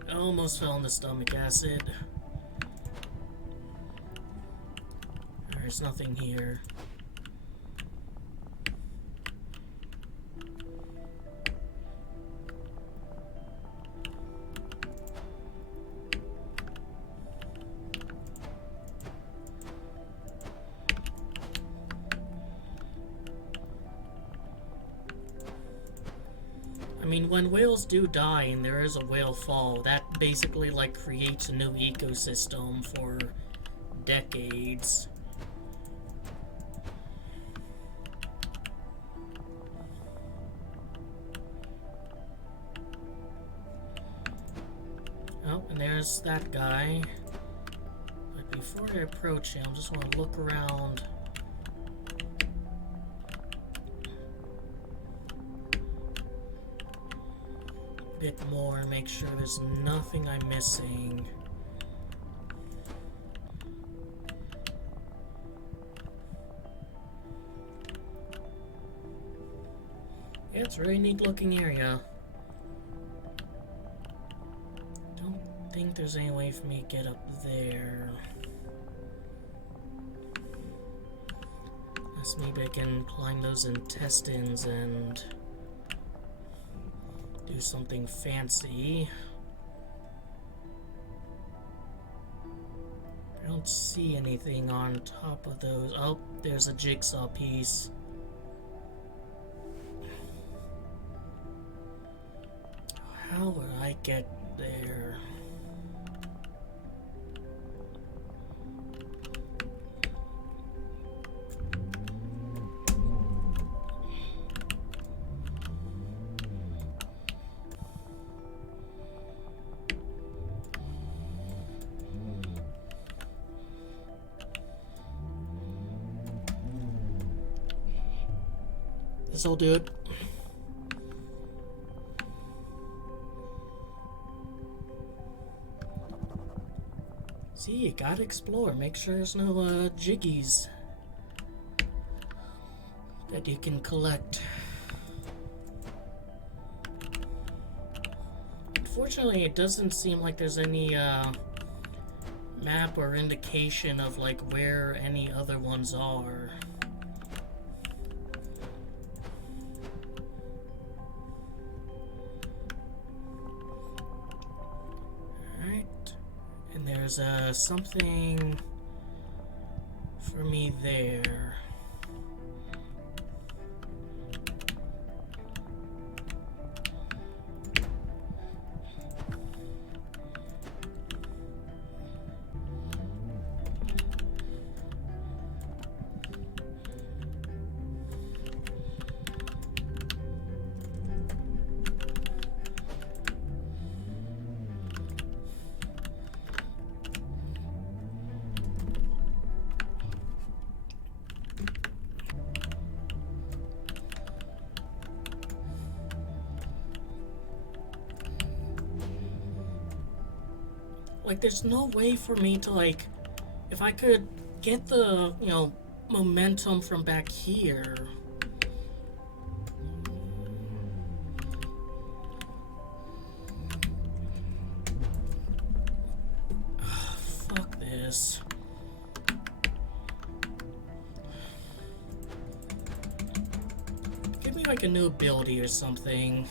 I almost fell into stomach acid. There's nothing here. I mean, when whales do die and there is a whale fall, that basically like creates a new ecosystem for decades. Oh, and there's that guy. But before I approach him, I just want to look around. A bit more, make sure there's nothing I'm missing. Yeah, it's a really neat looking area. I think there's any way for me to get up there. Unless maybe I can climb those intestines and do something fancy. I don't see anything on top of those. Oh, there's a jigsaw piece. How would I get there? This'll do it. See, you gotta explore. Make sure there's no jiggies that you can collect. Unfortunately, it doesn't seem like there's any map or indication of like where any other ones are. There's something for me there. Like, there's no way for me to, like, if I could get the, you know, momentum from back here. Fuck this. like a new ability or something.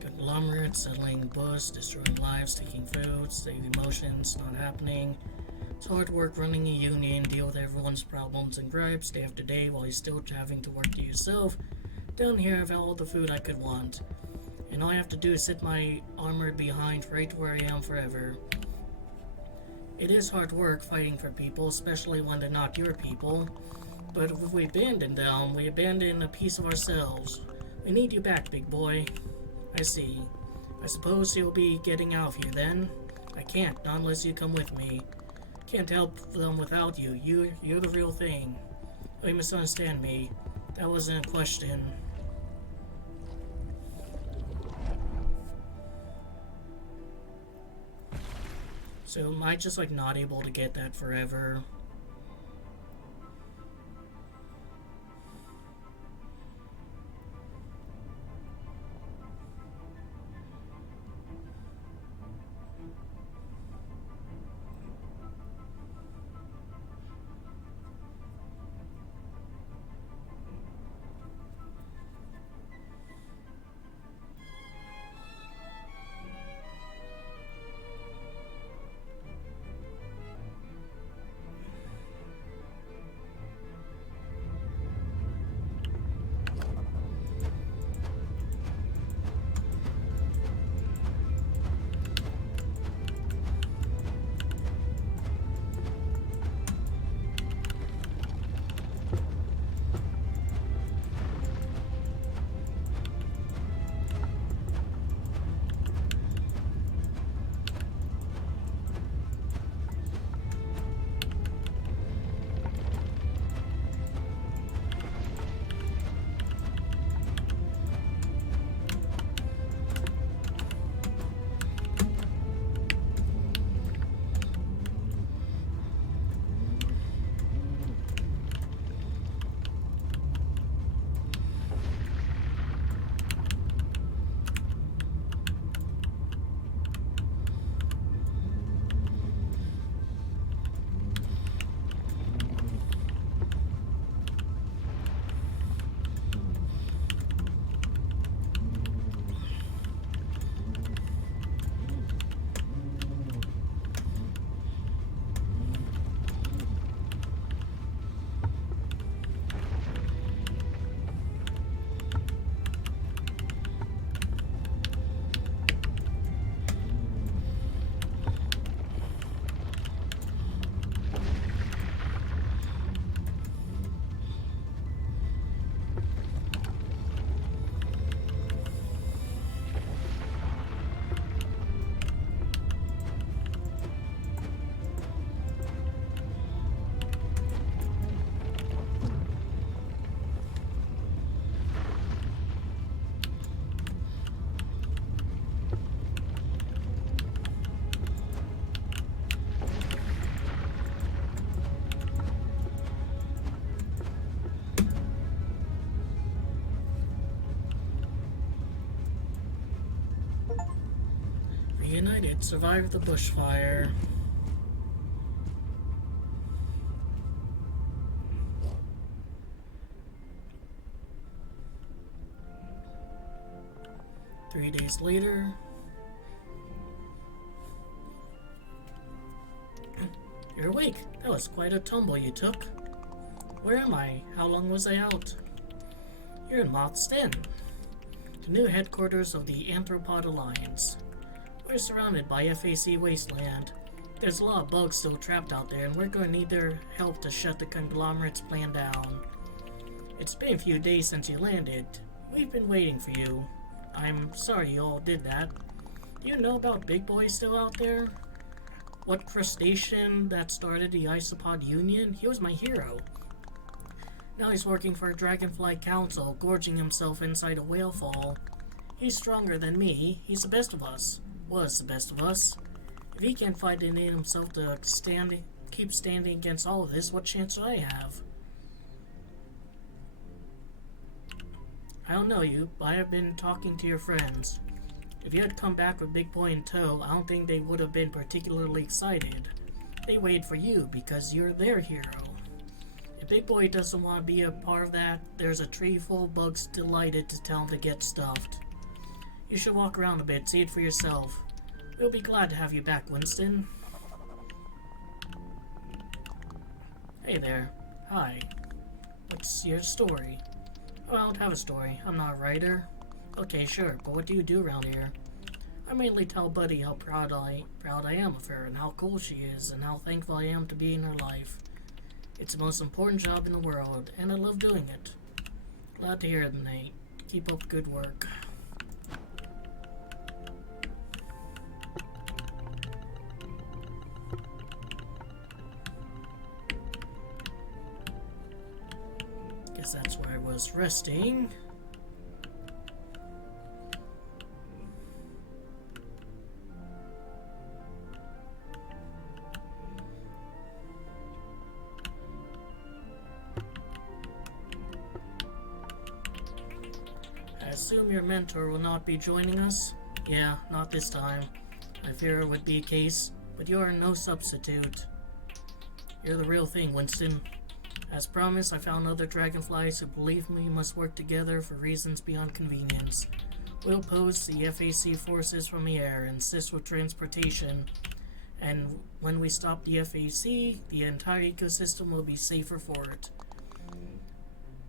Conglomerate, settling bus, destroying lives, taking food, saving emotions, not happening. It's hard work running a union, deal with everyone's problems and gripes day after day while you're still having to work to yourself. Down here I've had all the food I could want, and all I have to do is sit my armored behind right where I am forever. It is hard work fighting for people, especially when they're not your people. But if we abandon them, we abandon a piece of ourselves. We need you back, big boy. I see. I suppose you'll be getting out of here then? I can't, not unless you come with me. Can't help them without you. You're the real thing. Oh, you misunderstand me. That wasn't a question. So am I just like not able to get that forever? Reunited, survived the bushfire. Three days later, you're awake. That was quite a tumble you took. Where am I? How long was I out? You're in Moth's Den, the new headquarters of the Anthropod Alliance. We're surrounded by FAC wasteland. There's a lot of bugs still trapped out there, and we're going to need their help to shut the conglomerate's plan down. It's been a few days since you landed. We've been waiting for you. I'm sorry you all did that. Do you know about Big Boy still out there? What crustacean that started the Isopod Union? He was my hero. Now he's working for a Dragonfly Council, gorging himself inside a whale fall. He's stronger than me. He's the best of us. Was the best of us. If he can't fight in himself to keep standing against all of this, what chance do I have? I don't know you, but I have been talking to your friends. If you had come back with Big Boy in tow, I don't think they would have been particularly excited. They waited for you because you're their hero. If Big Boy doesn't want to be a part of that, there's a tree full of bugs delighted to tell him to get stuffed. You should walk around a bit, see it for yourself. We'll be glad to have you back, Winston. Hey there. Hi. What's your story? Oh, I don't have a story. I'm not a writer. Okay, sure, but what do you do around here? I mainly tell Buddy how proud I am of her and how cool she is and how thankful I am to be in her life. It's the most important job in the world, and I love doing it. Glad to hear it, Nate. Keep up good work. Guess that's where I was resting. I assume your mentor will not be joining us? Yeah, not this time. I fear it would be a case, but you are no substitute. You're the real thing, Winston. As promised, I found other dragonflies who believe we must work together for reasons beyond convenience. We'll oppose the FAC forces from the air and assist with transportation. And when we stop the FAC, the entire ecosystem will be safer for it.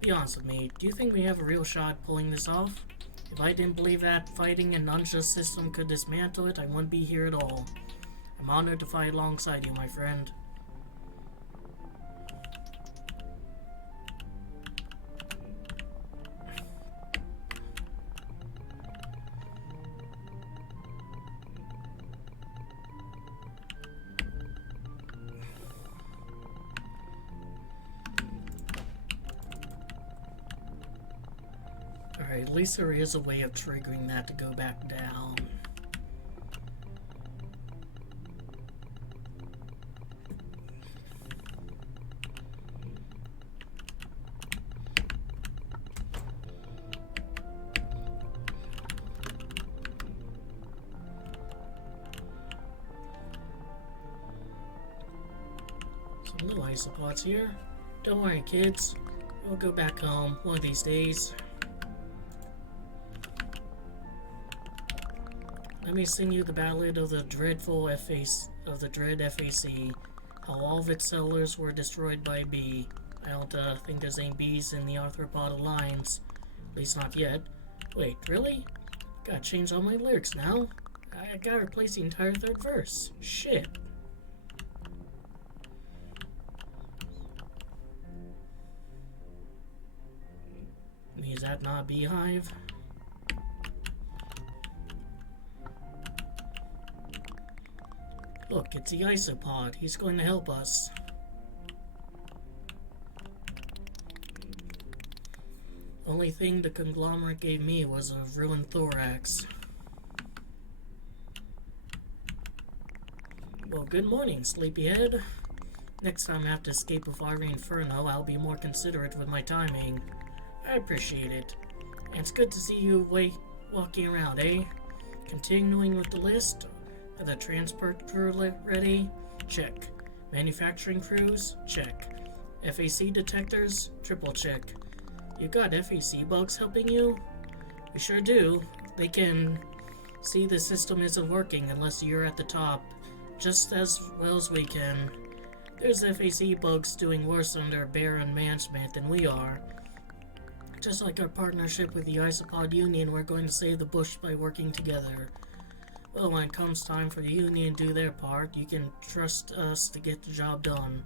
Be honest with me, do you think we have a real shot at pulling this off? If I didn't believe that fighting an unjust system could dismantle it, I wouldn't be here at all. I'm honored to fight alongside you, my friend. Alright, at least there is a way of triggering that to go back down. Some little isopods here. Don't worry, kids. We'll go back home one of these days. Let me sing you the ballad of the dreadful dread FAC, how all of its settlers were destroyed by a bee. I don't think there's any bees in the Arthropod Alliance, at least not yet. Wait, really? Gotta change all my lyrics now. I gotta replace the entire third verse. Shit. Is that not a beehive? Look, it's the Isopod. He's going to help us. Only thing the conglomerate gave me was a ruined thorax. Well, good morning, sleepyhead. Next time I have to escape a fiery inferno, I'll be more considerate with my timing. I appreciate it. And it's good to see you walking around, eh? Continuing with the list. Are the transport crew ready? Check. Manufacturing crews? Check. FAC detectors? Triple check. You got FAC bugs helping you? We sure do. They can see the system isn't working unless you're at the top, just as well as we can. There's FAC bugs doing worse under Baron management than we are. Just like our partnership with the Isopod Union, we're going to save the bush by working together. Well, when it comes time for the Union to do their part, you can trust us to get the job done.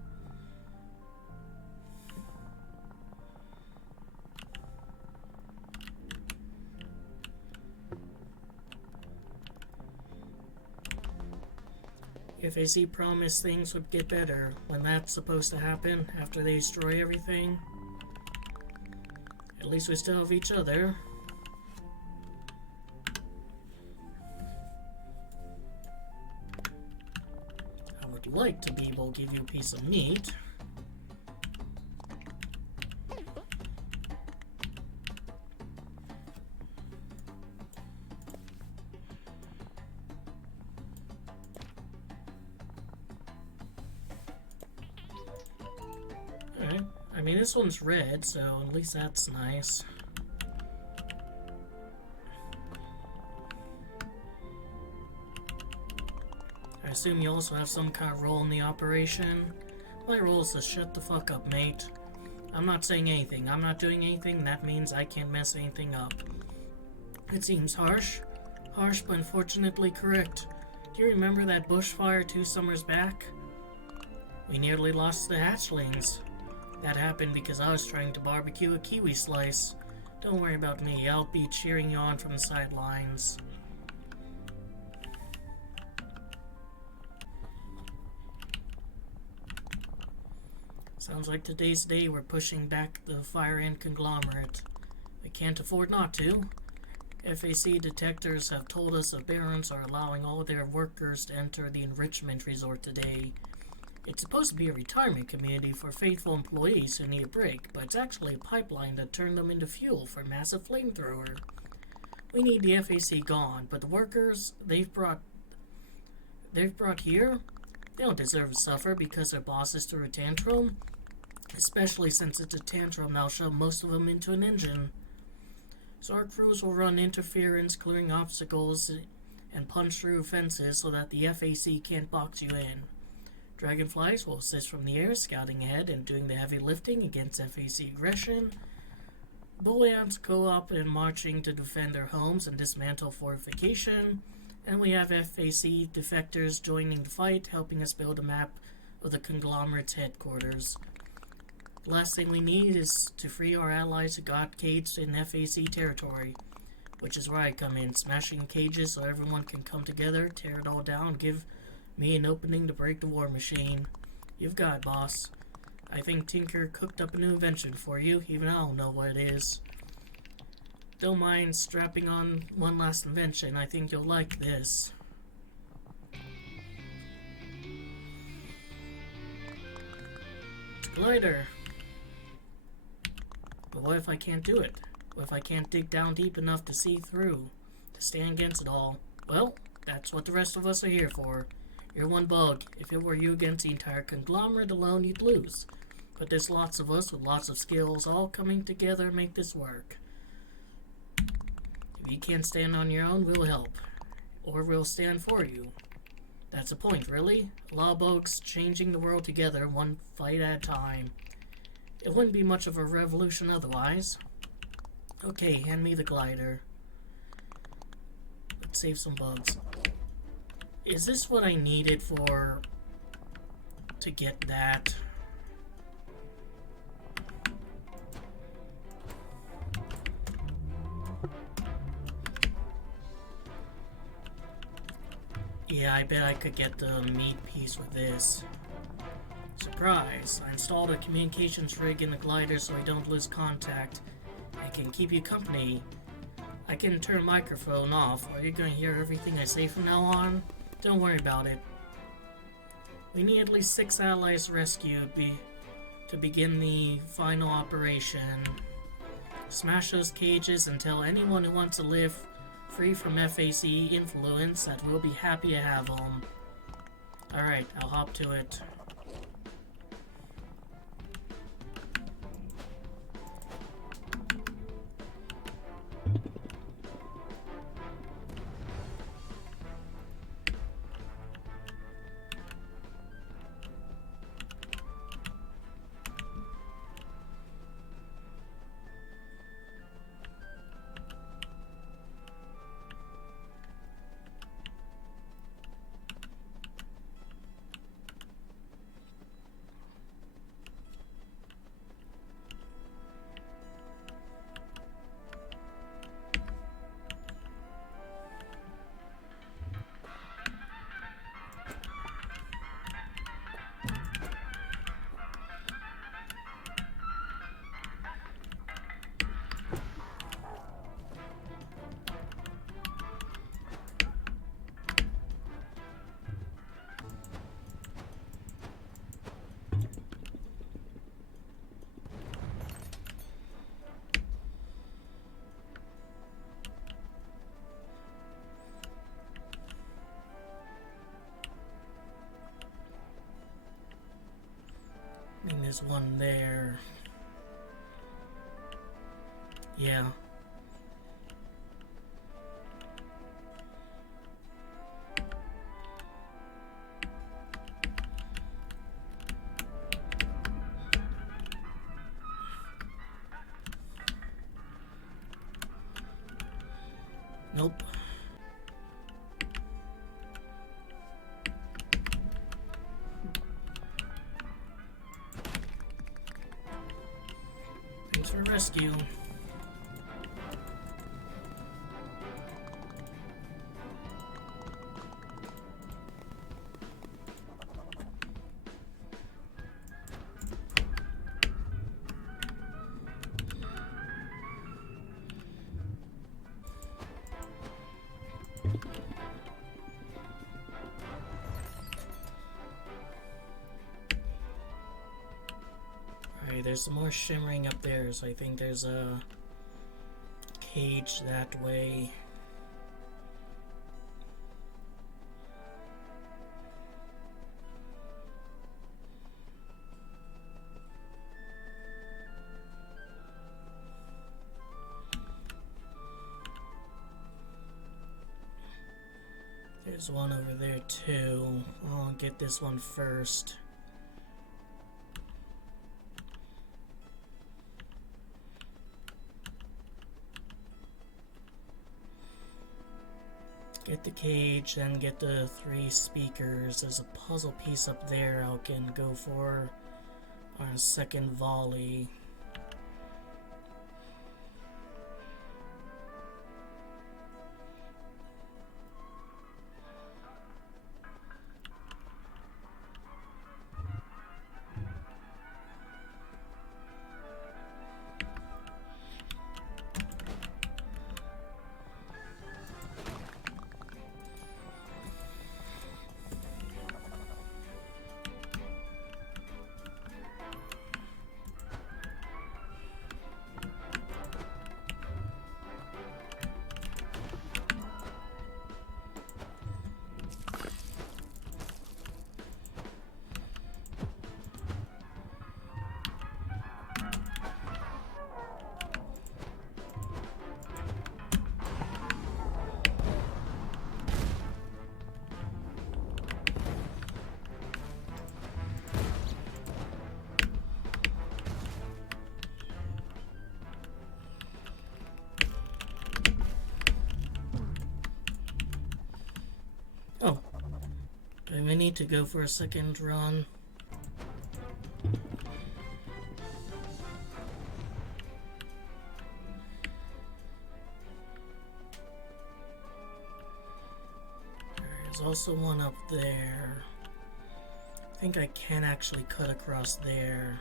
FAC promised things would get better. When that's supposed to happen, after they destroy everything? At least we still have each other. Like to be able to give you a piece of meat. I mean, this one's red, so at least that's nice. I assume you also have some kind of role in the operation. My role is to shut the fuck up, mate. I'm not saying anything. I'm not doing anything. That means I can't mess anything up. It seems harsh. Harsh, but unfortunately correct. Do you remember that bushfire 2 summers back? We nearly lost the hatchlings. That happened because I was trying to barbecue a kiwi slice. Don't worry about me. I'll be cheering you on from the sidelines. Sounds like today's the day we're pushing back the fire ant conglomerate. We can't afford not to. FAC detectors have told us the Barons are allowing all their workers to enter the enrichment resort today. It's supposed to be a retirement community for faithful employees who need a break, but it's actually a pipeline that turned them into fuel for a massive flamethrower. We need the FAC gone, but the workers they've brought here, they don't deserve to suffer because their bosses threw a tantrum, especially since it's a tantrum that'll shove most of them into an engine. So our crews will run interference, clearing obstacles, and punch through fences so that the FAC can't box you in. Dragonflies will assist from the air, scouting ahead and doing the heavy lifting against FAC aggression. Bully ants co-op and marching to defend their homes and dismantle fortification. And we have FAC defectors joining the fight, helping us build a map of the conglomerate's headquarters. The last thing we need is to free our allies who got caged in FAC territory, which is where I come in, smashing cages so everyone can come together, tear it all down, give me an opening to break the war machine. You've got it, boss. I think Tinker cooked up a new invention for you, even I don't know what it is. Don't mind strapping on one last invention. I think you'll like this. It's a glider. But what if I can't do it? What if I can't dig down deep enough to see through, to stand against it all? Well, that's what the rest of us are here for. You're one bug. If it were you against the entire conglomerate alone, you'd lose. But there's lots of us with lots of skills all coming together to make this work. If you can't stand on your own, we'll help. Or we'll stand for you. That's the point, really. A lot of bugs changing the world together, one fight at a time. It wouldn't be much of a revolution otherwise. Okay, hand me the glider. Let's save some bugs. Is this what I needed to get that? Yeah, I bet I could get the meat piece with this. Surprise! I installed a communications rig in the glider so I don't lose contact. I can keep you company. I can turn microphone off. Are you going to hear everything I say from now on? Don't worry about it. We need at least 6 allies rescued to begin the final operation. Smash those cages and tell anyone who wants to live free from FAC influence that we'll be happy to have them. Alright, I'll hop to it. I mean, there's one there. Yeah. Nope. Thanks for rescue. Alright, there's some more shimmering up there, so I think there's a cage that way. There's one over there too. I'll get this one first. Get the cage, then get the 3 speakers. There's a puzzle piece up there I can go for our second volley. Oh, do we need to go for a second run? There's also one up there. I think I can actually cut across there.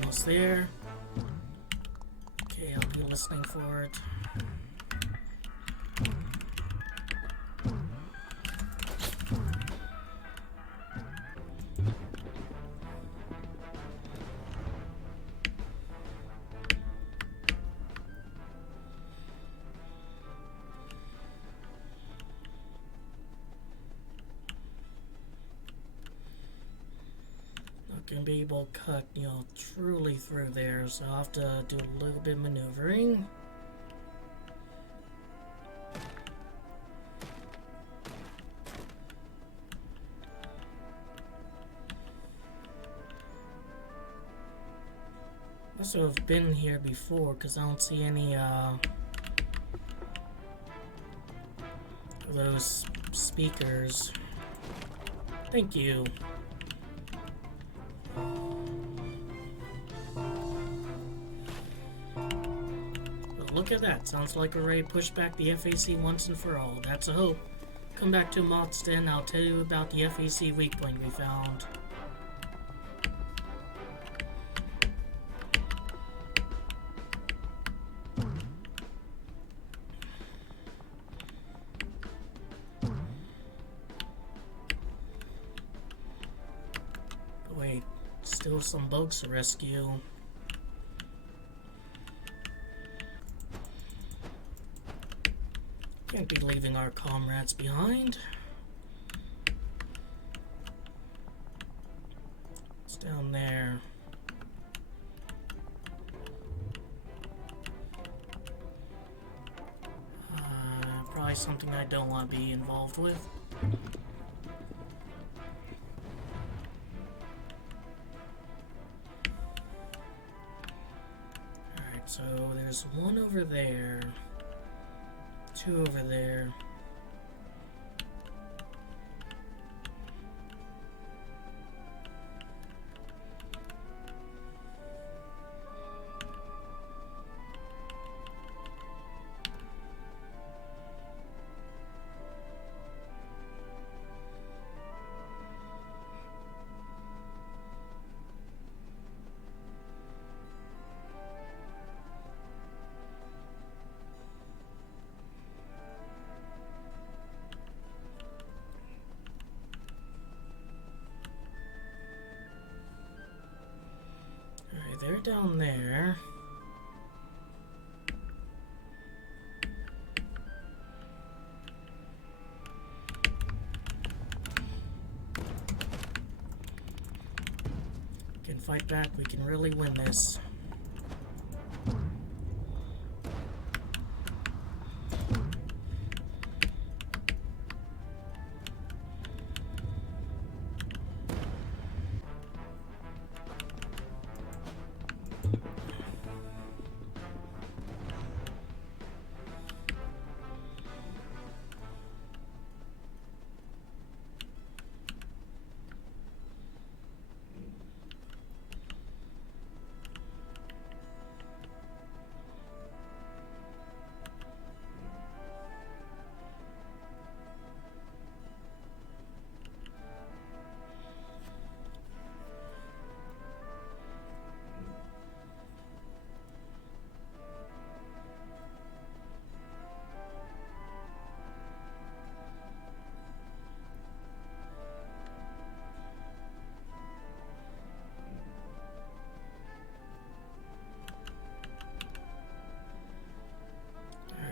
Almost there. Okay, I'll be listening for it. Gonna be able to cut, truly through there, so I'll have to do a little bit of maneuvering. Must have been here before, because I don't see any, of those speakers. Thank you. Look at that. Sounds like we're ready to push back the FAC once and for all. That's a hope. Come back to Moth's Den. I'll tell you about the FAC weak point we found. Still some bugs to rescue. Can't be leaving our comrades behind. It's down there. Probably something I don't want to be involved with. Alright, so there's one over there. Two over there. They're down there. We can fight back. We can really win this.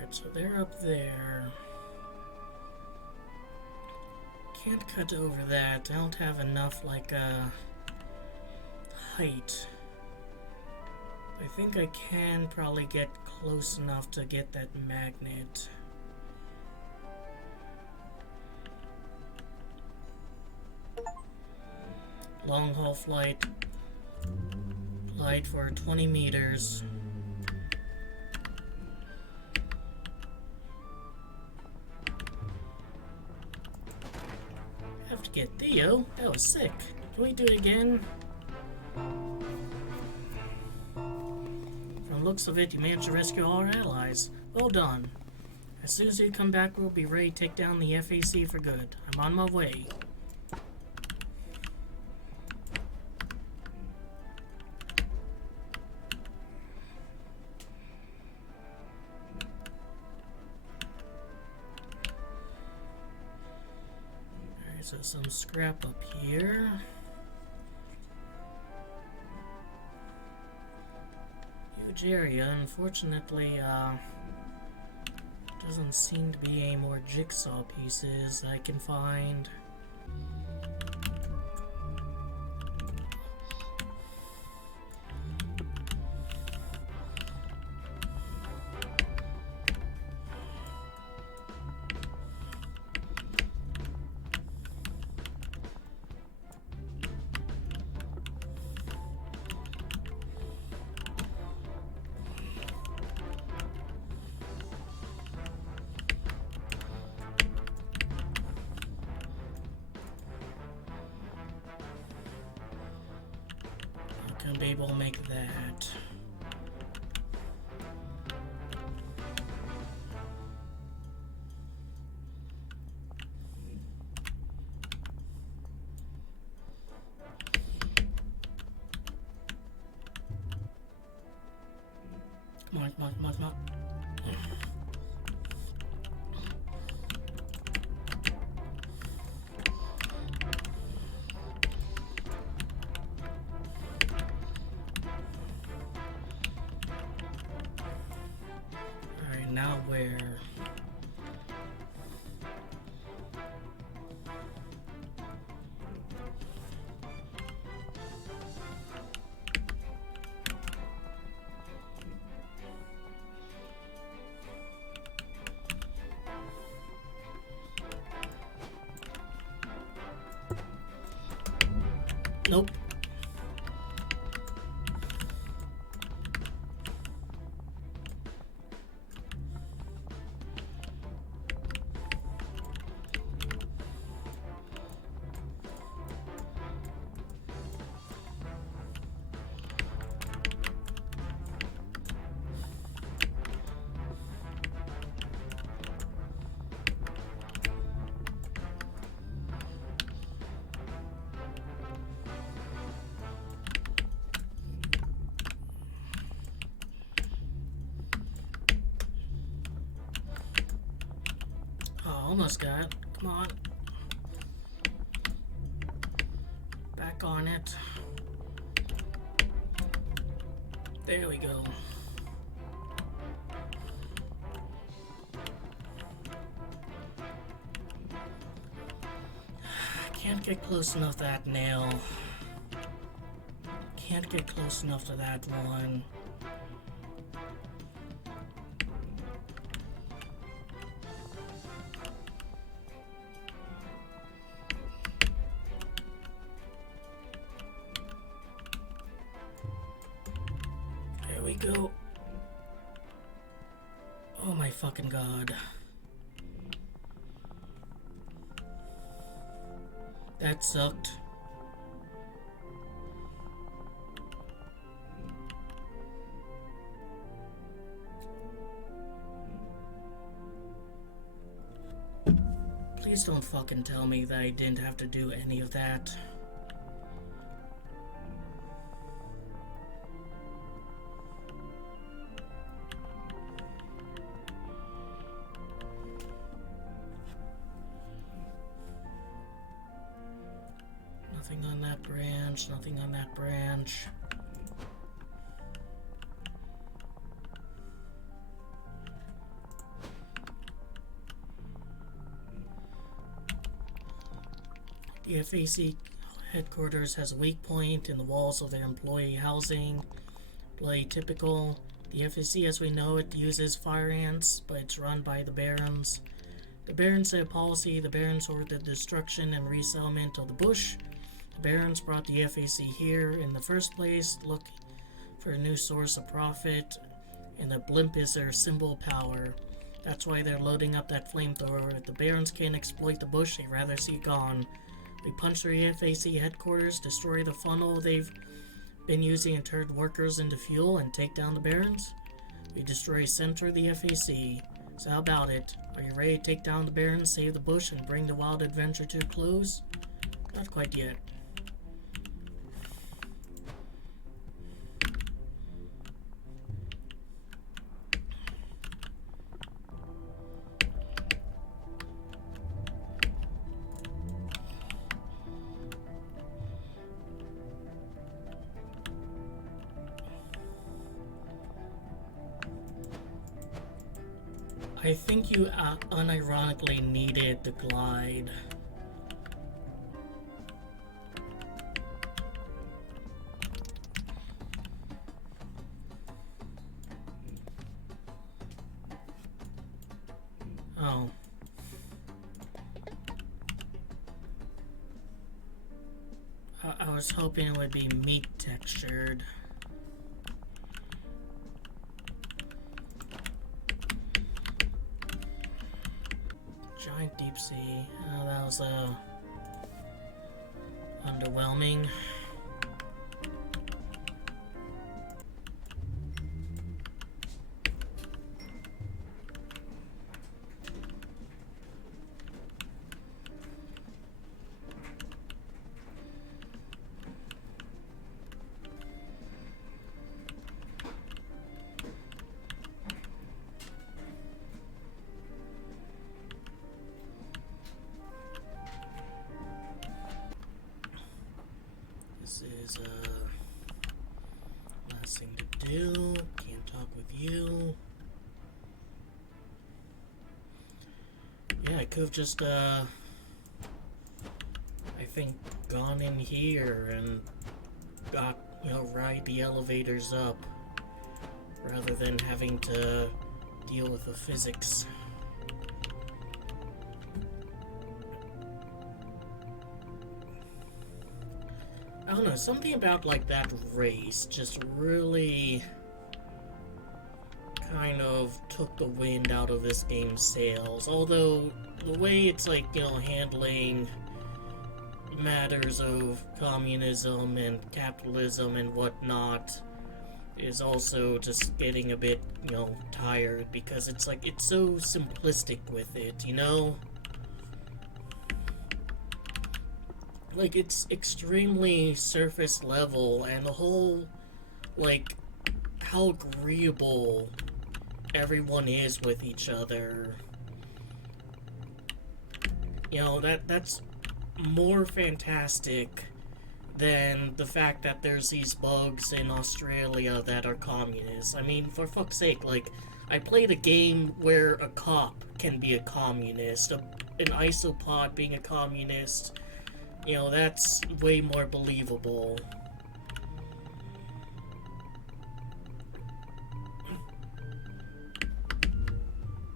So they're up there. Can't cut over that. I don't have enough, like, height. I think I can probably get close enough to get that magnet. Long haul flight. Flight for 20 meters. Have to get Theo. That was sick. Can we do it again? From the looks of it, you managed to rescue all our allies. Well done. As soon as you come back, we'll be ready to take down the FAC for good. I'm on my way. So some scrap up here. Huge area. Unfortunately, doesn't seem to be any more jigsaw pieces I can find. Gonna be able to make that. Come on, come on, come on, come on. now where? Nope. Oh, almost got it. Come on. Back on it. There we go. Can't get close enough to that nail. Can't get close enough to that one. There we go. Oh my fucking god. That sucked. Please don't fucking tell me that I didn't have to do any of that. Nothing on that branch, nothing on that branch. The FAC headquarters has a weak point in the walls of their employee housing. Bloody typical. The FAC, as we know it, uses fire ants, but it's run by the Barons. The Barons set a policy. The Barons ordered the destruction and resettlement of the bush. The Barons brought the FAC here in the first place, looking for a new source of profit, and the blimp is their symbol of power. That's why they're loading up that flamethrower. If the Barons can't exploit the bush, they'd rather see it gone. We punch the FAC headquarters, destroy the funnel they've been using and turn workers into fuel, and take down the Barons. We destroy center of the FAC. So how about it? Are you ready to take down the Barons, save the bush, and bring the wild adventure to a close? Not quite yet. I think you unironically needed the glide. Oh. I was hoping it would be meat textured. Giant deep sea. Oh, that was underwhelming. This is last thing to do. Can't talk with you. Yeah, I could have just, I think, gone in here and got, ride the elevators up, rather than having to deal with the physics. I don't know, something about, like, that race just really kind of took the wind out of this game's sails. Although, the way it's, like, handling matters of communism and capitalism and whatnot is also just getting a bit, tired, because it's like, it's so simplistic with it, Like, it's extremely surface level, and the whole, like, how agreeable everyone is with each other. That's more fantastic than the fact that there's these bugs in Australia that are communists. I mean, for fuck's sake, like, I played a game where a cop can be a communist, an Isopod being a communist. That's way more believable.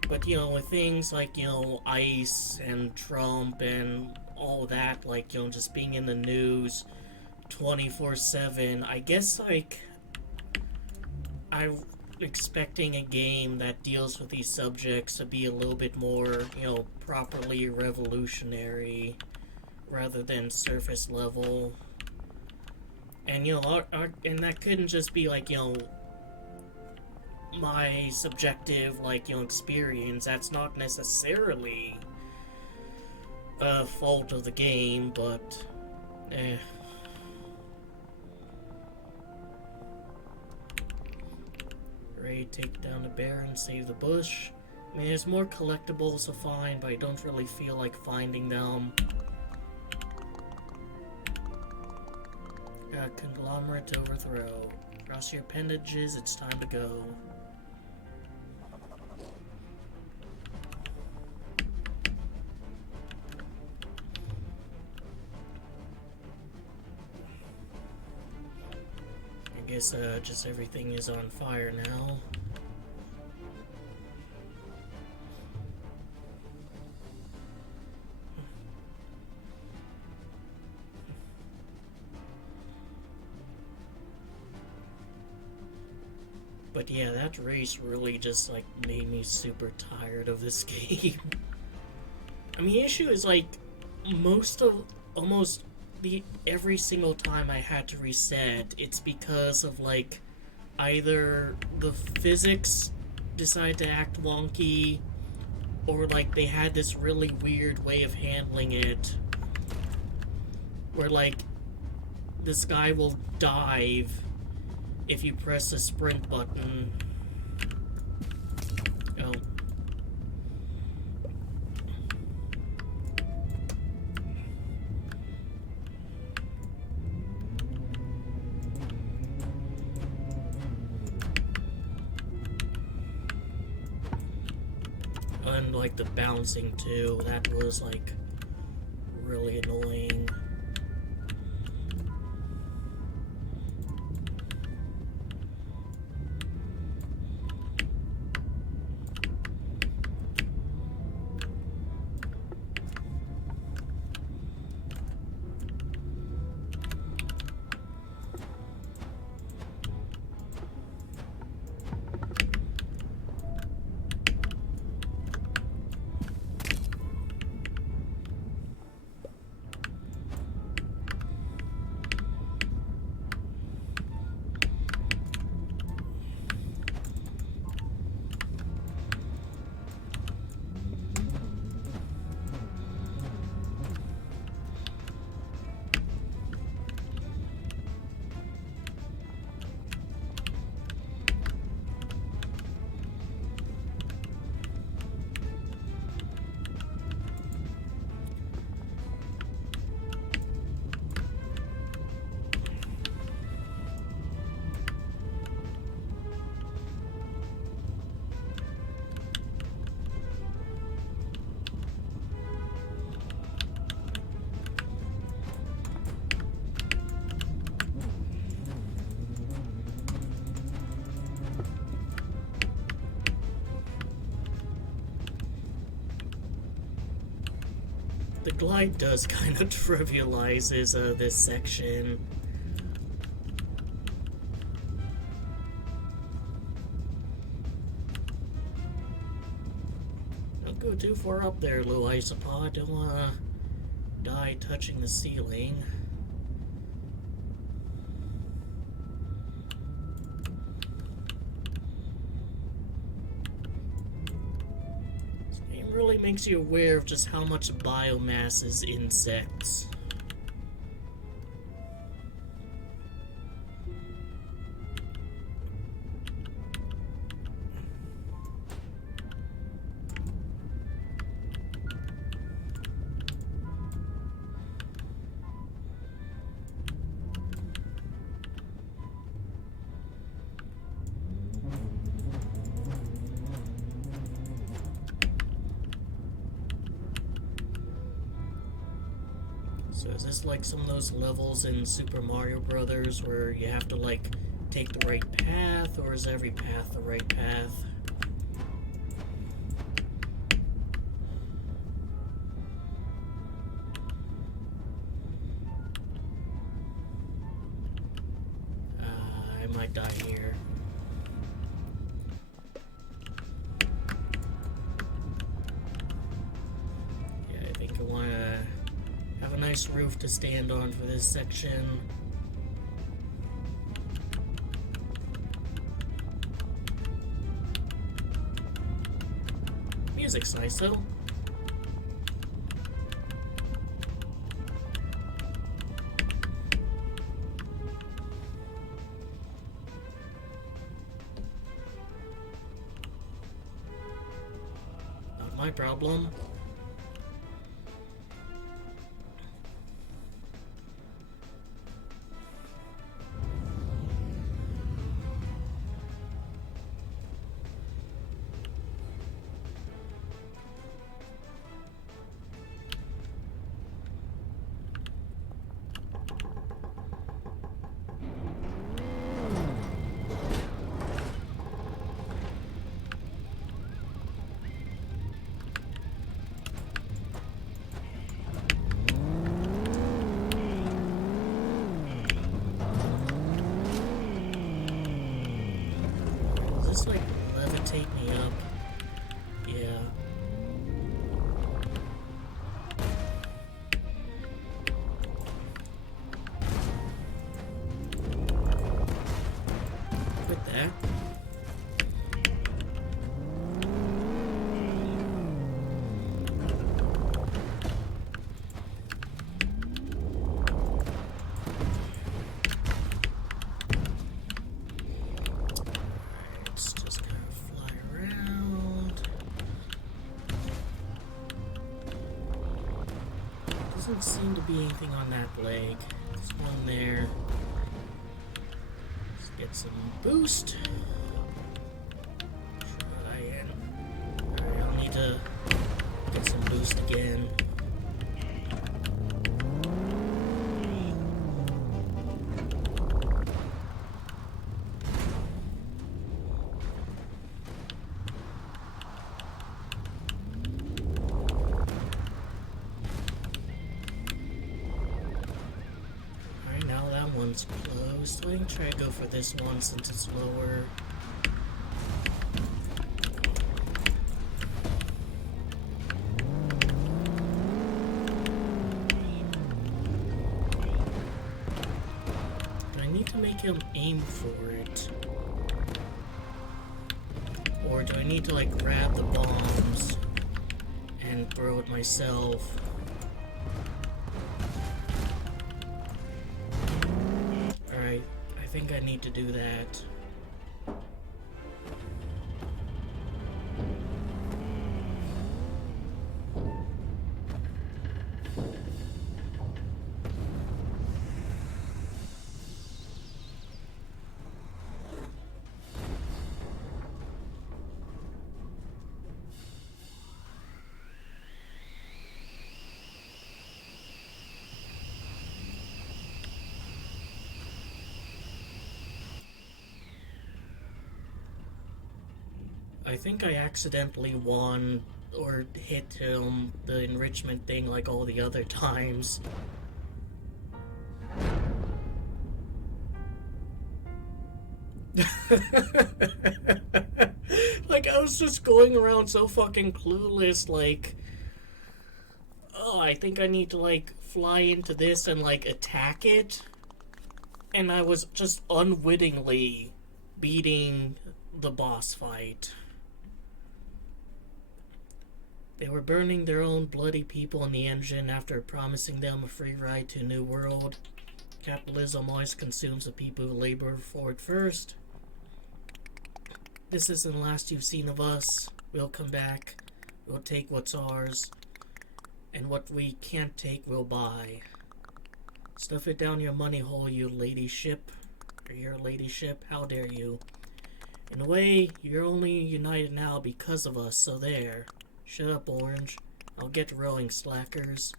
But, with things like, ICE and Trump and all that, like, just being in the news 24/7, I guess, like, I'm expecting a game that deals with these subjects to be a little bit more, properly revolutionary rather than surface level. And, and that couldn't just be, like, my subjective, like, experience. That's not necessarily a fault of the game, but, Ready to take down the bear and save the bush. I mean, there's more collectibles to find, but I don't really feel like finding them. Conglomerate to overthrow. Cross your appendages, it's time to go. I guess just everything is on fire now. But yeah, that race really just, like, made me super tired of this game. I mean, the issue is, like, almost every single time I had to reset, it's because of, like, either the physics decide to act wonky, or, like, they had this really weird way of handling it, where, like, this guy will dive if you press the sprint button. Oh. And, like, the bouncing, too. That was, like, really annoying. The glide does kind of trivializes this section. Don't go too far up there, little Isopod. Don't wanna die touching the ceiling. Really makes you aware of just how much biomass is insects. So is this like some of those levels in Super Mario Brothers where you have to like take the right path, or is every path the right path? I might die here. Yeah, I think I want to have a nice roof to stand on for this section. Music's nice though. Not my problem. Does this like levitate me up? Yeah. Quit that. Doesn't seem to be anything on that leg. There's one there. Let's get some boost. Alright, I'll need to get some boost again. One's closed. Let me try to go for this one since it's lower. Do I need to make him aim for it? Or do I need to like grab the bombs and throw it myself? I think I need to do that. I think I accidentally won or hit the enrichment thing like all the other times. Like, I was just going around so fucking clueless, like, oh, I think I need to, like, fly into this and, like, attack it. And I was just unwittingly beating the boss fight. They were burning their own bloody people in the engine after promising them a free ride to a new world. Capitalism always consumes the people who labor for it first. This isn't the last you've seen of us. We'll come back. We'll take what's ours. And what we can't take, we'll buy. Stuff it down your money hole, you ladyship. Or your ladyship, how dare you. In a way, you're only united now because of us, so there. Shut up, Orange. I'll get rowing, slackers.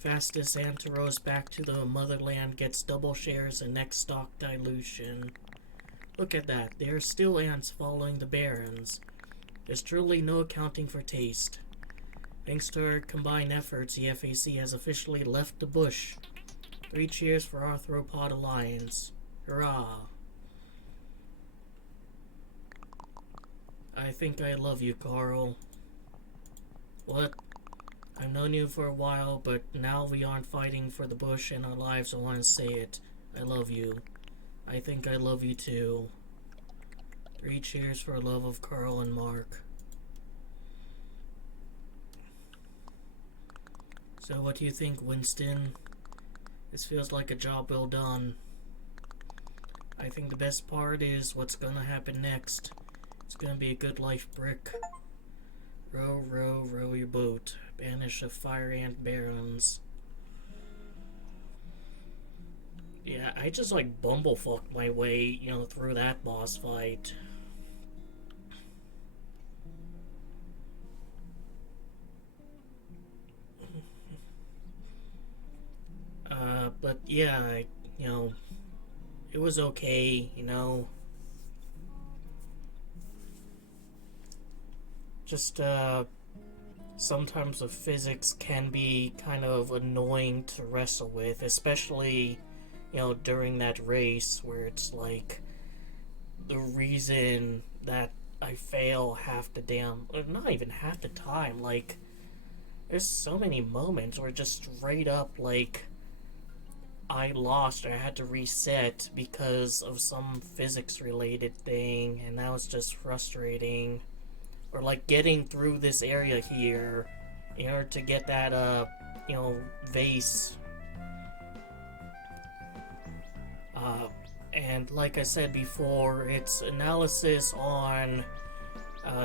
Fastest Anteros back to the motherland gets double shares and next stock dilution. Look at that. There are still ants following the barons. There's truly no accounting for taste. Thanks to our combined efforts, the FAC has officially left the bush. 3 cheers for Arthropod Alliance. Hurrah. I think I love you, Carl. What? I've known you for a while, but now we aren't fighting for the bush in our lives. I want to say it. I love you. I think I love you too. 3 cheers for love of Carl and Mark. So what do you think, Winston? This feels like a job well done. I think the best part is what's gonna happen next. It's gonna be a good life, Brick. Row, row, row your boat. Banish the fire ant barons. Yeah, I just like bumblefucked my way, through that boss fight. But yeah, it was okay, Just, sometimes the physics can be kind of annoying to wrestle with, especially, during that race where it's like the reason that I fail half the damn, or not even half the time, like, there's so many moments where just straight up, like, I lost or I had to reset because of some physics related thing, and that was just frustrating. Or like getting through this area here in order to get that vase. And like I said before, it's analysis on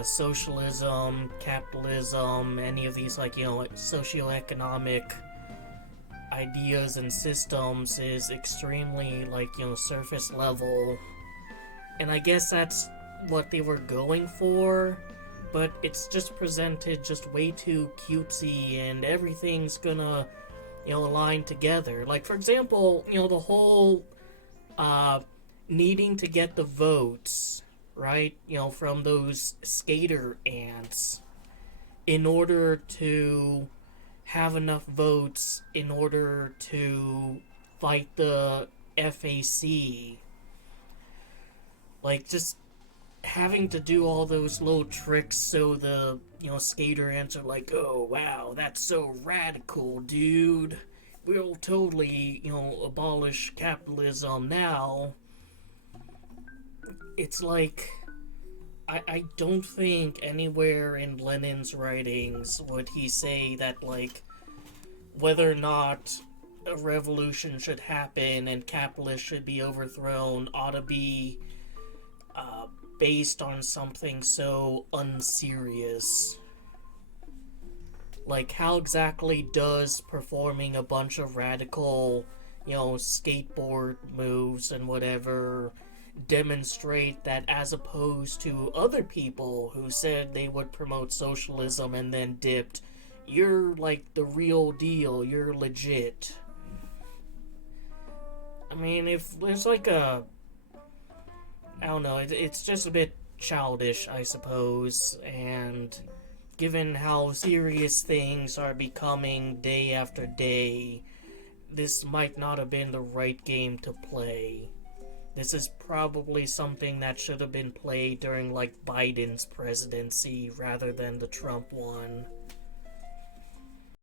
socialism, capitalism, any of these socioeconomic ideas and systems is extremely surface level. And I guess that's what they were going for, but it's just presented just way too cutesy, and everything's gonna align together. Like, for example, the whole needing to get the votes, right, from those skater ants in order to have enough votes in order to fight the FAC. Like, just having to do all those little tricks so the, skater ants are like, oh, wow, that's so radical, dude. We'll totally, abolish capitalism now. It's like, I don't think anywhere in Lenin's writings would he say that, whether or not a revolution should happen and capitalists should be overthrown ought to be based on something so unserious. Like, how exactly does performing a bunch of radical, skateboard moves and whatever demonstrate that, as opposed to other people who said they would promote socialism and then dipped, you're the real deal, you're legit? I mean, if there's I don't know, it's just a bit childish, I suppose, and Given how serious things are becoming day after day, this might not have been the right game to play. This is probably something that should have been played during, like, Biden's presidency rather than the Trump one.